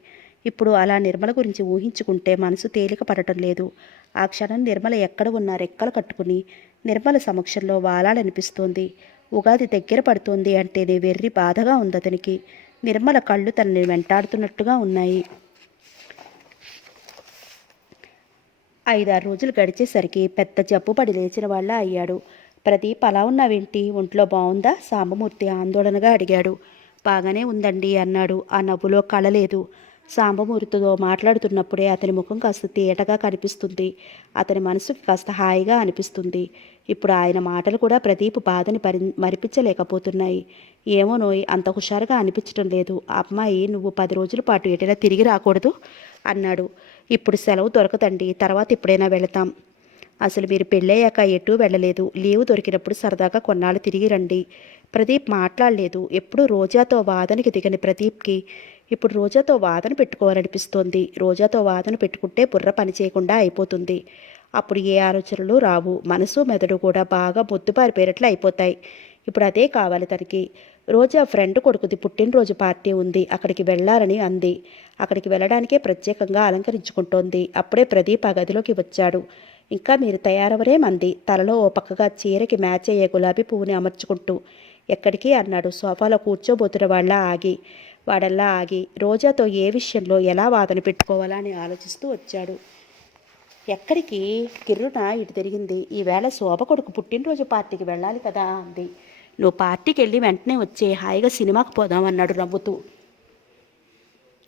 ఇప్పుడు అలా నిర్మల గురించి ఊహించుకుంటే మనసు తేలిక పడటం లేదు. ఆ క్షణం నిర్మల ఎక్కడ ఉన్నా రెక్కలు కట్టుకుని నిర్మల సమక్షంలో వాలాలనిపిస్తోంది. ఉగాది దగ్గర పడుతోంది అంటేనే వెర్రి బాధగా ఉంది అతనికి. నిర్మల కళ్ళు తనని వెంటాడుతున్నట్టుగా ఉన్నాయి. 5-6 రోజులు గడిచేసరికి పెద్ద జబ్బు పడి లేచిన వాళ్ళ అయ్యాడు. ప్రదీప్ అలా ఉన్నావేంటి, ఒంట్లో బాగుందా? సాంబమూర్తి ఆందోళనగా అడిగాడు. బాగానే ఉందండి అన్నాడు. ఆ నవ్వులో కళలేదు. సాంబమూర్తితో మాట్లాడుతున్నప్పుడే అతని ముఖం కాస్త తేటగా కనిపిస్తుంది. అతని మనసుకి కాస్త హాయిగా అనిపిస్తుంది. ఇప్పుడు ఆయన మాటలు కూడా ప్రదీప్ బాధని మరిపించలేకపోతున్నాయి. ఏమోనోయ్, అంత హుషారుగా అనిపించడం లేదు. అమ్మాయి నువ్వు 10 రోజుల పాటు ఎటైనా తిరిగి రాకూడదు అన్నాడు. ఇప్పుడు సెలవు దొరకదండి, తర్వాత ఎప్పుడైనా వెళతాం. అసలు మీరు పెళ్ళయ్యాక ఎటూ వెళ్ళలేదు. లీవు దొరికినప్పుడు సరదాగా కొన్నాళ్ళు తిరిగి రండి. ప్రదీప్ మాట్లాడలేదు. ఎప్పుడూ రోజాతో వాదనకి దిగని ప్రదీప్కి ఇప్పుడు రోజాతో వాదన పెట్టుకోవాలనిపిస్తోంది. రోజాతో వాదన పెట్టుకుంటే బుర్ర పని చేయకుండా అయిపోతుంది. అప్పుడు ఏ ఆలోచనలు రావు. మనసు మెదడు కూడా బాగా మొద్దుబారిపోయినట్లు అయిపోతాయి. ఇప్పుడు అదే కావాలి తనకి. రోజా ఫ్రెండ్ కొడుకుది పుట్టినరోజు పార్టీ ఉంది, అక్కడికి వెళ్ళాలని అంది. అక్కడికి వెళ్ళడానికే ప్రత్యేకంగా అలంకరించుకుంటోంది. అప్పుడే ప్రదీప్ ఆ గదిలోకి వచ్చాడు. ఇంకా మీరు తయారవరేమంది, తలలో ఓ పక్కగా చీరకి మ్యాచ్ అయ్యే గులాబీ పువ్వుని అమర్చుకుంటూ. ఎక్కడికి అన్నాడు సోఫాలో కూర్చోబోతున్న వాడల్లా ఆగి రోజాతో ఏ విషయంలో ఎలా వాదన పెట్టుకోవాలా అని ఆలోచిస్తూ వచ్చాడు. ఎక్కడికి? కిర్రున ఇటు తిరిగింది. ఈవేళ శోభ కొడుకు పుట్టినరోజు పార్టీకి వెళ్ళాలి కదా అంది. నువ్వు పార్టీకి వెళ్ళి వెంటనే వచ్చే, హాయిగా సినిమాకి పోదాం అన్నాడు నవ్వుతూ.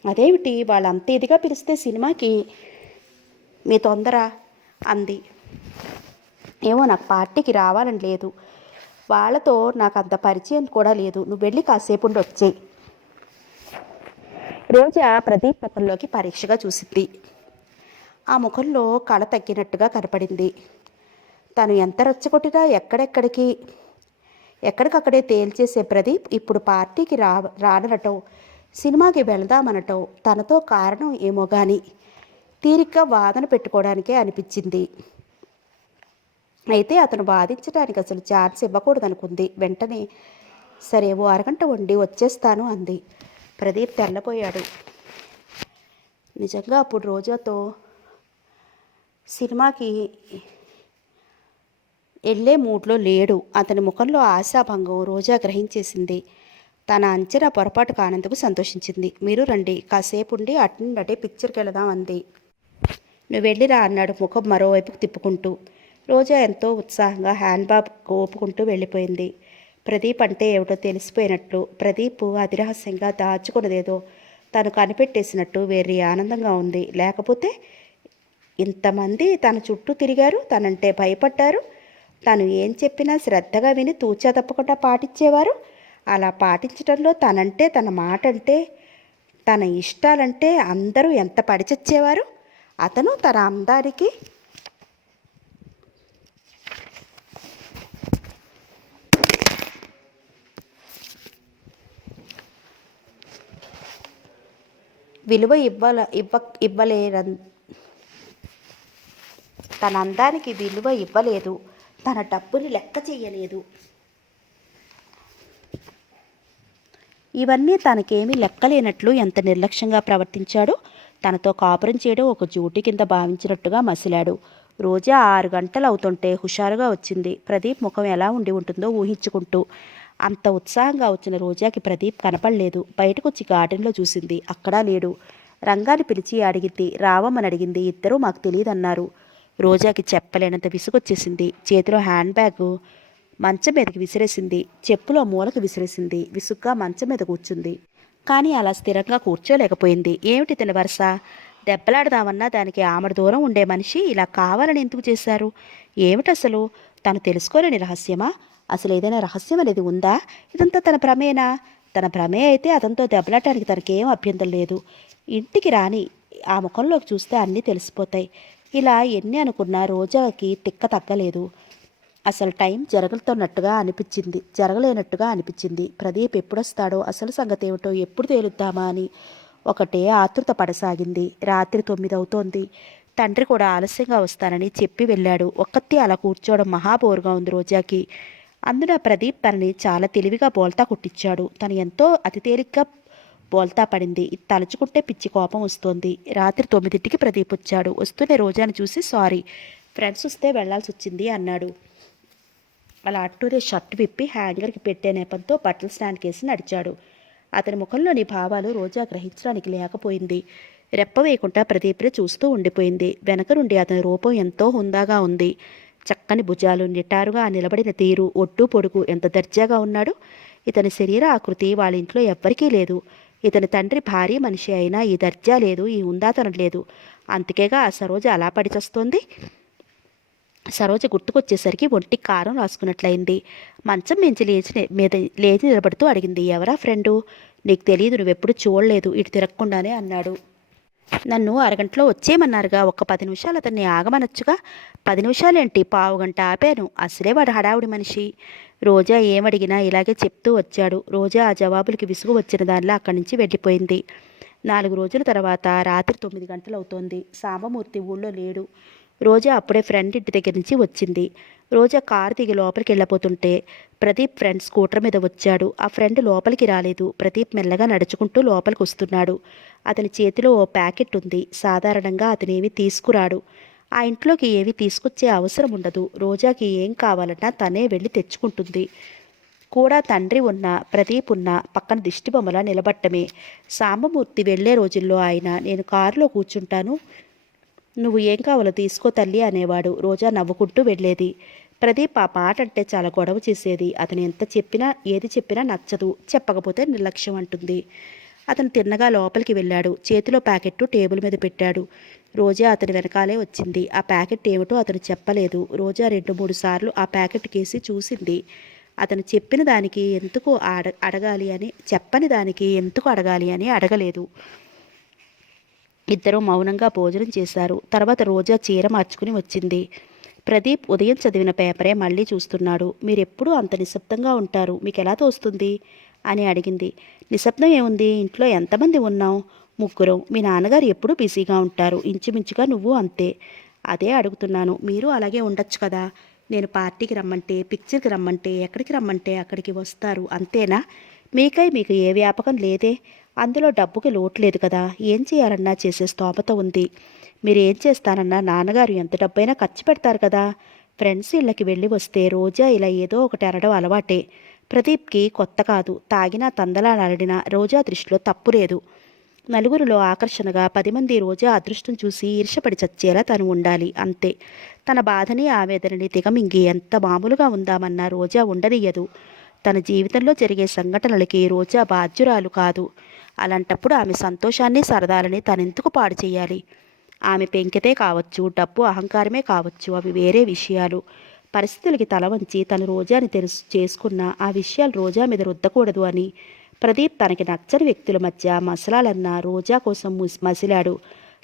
అదేమిటి వాళ్ళంత ఇదిగా పిలిస్తే సినిమాకి మీ తొందర అంది. ఏమో, నాకు పార్టీకి రావాలని లేదు. వాళ్ళతో నాకు అంత పరిచయం కూడా లేదు. నువ్వు వెళ్ళి కాసేపు ఉండి వచ్చేయి. రోజా ప్రదీప్ ముఖంలోకి పరీక్షగా చూసింది. ఆ ముఖంలో కళ తగ్గినట్టుగా కనపడింది. తను ఎంత రచ్చగొట్టినా ఎక్కడికక్కడే తేల్చేసే ప్రదీప్ ఇప్పుడు పార్టీకి రానటం, సినిమాకి వెళదామనటం తనతో కారణం ఏమో కానీ తీరిగ్గా వాదన పెట్టుకోవడానికే అనిపించింది. అయితే అతను వాదించడానికి అసలు ఛాన్స్ ఇవ్వకూడదనుకుంది. వెంటనే సరే, ఓ అరగంట వండి వచ్చేస్తాను అంది. ప్రదీప్ తెల్లపోయాడు. నిజంగా అప్పుడు రోజాతో సినిమాకి వెళ్ళే మూడ్లో లేడు. అతని ముఖంలో ఆశాభంగం రోజా గ్రహించేసింది. తన అంచనా పొరపాటు కానందుకు సంతోషించింది. మీరు రండి, కాసేపు ఉండి అటే పిక్చర్కి వెళదాం అంది. నువ్వు వెళ్ళిరా అన్నాడు ముఖం మరోవైపుకు తిప్పుకుంటూ. రోజా ఎంతో ఉత్సాహంగా హ్యాండ్ బ్యాగ్ ఓపుకుంటూ వెళ్ళిపోయింది. ప్రదీప్ అంటే ఏమిటో తెలిసిపోయినట్లు, ప్రదీప్ అతిరహస్యంగా దాచుకున్నదేదో తను కనిపెట్టేసినట్టు వేరే ఆనందంగా ఉంది. లేకపోతే ఇంతమంది తన చుట్టూ తిరిగారు, తనంటే భయపడ్డారు. తను ఏం చెప్పినా శ్రద్ధగా విని తూచా తప్పకుండా పాటించేవారు. అలా పాటించడంలో తనంటే, తన మాట అంటే, తన ఇష్టాలంటే అందరూ ఎంత పడిచచ్చేవారు. అతను తన అందానికి విలువ తన అందానికి విలువ ఇవ్వలేదు. తన డబ్బుని లెక్క చెయ్యలేదు. ఇవన్నీ తనకేమీ లెక్కలేనట్లు ఎంత నిర్లక్ష్యంగా ప్రవర్తించాడు. తనతో కాపురం చేయడం ఒక డ్యూటీ కింద భావించినట్టుగా మసిలాడు. రోజా 6 గంటలు అవుతుంటే హుషారుగా వచ్చింది. ప్రదీప్ ముఖం ఎలా ఉండి ఉంటుందో ఊహించుకుంటూ. అంత ఉత్సాహంగా వచ్చిన రోజాకి ప్రదీప్ కనపడలేదు. బయటకొచ్చి గార్డెన్లో చూసింది. అక్కడా లేడు. రంగాన్ని పిలిచి అడిగింది. రావమ్మని అడిగింది. ఇద్దరూ మాకు తెలియదన్నారు. రోజాకి చెప్పలేనంత విసుగొచ్చేసింది. చేతిలో హ్యాండ్ బ్యాగ్ మంచం మీదకి విసిరేసింది. చెప్పులో మూలకు విసిరేసింది. విసుగ్గా మంచం మీద కూర్చుంది. కానీ అలా స్థిరంగా కూర్చోలేకపోయింది. ఏమిటి తిన వరుస? దెబ్బలాడదామన్నా దానికి ఆమెడు దూరం ఉండే మనిషి ఇలా కావాలని ఎందుకు చేశారు? ఏమిటసలు? తను తెలుసుకోలేని రహస్యమా? అసలు ఏదైనా రహస్యం అనేది ఉందా? ఇదంతా తన భ్రమేనా? తన భ్రమే అయితే అతనితో దెబ్బలాడటానికి తనకేం అభ్యంతరం లేదు. ఇంటికి రాని ఆ ముఖంలోకి చూస్తే అన్నీ తెలిసిపోతాయి. ఇలా ఎన్ని అనుకున్నా రోజాకి తిక్క తగ్గలేదు. అసలు టైం జరగలేనట్టుగా అనిపించింది. ప్రదీప్ ఎప్పుడొస్తాడో, అసలు సంగతి ఏమిటో ఎప్పుడు తేలుద్దామా అని ఒకటే ఆతృత పడసాగింది. రాత్రి 9 అవుతోంది. తండ్రి కూడా ఆలస్యంగా వస్తానని చెప్పి వెళ్ళాడు. ఒక్కతే అలా కూర్చోవడం మహాబోరుగా ఉంది రోజాకి. అందున ప్రదీప్ తనని చాలా తెలివిగా బోల్తా కొట్టించాడు. తను ఎంతో అతి తేలిగ్గా బోల్తా పడింది. తలుచుకుంటే పిచ్చి కోపం వస్తోంది. రాత్రి 9ంటికి ప్రదీప్ వచ్చాడు. వస్తూనే రోజాను చూసి సారీ, ఫ్రెండ్స్ వస్తే వెళ్లాల్సి వచ్చింది అన్నాడు. అలా అట్టూరే షర్ట్ విప్పి హ్యాంగర్కి పెట్టే నేపంతో బట్టల స్టాండ్ కేసి నడిచాడు. అతని ముఖంలోని భావాలు రోజా గ్రహించడానికి లేకపోయింది. రెప్ప వేయకుండా ప్రదీప్ని చూస్తూ ఉండిపోయింది. వెనక నుండి అతని రూపం ఎంతో హుందాగా ఉంది. చక్కని భుజాలు, నిటారుగా నిలబడిన తీరు, ఒడ్డు పొడుగు ఎంత దర్జాగా ఉన్నాడు. ఇతని శరీర ఆకృతి వాళ్ళ ఇంట్లో ఎవ్వరికీ లేదు. ఇతని తండ్రి భారీ మనిషి అయినా ఈ దర్జా లేదు, ఈ హుందాతనం లేదు. అందుకేగా ఆ సరోజ అలా పడిచొస్తోంది. సరోజ గుర్తుకొచ్చేసరికి ఒంటికి కారం రాసుకున్నట్లయింది. మంచం మించి లేచి నిలబడుతూ అడిగింది, ఎవరా ఫ్రెండు? నీకు తెలియదు, నువ్వెప్పుడు చూడలేదు, ఇటు తిరగకుండానే అన్నాడు. నన్ను అరగంటలో వచ్చేయమన్నారుగా, ఒక్క 10 నిమిషాలు అతన్ని ఆగమనొచ్చుగా. 10 నిమిషాలేంటి, పావుగంట ఆపాను. అసలే వాడు హడావుడి మనిషి. రోజా ఏమడిగినా ఇలాగే చెప్తూ వచ్చాడు. రోజా ఆ జవాబులకి విసుగు వచ్చిన దానిలో అక్కడి నుంచి వెళ్ళిపోయింది. 4 రోజుల తర్వాత రాత్రి 9 గంటలవుతోంది. సాంబమూర్తి ఊళ్ళో లేడు. రోజా అప్పుడే ఫ్రెండ్ ఇంటి దగ్గర నుంచి వచ్చింది. రోజా కారు దిగి లోపలికి వెళ్ళబోతుంటే ప్రదీప్ ఫ్రెండ్ స్కూటర్ మీద వచ్చాడు. ఆ ఫ్రెండ్ లోపలికి రాలేదు. ప్రదీప్ మెల్లగా నడుచుకుంటూ లోపలికి వస్తున్నాడు. అతని చేతిలో ఓ ప్యాకెట్ ఉంది. సాధారణంగా అతనేమి తీసుకురాడు. ఆ ఇంట్లోకి ఏవి తీసుకొచ్చే అవసరం ఉండదు. రోజాకి ఏం కావాలన్నా తనే వెళ్ళి తెచ్చుకుంటుంది. కూడా తండ్రి ఉన్న ప్రదీప్ ఉన్న పక్కన దిష్టిబొమ్మలా నిలబట్టమే. సాంబమూర్తి వెళ్లే రోజుల్లో ఆయన, నేను కారులో కూర్చుంటాను, నువ్వు ఏం కావాలో తీసుకో తల్లి అనేవాడు. రోజా నవ్వుకుంటూ వెళ్ళేది. ప్రదీప్ ఆ మాట అంటే చాలా గొడవ చేసేది. అతను ఎంత చెప్పినా ఏది చెప్పినా నచ్చదు, చెప్పకపోతే నిర్లక్ష్యం అంటుంది. అతను తిన్నగా లోపలికి వెళ్ళాడు. చేతిలో ప్యాకెట్టు టేబుల్ మీద పెట్టాడు. రోజా అతని వెనకాలే వచ్చింది. ఆ ప్యాకెట్ ఏమిటో అతను చెప్పలేదు. రోజా 2-3 సార్లు ఆ ప్యాకెట్ కేసి చూసింది. అతను చెప్పిన దానికి ఎందుకు అడగాలి అని, చెప్పని దానికి ఎందుకు అడగాలి అని అడగలేదు. ఇద్దరూ మౌనంగా భోజనం చేశారు. తర్వాత రోజా చీర మార్చుకుని వచ్చింది. ప్రదీప్ ఉదయం చదివిన పేపరే మళ్ళీ చూస్తున్నాడు. మీరెప్పుడూ అంత నిశ్శబ్దంగా ఉంటారు, మీకు ఎలా తోస్తుంది అని అడిగింది. నిశ్శబ్దం ఏముంది, ఇంట్లో ఎంతమంది ఉన్నాం? 3. మీ నాన్నగారు ఎప్పుడూ బిజీగా ఉంటారు, ఇంచుమించుగా నువ్వు అంతే. అదే అడుగుతున్నాను, మీరు అలాగే ఉండొచ్చు కదా. నేను పార్టీకి రమ్మంటే, పిక్చర్కి రమ్మంటే, ఎక్కడికి రమ్మంటే అక్కడికి వస్తారు, అంతేనా? మీకు ఏ వ్యాపకం లేదే. అందులో డబ్బుకి లోటు లేదు కదా. ఏం చేయాలన్నా చేసే స్తోమత ఉంది. మీరు ఏం చేస్తానన్నా నాన్నగారు ఎంత డబ్బైనా ఖర్చు పెడతారు కదా. ఫ్రెండ్స్ ఇళ్ళకి వెళ్ళి వస్తే రోజా ఇలా ఏదో ఒకటి అనడం అలవాటే. ప్రదీప్కి కొత్త కాదు. తాగినా తందలా నలడినా రోజా దృష్టిలో తప్పు లేదు. నలుగురిలో ఆకర్షణగా 10 మంది రోజా అదృష్టం చూసి ఈర్షపడి చచ్చేలా తను ఉండాలి, అంతే. తన బాధని ఆవేదనని దిగమింగి ఎంత మామూలుగా ఉందామన్నా రోజా ఉండనియ్యదు. తన జీవితంలో జరిగే సంఘటనలకి రోజా బాధ్యురాలు కాదు. అలాంటప్పుడు ఆమె సంతోషాన్ని సరదాలని తనెందుకు పాడు చేయాలి? ఆమె పెంకితే కావచ్చు, డబ్బు అహంకారమే కావచ్చు, అవి వేరే విషయాలు. పరిస్థితులకి తల వంచి తను రోజాని చేసుకున్న ఆ విషయాలు రోజా మీద రుద్దకూడదు అని ప్రదీప్ తనకి నచ్చని వ్యక్తుల మధ్య మసలాలన్న రోజా కోసం మసిలాడు.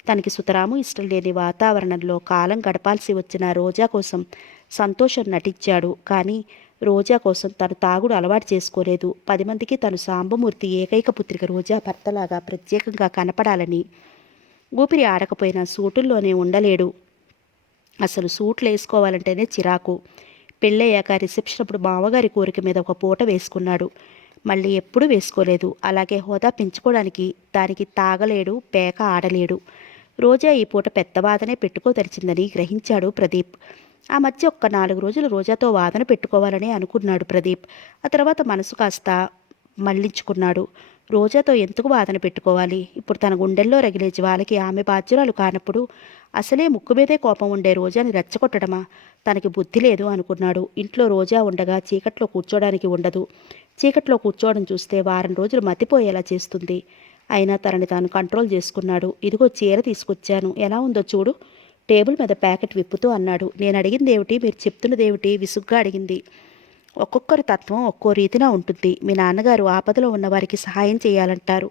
తనకి సుతరాము ఇష్టం లేని వాతావరణంలో కాలం గడపాల్సి వచ్చిన రోజా కోసం సంతోషం నటించాడు. కానీ రోజా కోసం తను తాగుడు అలవాటు చేసుకోలేదు. 10 మందికి తను సాంబమూర్తి ఏకైక పుత్రిక రోజా భర్తలాగా ప్రత్యేకంగా కనపడాలని. ఊపిరి ఆడకపోయినా సూటుల్లోనే ఉండలేడు. అసలు సూట్లు వేసుకోవాలంటేనే చిరాకు. పెళ్ళయ్యాక రిసెప్షన్ అప్పుడు మామగారి కోరిక మీద ఒక పూట వేసుకున్నాడు. మళ్ళీ ఎప్పుడూ వేసుకోలేదు. అలాగే హోదా పెంచుకోవడానికి దానికి తాగలేడు, పేక ఆడలేడు. రోజా ఈ పూట పెద్ద వాదనే పెట్టుకోదలిచిందని గ్రహించాడు ప్రదీప్. ఆ మధ్య ఒక్క 4 రోజులు రోజాతో వాదన పెట్టుకోవాలని అనుకున్నాడు ప్రదీప్. ఆ తర్వాత మనసు కాస్త మళ్లించుకున్నాడు. రోజాతో ఎందుకు వాదన పెట్టుకోవాలి? ఇప్పుడు తన గుండెల్లో రగిలే జ్వాలకి ఆమె బాధ్యురాలు కానప్పుడు అసలే ముక్కు మీదే కోపం ఉండే రోజాని రెచ్చగొట్టడమా? తనకి బుద్ధి లేదు అనుకున్నాడు. ఇంట్లో రోజా ఉండగా చీకట్లో కూర్చోడానికి ఉండదు. చీకట్లో కూర్చోవడం చూస్తే వారం రోజులు మతిపోయేలా చేస్తుంది. అయినా తనని తాను కంట్రోల్ చేసుకున్నాడు. ఇదిగో చీర తీసుకొచ్చాను, ఎలా ఉందో చూడు. టేబుల్ మీద ప్యాకెట్ విప్పుతూ అన్నాడు. నేను అడిగిందేమిటి, మీరు చెప్తున్నదేమిటి? విసుగ్గా అడిగింది. ఒక్కొక్కరి తత్వం ఒక్కో రీతినా ఉంటుంది. మీ నాన్నగారు ఆపదలో ఉన్నవారికి సహాయం చేయాలంటారు.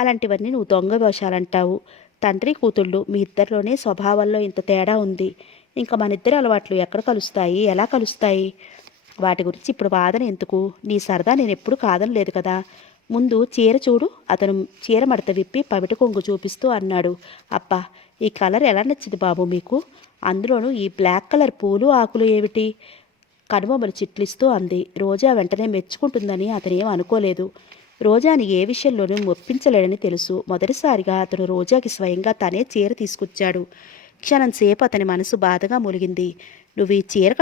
అలాంటివన్నీ నువ్వు దొంగ వేషాలంటావు. తండ్రి కూతుళ్ళు మీ ఇద్దరిలోనే స్వభావాల్లో ఇంత తేడా ఉంది. ఇంకా మన ఇద్దరి అలవాట్లు ఎక్కడ కలుస్తాయి, ఎలా కలుస్తాయి? వాటి గురించి ఇప్పుడు వాదన ఎందుకు? నీ సరదా నేను ఎప్పుడు కాదనలేదు కదా. ముందు చీర చూడు. అతను చీర మడత విప్పి పవిట కొంగు చూపిస్తూ అన్నాడు. అబ్బా, ఈ కలర్ ఎలా నచ్చింది బాబు మీకు? అందులోనూ ఈ బ్లాక్ కలర్ పూలు ఆకులు ఏమిటి? కనుబొమ్మలు చిట్లిస్తూ అంది. రోజా వెంటనే మెచ్చుకుంటుందని అతనేం అనుకోలేదు. రోజాని ఏ విషయంలోనూ ఒప్పించలేడని తెలుసు. మొదటిసారిగా అతను రోజాకి స్వయంగా తనే చీర తీసుకొచ్చాడు. క్షణంసేపు అతని మనసు బాధగా మూలిగింది. నువ్వు ఈ చీర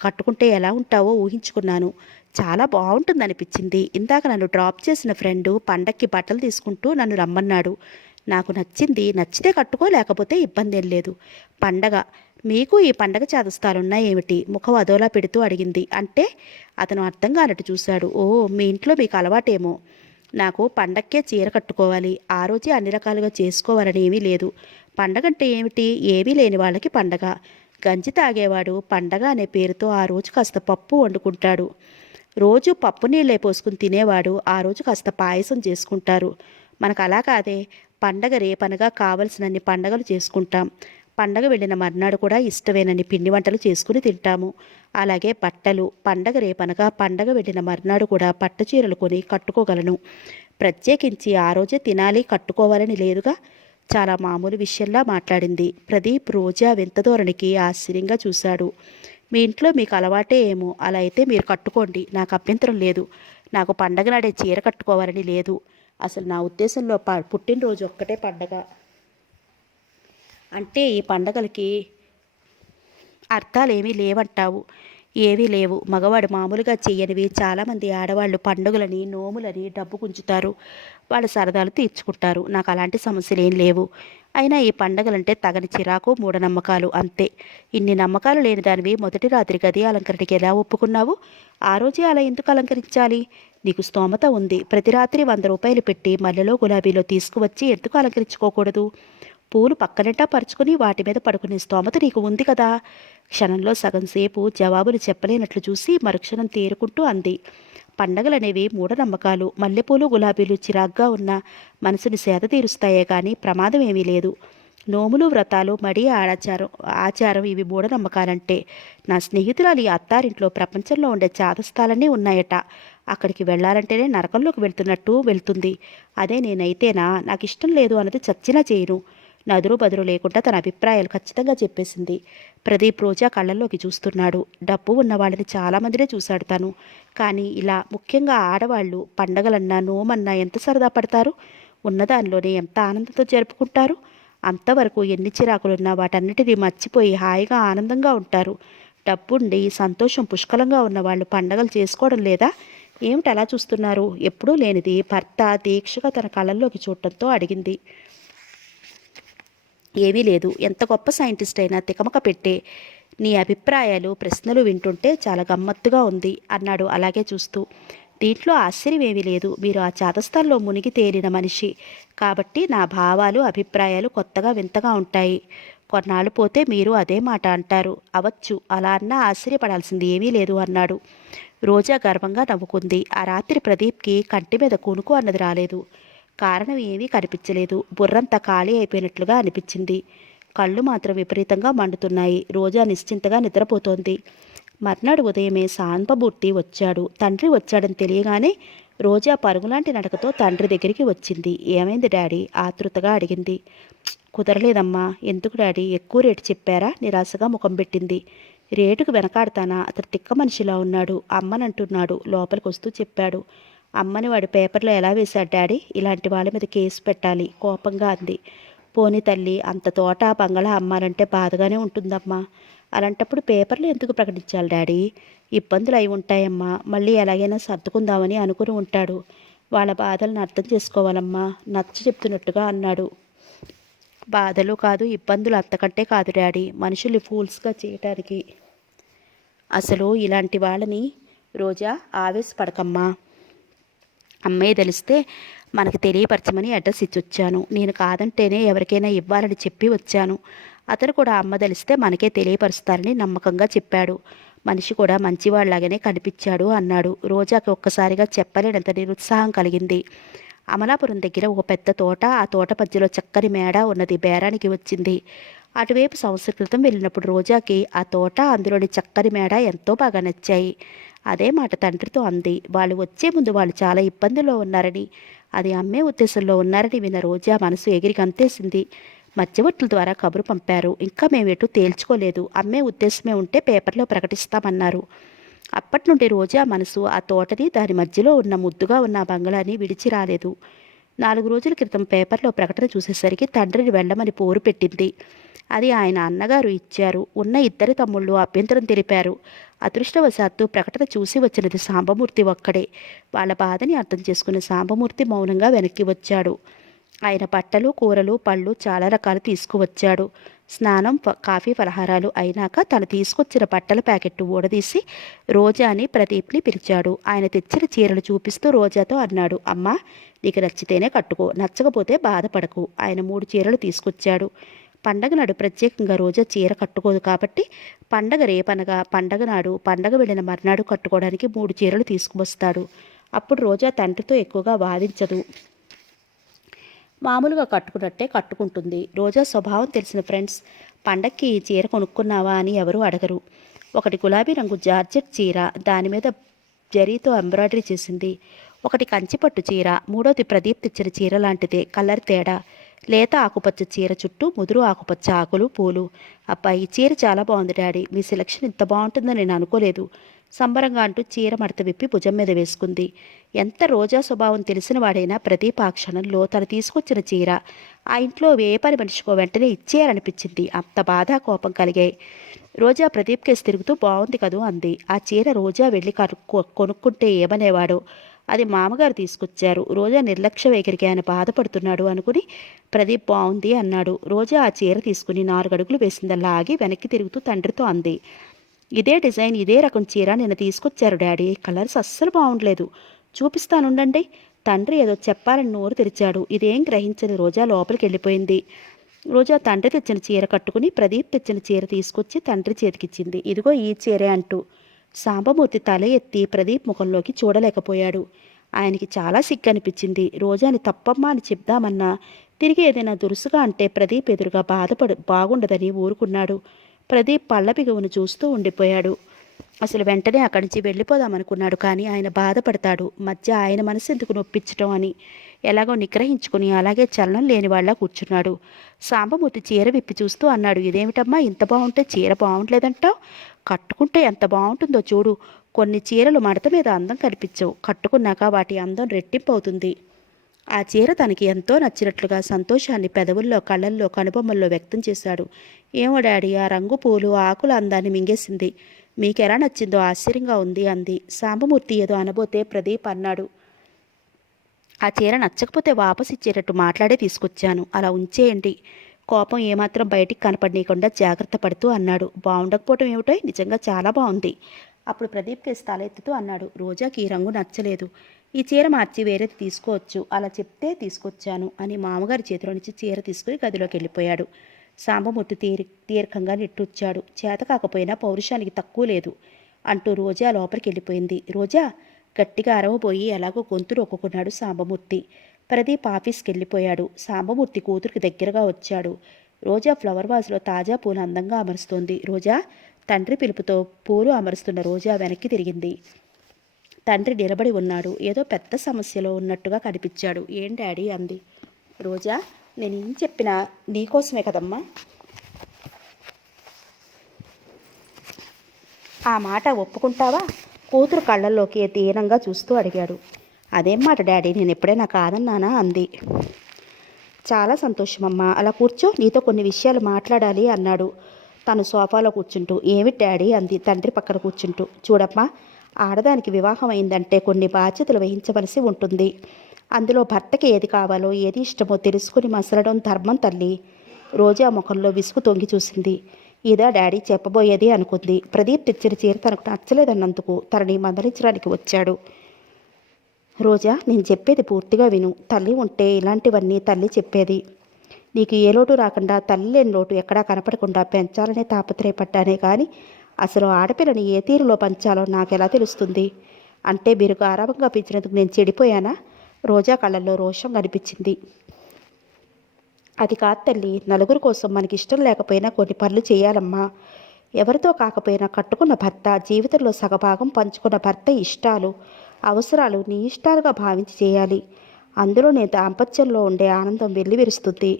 కట్టుకుంటే ఎలా ఉంటావో ఊహించుకున్నాను. చాలా బాగుంటుందనిపించింది. ఇందాక నన్ను డ్రాప్ చేసిన ఫ్రెండు పండక్కి బట్టలు తీసుకుంటూ నన్ను రమ్మన్నాడు. నాకు నచ్చింది నచ్చితే కట్టుకో, లేకపోతే ఇబ్బంది ఏం లేదు. పండగ, మీకు ఈ పండగ ఏమిటి? ముఖం అదోలా పెడుతూ అడిగింది. అంటే అతను అర్థం కానట్టు చూశాడు. ఓ, మీ ఇంట్లో మీకు అలవాటేమో. నాకు పండక్కే చీర కట్టుకోవాలి, ఆ రోజే అన్ని రకాలుగా చేసుకోవాలని ఏమీ లేదు. పండగంటే ఏమిటి? ఏమీ లేని వాళ్ళకి పండగ. గంజి తాగేవాడు పండగ అనే పేరుతో ఆ రోజు కాస్త పప్పు వండుకుంటాడు. రోజు పప్పు నీళ్ళే పోసుకుని తినేవాడు ఆ రోజు కాస్త పాయసం చేసుకుంటారు. మనకు అలా కాదే, పండగ రేపనగా కావలసినన్ని పండగలు చేసుకుంటాం. పండగ వెళ్ళిన మర్నాడు కూడా ఇష్టమేనని పిండి వంటలు చేసుకుని తింటాము. అలాగే బట్టలు, పండగ రేపనగా పండగ వెళ్ళిన మర్నాడు కూడా పట్టు చీరలు కొని కట్టుకోగలను. ప్రత్యేకించి ఆ రోజే తినాలి కట్టుకోవాలని లేదుగా. చాలా మామూలు విషయంలా మాట్లాడింది. ప్రదీప్ రోజా వింత ధోరణికి ఆశ్చర్యంగా చూశాడు. మీ ఇంట్లో మీకు అలవాటే ఏమో, అలా అయితే మీరు కట్టుకోండి, నాకు అభ్యంతరం లేదు. నాకు పండగ నాడే చీర కట్టుకోవాలని లేదు. అసలు నా ఉద్దేశంలో పుట్టినరోజు ఒక్కటే పండగ. అంటే ఈ పండగలకి అర్థాలేమీ లేవంటావు? ఏవీ లేవు. మగవాడు మామూలుగా చెయ్యనివి చాలామంది ఆడవాళ్ళు పండుగలని, నోములని డబ్బు గుంచుతారు, వాళ్ళ సరదాలు తీర్చుకుంటారు. నాకు అలాంటి సమస్యలు ఏం లేవు. అయినా ఈ పండగలంటే తగని చిరాకు, మూఢనమ్మకాలు అంతే. ఇన్ని నమ్మకాలు లేని దానివి మొదటి రాత్రి గది అలంకరణకి ఎలా ఒప్పుకున్నావు? ఆ రోజే అలా ఎందుకు అలంకరించాలి? నీకు స్తోమత ఉంది, ప్రతి రాత్రి 100 రూపాయలు పెట్టి మల్లెలో గులాబీలో తీసుకువచ్చి ఎందుకు అలంకరించుకోకూడదు? పూలు పక్కనింటా పరుచుకుని వాటి మీద పడుకునే స్తోమత నీకు ఉంది కదా. క్షణంలో సగం సేపు జవాబులు చెప్పలేనట్లు చూసి మరుక్షణం తేరుకుంటూ అంది. పండగలనేవి మూఢనమ్మకాలు. మల్లెపూలు గులాబీలు చిరాగ్గా ఉన్న మనసుని సేద తీరుస్తాయే కానీ ప్రమాదం ఏమీ లేదు. నోములు, వ్రతాలు, మడి ఆచారం ఇవి మూఢనమ్మకాలంటే. నా స్నేహితురాలి అత్తారింట్లో ప్రపంచంలో ఉండే చాదస్తాలన్నీ ఉన్నాయట. అక్కడికి వెళ్ళాలంటేనే నరకంలోకి వెళ్తున్నట్టు వెళ్తుంది. అదే నేనైతేనా, నాకు ఇష్టం లేదు అన్నది చచ్చినా చేయను. నదురు బదురు లేకుండా తన అభిప్రాయాలు ఖచ్చితంగా చెప్పేసింది. ప్రదీప్ రోజా కళ్ళల్లోకి చూస్తున్నాడు. డబ్బు ఉన్న వాళ్ళని చాలామందినే చూశాడు తను. కానీ ఇలా ముఖ్యంగా ఆడవాళ్ళు పండగలన్నా నోమన్నా ఎంత సరదా పడతారు, ఉన్నదానిలోనే ఎంత ఆనందంతో జరుపుకుంటారు. అంతవరకు ఎన్ని చిరాకులున్నా వాటన్నిటినీ మర్చిపోయి హాయిగా ఆనందంగా ఉంటారు. డబ్బుండి సంతోషం పుష్కలంగా ఉన్న వాళ్ళు పండగలు చేసుకోవడం లేదా? ఏమిటి అలా చూస్తున్నారు? ఎప్పుడూ లేనిది భర్త దీక్షగా తన కళ్ళల్లోకి చూడటంతో అడిగింది. ఏమీ లేదు. ఎంత గొప్ప సైంటిస్ట్ అయినా తికమక పెట్టే నీ అభిప్రాయాలు, ప్రశ్నలు వింటుంటే చాలా గమ్మత్తుగా ఉంది అన్నాడు అలాగే చూస్తూ. దీంట్లో ఆశ్చర్యం ఏమీ లేదు. మీరు ఆ చాదస్తాల్లో మునిగి తేలిన మనిషి కాబట్టి నా భావాలు, అభిప్రాయాలు కొత్తగా వింతగా ఉంటాయి. కొన్నాళ్ళు పోతే మీరు అదే మాట అంటారు. అవచ్చు, అలా అన్నా ఆశ్చర్యపడాల్సింది ఏమీ లేదు అన్నాడు. రోజా గర్వంగా నవ్వుకుంది. ఆ రాత్రి ప్రదీప్కి కంటి మీద కునుకు అన్నది రాలేదు. కారణం ఏమీ కనిపించలేదు. బుర్రంతా ఖాళీ అయిపోయినట్లుగా అనిపించింది. కళ్ళు మాత్రం విపరీతంగా మండుతున్నాయి. రోజా నిశ్చింతగా నిద్రపోతోంది. మర్నాడు ఉదయమే శాంతమూర్తి వచ్చాడు. తండ్రి వచ్చాడని తెలియగానే రోజా పరుగులాంటి నడకతో తండ్రి దగ్గరికి వచ్చింది. ఏమైంది డాడీ? ఆతృతగా అడిగింది. కుదరలేదమ్మా. ఎందుకు డాడీ? ఎక్కువ రేటు చెప్పారా? నిరాశగా ముఖం పెట్టింది. రేటుకు వెనకాడతానా? అతను తిక్క మనిషిలా ఉన్నాడు, అమ్మనంటున్నాడు, లోపలికి వస్తూ చెప్పాడు. అమ్మని వాడు పేపర్లో ఎలా వేశాడు డాడీ? ఇలాంటి వాళ్ళ మీద కేసు పెట్టాలి, కోపంగా అంది. పోని తల్లి, అంత తోట బంగళా అమ్మాలంటే బాధగానే ఉంటుందమ్మా. అలాంటప్పుడు పేపర్లు ఎందుకు ప్రకటించాలి డాడీ? ఇబ్బందులు అయి ఉంటాయమ్మా. మళ్ళీ ఎలాగైనా సర్దుకుందామని అనుకుని ఉంటాడు. వాళ్ళ బాధలను అర్థం చేసుకోవాలమ్మా, నచ్చ చెప్తున్నట్టుగా అన్నాడు. బాధలు కాదు, ఇబ్బందులు అంతకంటే కాదు డాడీ, మనుషుల్ని ఫూల్స్గా చేయటానికి. అసలు ఇలాంటి వాళ్ళని రోజా ఆవేశపడకమ్మా. అమ్మాయి తెలిస్తే మనకు తెలియపరచమని అడ్రస్ ఇచ్చొచ్చాను. నేను కాదంటేనే ఎవరికైనా ఇవ్వాలని చెప్పి వచ్చాను. అతను కూడా అమ్మ తెలిస్తే మనకే తెలియపరుస్తారని నమ్మకంగా చెప్పాడు. మనిషి కూడా మంచివాళ్లాగానే కనిపించాడు అన్నాడు. రోజాకి ఒక్కసారిగా చెప్పలేనంత నిరుత్సాహం కలిగింది. అమలాపురం దగ్గర ఒక పెద్ద తోట, ఆ తోట మధ్యలో చక్కని మేడ ఉన్నది బేరానికి వచ్చింది. అటువైపు సంవత్సర క్రితం వెళ్ళినప్పుడు రోజాకి ఆ తోట, అందులోని చక్కని మేడ ఎంతో బాగా నచ్చాయి. అదే మాట తండ్రితో అంది. వాళ్ళు వచ్చే ముందు వాళ్ళు చాలా ఇబ్బందుల్లో ఉన్నారని, అది అమ్మే ఉద్దేశంలో ఉన్నారని విన్న రోజా మనసు ఎగిరి గంతేసింది. మధ్యవర్తుల ద్వారా కబురు పంపారు. ఇంకా మేమెటు తేల్చుకోలేదు. అమ్మే ఉద్దేశమే ఉంటే పేపర్లో ప్రకటిస్తామన్నారు. అప్పటి నుండి రోజా మనసు ఆ తోటని, దాని మధ్యలో ఉన్న ముద్దుగా ఉన్న బంగళాన్ని విడిచి రాలేదు. 4 రోజుల క్రితం పేపర్లో ప్రకటన చూసేసరికి తండ్రిని వెళ్ళమని పోరు పెట్టింది. అది ఆయన అన్నగారు ఇచ్చారు. ఉన్న 2 తమ్ముళ్ళు అభ్యంతరం తెలిపారు. అదృష్టవశాత్తు ప్రకటన చూసి వచ్చినది సాంబమూర్తి ఒక్కడే. వాళ్ళ బాధని అర్థం చేసుకున్న సాంబమూర్తి మౌనంగా వెనక్కి వచ్చాడు. ఆయన బట్టలు కూరలు పళ్ళు చాలా రకాలు తీసుకువచ్చాడు. స్నానం కాఫీ ఫలహారాలు అయినాక తను తీసుకొచ్చిన బట్టల ప్యాకెట్టు ఊడదీసి రోజాని ప్రదీప్ని పిలిచాడు. ఆయన తెచ్చిన చీరలు చూపిస్తూ రోజాతో అన్నాడు, అమ్మా, నీకు నచ్చితేనే కట్టుకో, నచ్చకపోతే బాధపడకు. ఆయన 3 చీరలు తీసుకొచ్చాడు. పండగ నాడు ప్రత్యేకంగా రోజా చీర కట్టుకోదు కాబట్టి పండగ రేపనగా పండగ నాడు పండగ వెళ్ళిన మర్నాడు కట్టుకోవడానికి 3 చీరలు తీసుకువస్తాడు. అప్పుడు రోజా తండ్రితో ఎక్కువగా వాదించదు. మామూలుగా కట్టుకున్నట్టే కట్టుకుంటుంది. రోజా స్వభావం తెలిసిన ఫ్రెండ్స్ పండక్కి ఈ చీర కొనుక్కున్నావా అని ఎవరూ అడగరు. ఒకటి గులాబీ రంగు జార్జెట్ చీర, దాని మీద జరీతో ఎంబ్రాయిడరీ చేసింది. ఒకటి కంచిపట్టు చీర, మూడోది ప్రదీప్ తెచ్చిన చీర లాంటిదే, కలర్ తేడా. లేత ఆకుపచ్చ చీర చుట్టూ ముదురు ఆకుపచ్చ ఆకులు పూలు. అబ్బాయి, ఈ చీర చాలా బాగుంది డాడీ, మీ సెలక్షన్ ఇంత బాగుంటుందని నేను అనుకోలేదు. సంబరంగా అంటూ చీర మడత విప్పి భుజం మీద వేసుకుంది. ఎంత రోజా స్వభావం తెలిసిన వాడైనా ప్రదీప్ ఆ క్షణంలో తను తీసుకొచ్చిన చీర ఆ ఇంట్లో ఏ పని మనిషికో వెంటనే ఇచ్చేయాలనిపించింది. అంత బాధ కోపం కలిగాయి. రోజా ప్రదీప్ కేసు తిరుగుతూ బాగుంది కదూ అంది. ఆ చీర రోజా వెళ్ళి కొనుక్కుంటే ఏమనేవాడో. అది మామగారు తీసుకొచ్చారు. రోజా నిర్లక్ష్య వైఖరికి ఆయన బాధపడుతున్నాడు అనుకుని ప్రదీప్ బాగుంది అన్నాడు. రోజా ఆ చీర తీసుకుని 4 అడుగులు వేసిందల్లా ఆగి వెనక్కి తిరుగుతూ తండ్రితో అంది, ఇదే డిజైన్ ఇదే రకం చీర నిన్న తీసుకొచ్చారు డాడీ, కలర్స్ అస్సలు బాగుండలేదు, చూపిస్తానుండండి. తండ్రి ఏదో చెప్పాలని నోరు తెరిచాడు. ఇదేం గ్రహించని రోజా లోపలికి వెళ్ళిపోయింది. రోజా తండ్రి తెచ్చిన చీర కట్టుకుని ప్రదీప్ తెచ్చిన చీర తీసుకొచ్చి తండ్రి చేతికిచ్చింది. ఇదిగో ఈ చీరే అంటూ. సాంబమూర్తి తల ఎత్తి ప్రదీప్ ముఖంలోకి చూడలేకపోయాడు. ఆయనకి చాలా సిగ్గనిపించింది. రోజాని తప్పమ్మా అని చెప్దామన్నా తిరిగి ఏదైనా దురుసుగా అంటే ప్రదీప్ ఎదురుగా బాగుండదని ఊరుకున్నాడు. ప్రదీప్ పళ్ళ బిగువును చూస్తూ ఉండిపోయాడు. అసలు వెంటనే అక్కడి నుంచి వెళ్ళిపోదామనుకున్నాడు. కానీ ఆయన బాధపడతాడు, మధ్య ఆయన మనసు ఎందుకు నొప్పించటం అని ఎలాగో నిగ్రహించుకుని అలాగే చలనం లేని వాళ్ళ కూర్చున్నాడు. సాంబమూర్తి చీర విప్పి చూస్తూ అన్నాడు, ఇదేమిటమ్మా ఇంత బాగుంటే చీర బాగుండలేదంటావు? కట్టుకుంటే ఎంత బాగుంటుందో చూడు. కొన్ని చీరలు మడత మీద అందం కనిపించవు, కట్టుకున్నాక వాటి అందం రెట్టింపు అవుతుంది. ఆ చీర తనకి ఎంతో నచ్చినట్లుగా సంతోషాన్ని పెదవుల్లో కళ్ళల్లో కనుబొమ్మల్లో వ్యక్తం చేశాడు. ఏమో డాడీ, ఆ రంగు పూలు ఆకుల అందాన్ని మింగేసింది. మీకెలా నచ్చిందో ఆశ్చర్యంగా ఉంది అంది. సాంబమూర్తి ఏదో అనబోతే ప్రదీప్ అన్నాడు, ఆ చీర నచ్చకపోతే వాపసు ఇచ్చేటట్టు మాట్లాడే తీసుకొచ్చాను, అలా ఉంచేయండి. కోపం ఏమాత్రం బయటికి కనపడనీయకుండా జాగ్రత్త పడుతూ అన్నాడు. బాగుండకపోవటం ఏమిటో, నిజంగా చాలా బాగుంది. అప్పుడు ప్రదీప్ కేసు తలెత్తుతూ అన్నాడు, రోజాకి ఈ రంగు నచ్చలేదు, ఈ చీర మార్చి వేరేది తీసుకోవచ్చు, అలా చెప్తే తీసుకొచ్చాను అని మామగారి చేతిలో నుంచి చీర తీసుకుని గదిలోకి వెళ్ళిపోయాడు. సాంబమూర్తి దీర్ఘంగా నిట్టూర్చాడు. చేత కాకపోయినా పౌరుషానికి తక్కువ లేదు అంటూ రోజా లోపలికి వెళ్ళిపోయింది. రోజా గట్టిగా అరవబోయి ఎలాగో గొంతు నొక్కున్నాడు సాంబమూర్తి. ప్రదీప్ ఆఫీస్కి వెళ్ళిపోయాడు. సాంబమూర్తి కూతురికి దగ్గరగా వచ్చాడు. రోజా ఫ్లవర్ వాజ్లో తాజా పూలు అందంగా అమరుస్తోంది. రోజా, తండ్రి పిలుపుతో పూలు అమరుస్తున్న రోజా వెనక్కి తిరిగింది. తండ్రి నిలబడి ఉన్నాడు. ఏదో పెద్ద సమస్యలో ఉన్నట్టుగా కనిపించాడు. ఏం డాడీ అంది. రోజా, నేనేం చెప్పినా నీకోసమే కదమ్మా. ఆ మాట ఒప్పుకుంటావా? కూతురు కళ్ళల్లోకి దీనంగా చూస్తూ అడిగాడు. అదేం మాట డాడీ, నేను ఎప్పుడైనా కాదన్నానా అంది. చాలా సంతోషమమ్మా, అలా కూర్చో, నీతో కొన్ని విషయాలు మాట్లాడాలి అన్నాడు తను సోఫాలో కూర్చుంటూ. ఏమిటి డాడీ అంది తండ్రి పక్కన కూర్చుంటూ. చూడమ్మా, ఆడదానికి వివాహం అయిందంటే కొన్ని బాధ్యతలు వహించవలసి ఉంటుంది. అందులో భర్తకి ఏది కావాలో ఏది ఇష్టమో తెలుసుకుని మసలడం ధర్మం తల్లి. రోజా ముఖంలో విసుగు తొంగి చూసింది. ఇదా డాడీ చెప్పబోయేది అనుకుంది. ప్రదీప్ తెచ్చిన చీర తనకు నచ్చలేదన్నందుకు తనని మందలించడానికి వచ్చాడు. రోజా, నేను చెప్పేది పూర్తిగా విను. తల్లి ఉంటే ఇలాంటివన్నీ తల్లి చెప్పేది. నీకు ఏ లోటు రాకుండా, తల్లి లేని లోటు ఎక్కడా కనపడకుండా పెంచాలనే తాపత్రయపడ్డానే కానీ అసలు ఆడపిల్లని ఏ తీరులో పంచాలో నాకెలా తెలుస్తుంది? అంటే మీరు గారాబంగా పెంచినందుకు నేను చెడిపోయానా? రోజా కళ్ళల్లో రోషం కనిపించింది. అది కాదు తల్లి, నలుగురు కోసం మనకి ఇష్టం లేకపోయినా కొన్ని పనులు చేయాలమ్మా. ఎవరితో కాకపోయినా కట్టుకున్న భర్త, జీవితంలో సగభాగం పంచుకున్న భర్త ఇష్టాలు అవసరాలు నీ ఇష్టాలుగా భావించి చేయాలి. అందులో నేను దాంపత్యంలో ఉండే ఆనందం వెల్లివిరుస్తుంది.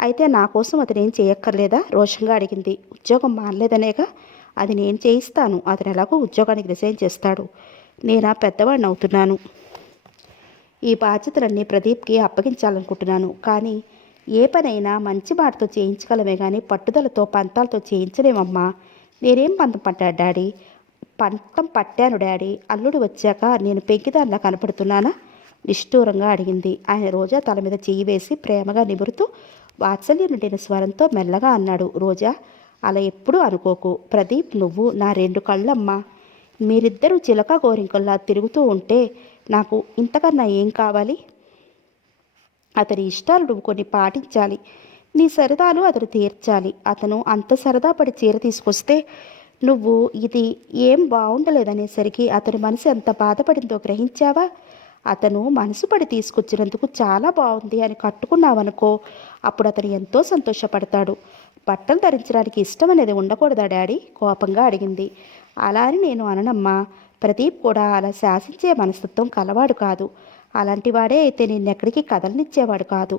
అయితే నా కోసం అతనేం చేయక్కర్లేదా? రోషంగా అడిగింది. ఉద్యోగం మానలేదనేగా, అది నేను చేయిస్తాను. అతను ఎలాగో ఉద్యోగానికి రిజైన్ చేస్తాడు. నేనా పెద్దవాడిని అవుతున్నాను. ఈ బాధ్యతలన్నీ ప్రదీప్కి అప్పగించాలనుకుంటున్నాను. కానీ ఏ పనైనా మంచి మాటతో చేయించగలమే కానీ పట్టుదలతో పంతాలతో చేయించలేమమ్మా. నేనేం పంతం పట్టాడు డాడీ? పంతం పట్టాను డాడీ. అల్లుడు వచ్చాక నేను పెంకిదానిలా కనపడుతున్నానా? నిష్ఠూరంగా అడిగింది. ఆయన రోజా తల మీద చెయ్యి వేసి ప్రేమగా నిమురుతూ వాత్సల్యం నిండిన స్వరంతో మెల్లగా అన్నాడు. రోజా, అలా ఎప్పుడూ అనుకోకు. ప్రదీప్, నువ్వు నా రెండు కళ్ళమ్మా. మీరిద్దరూ చిలక గోరింకల్లా తిరుగుతూ ఉంటే నాకు ఇంతకన్నా ఏం కావాలి? అతని ఇష్టాలు నువ్వు కొన్ని పాటించాలి. నీ సరదాలు అతను తీర్చాలి. అతను అంత సరదా పడి చీర తీసుకొస్తే నువ్వు ఇది ఏం బాగుండలేదనేసరికి అతని మనసు ఎంత బాధపడిందో గ్రహించావా? అతను మనసు పడి తీసుకొచ్చినందుకు చాలా బాగుంది అని కట్టుకున్నావనుకో, అప్పుడు అతను ఎంతో సంతోషపడతాడు. బట్టలు ధరించడానికి ఇష్టం అనేది ఉండకూడదా డాడీ? కోపంగా అడిగింది. అలా అని నేను అననమ్మా. ప్రదీప్ కూడా అలా శాసించే మనస్తత్వం కలవాడు కాదు. అలాంటి వాడే అయితే నిన్నెక్కడికి కదలనిచ్చేవాడు కాదు.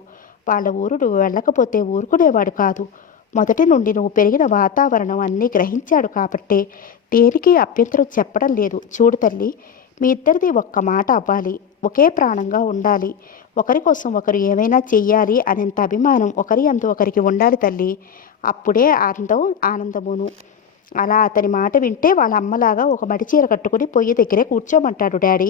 వాళ్ళ ఊరు నువ్వు వెళ్ళకపోతే ఊరుకునేవాడు కాదు. మొదటి నుండి నువ్వు పెరిగిన వాతావరణం అన్నీ గ్రహించాడు కాబట్టే దేనికి అభ్యంతరం చెప్పడం లేదు. చూడు తల్లి, మీ ఇద్దరిది ఒక్క మాట అవ్వాలి. ఒకే ప్రాణంగా ఉండాలి. ఒకరి కోసం ఒకరు ఏమైనా చెయ్యాలి అనేంత అభిమానం ఒకరి అందు ఒకరికి ఉండాలి తల్లి. అప్పుడే ఆనందమును. అలా అతని మాట వింటే వాళ్ళ అమ్మలాగా ఒక మడిచీర కట్టుకుని పొయ్యి దగ్గరే కూర్చోమంటాడు డాడీ.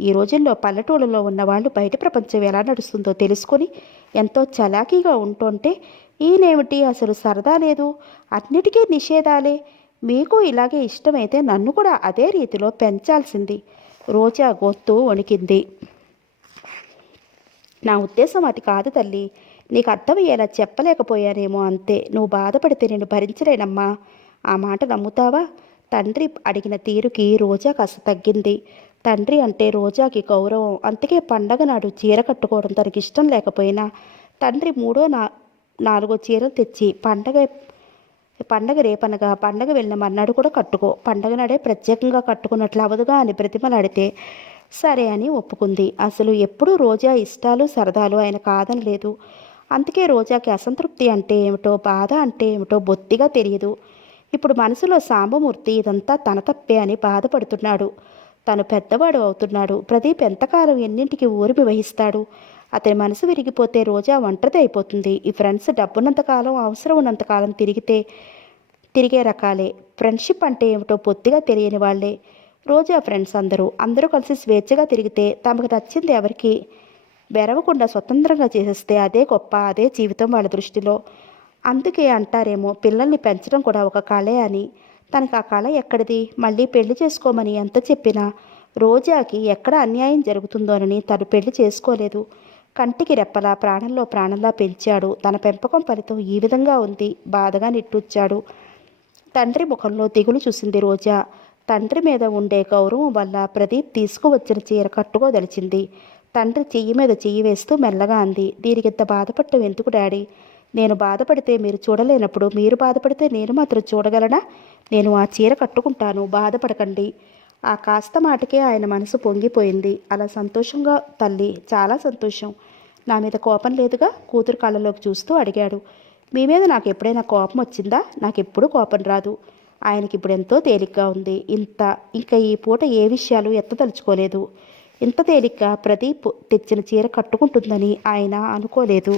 ఈ రోజుల్లో పల్లెటూళ్ళలో ఉన్నవాళ్ళు బయట ప్రపంచం ఎలా నడుస్తుందో తెలుసుకొని ఎంతో చలాకీగా ఉంటుంటే ఈయనేమిటి అసలు సరదా లేదు, అన్నిటికీ నిషేధాలే. మీకు ఇలాగే ఇష్టమైతే నన్ను కూడా అదే రీతిలో పెంచాల్సింది. రోజా గొంతు వణికింది. నా ఉద్దేశం అది కాదు తల్లి. నీకు అర్థమయ్యేలా చెప్పలేకపోయానేమో అంతే. నువ్వు బాధపడితే నేను భరించలేనమ్మా. ఆ మాట నమ్ముతావా? తండ్రి అడిగిన తీరుకి రోజా కాస్త తగ్గింది. తండ్రి అంటే రోజాకి గౌరవం. అందుకే పండగ నాడు చీర కట్టుకోవడం తనకి ఇష్టం లేకపోయినా తండ్రి నాలుగో చీరలు తెచ్చి పండగ రేపనగా పండగ వెళ్ళిన మన్నాడు కూడా కట్టుకో, పండగ నాడే ప్రత్యేకంగా కట్టుకున్నట్లు అవదుగా అని బ్రతిమలాడితే సరే అని ఒప్పుకుంది. అసలు ఎప్పుడూ రోజా ఇష్టాలు సరదాలు ఆయన కాదనలేదు. అందుకే రోజాకి అసంతృప్తి అంటే ఏమిటో, బాధ అంటే ఏమిటో బొత్తిగా తెలియదు. ఇప్పుడు మనసులో సాంబమూర్తి ఇదంతా తన తప్పే అని బాధపడుతున్నాడు. తను పెద్దవాడు అవుతున్నాడు. ప్రదీప్ ఎంతకాలం ఎన్నింటికి ఊరిమి వహిస్తాడు? అతని మనసు విరిగిపోతే రోజా ఒంటరిది అయిపోతుంది. ఈ ఫ్రెండ్స్ డబ్బున్నంతకాలం, అవసరం ఉన్నంతకాలం తిరిగే రకాలే. ఫ్రెండ్షిప్ అంటే ఏమిటో పొత్తిగా తెలియని వాళ్లే రోజా ఫ్రెండ్స్. అందరూ కలిసి స్వేచ్ఛగా తిరిగితే, తమకు నచ్చింది ఎవరికి బెరవకుండా స్వతంత్రంగా చేసేస్తే అదే గొప్ప, అదే జీవితం వాళ్ళ దృష్టిలో. అందుకే అంటారేమో పిల్లల్ని పెంచడం కూడా ఒక కళే అని. తనకు ఆ కళ ఎక్కడిది? మళ్ళీ పెళ్లి చేసుకోమని ఎంత చెప్పినా రోజాకి ఎక్కడ అన్యాయం జరుగుతుందోనని తను పెళ్లి చేసుకోలేదు. కంటికి రెప్పలా, ప్రాణంలో ప్రాణంలా పెంచాడు. తన పెంపకం ఫలితం ఈ విధంగా ఉంది. బాధగా నిట్టూర్చాడు. తండ్రి ముఖంలో దిగులు చూసింది రోజా. తండ్రి మీద ఉండే గౌరవం వల్ల ప్రదీప్ తీసుకువచ్చిన చీర కట్టుకోదలిచింది. తండ్రి చెయ్యి మీద చెయ్యి వేస్తూ మెల్లగా అంది. దీనికింత బాధపడటం ఎందుకు డాడీ? నేను బాధపడితే మీరు చూడలేనప్పుడు మీరు బాధపడితే నేను మాత్రం చూడగలనా? నేను ఆ చీర కట్టుకుంటాను, బాధపడకండి. ఆ కాస్త మాటకే ఆయన మనసు పొంగిపోయింది. అలా సంతోషంగా తల్లి, చాలా సంతోషం. నా మీద కోపం లేదుగా? కూతురు కళ్ళలోకి చూస్తూ అడిగాడు. మీ మీద నాకు ఎప్పుడైనా కోపం వచ్చిందా? నాకెప్పుడూ కోపం రాదు. ఆయనకి ఇప్పుడు ఎంతో తేలిగ్గా ఉంది. ఇంకా ఈ పూట ఏ విషయాలు ఎత్తదలుచుకోలేదు. ఇంత తేలిగ్గా ప్రదీప్ తెచ్చిన చీర కట్టుకుంటుందని ఆయన అనుకోలేదు.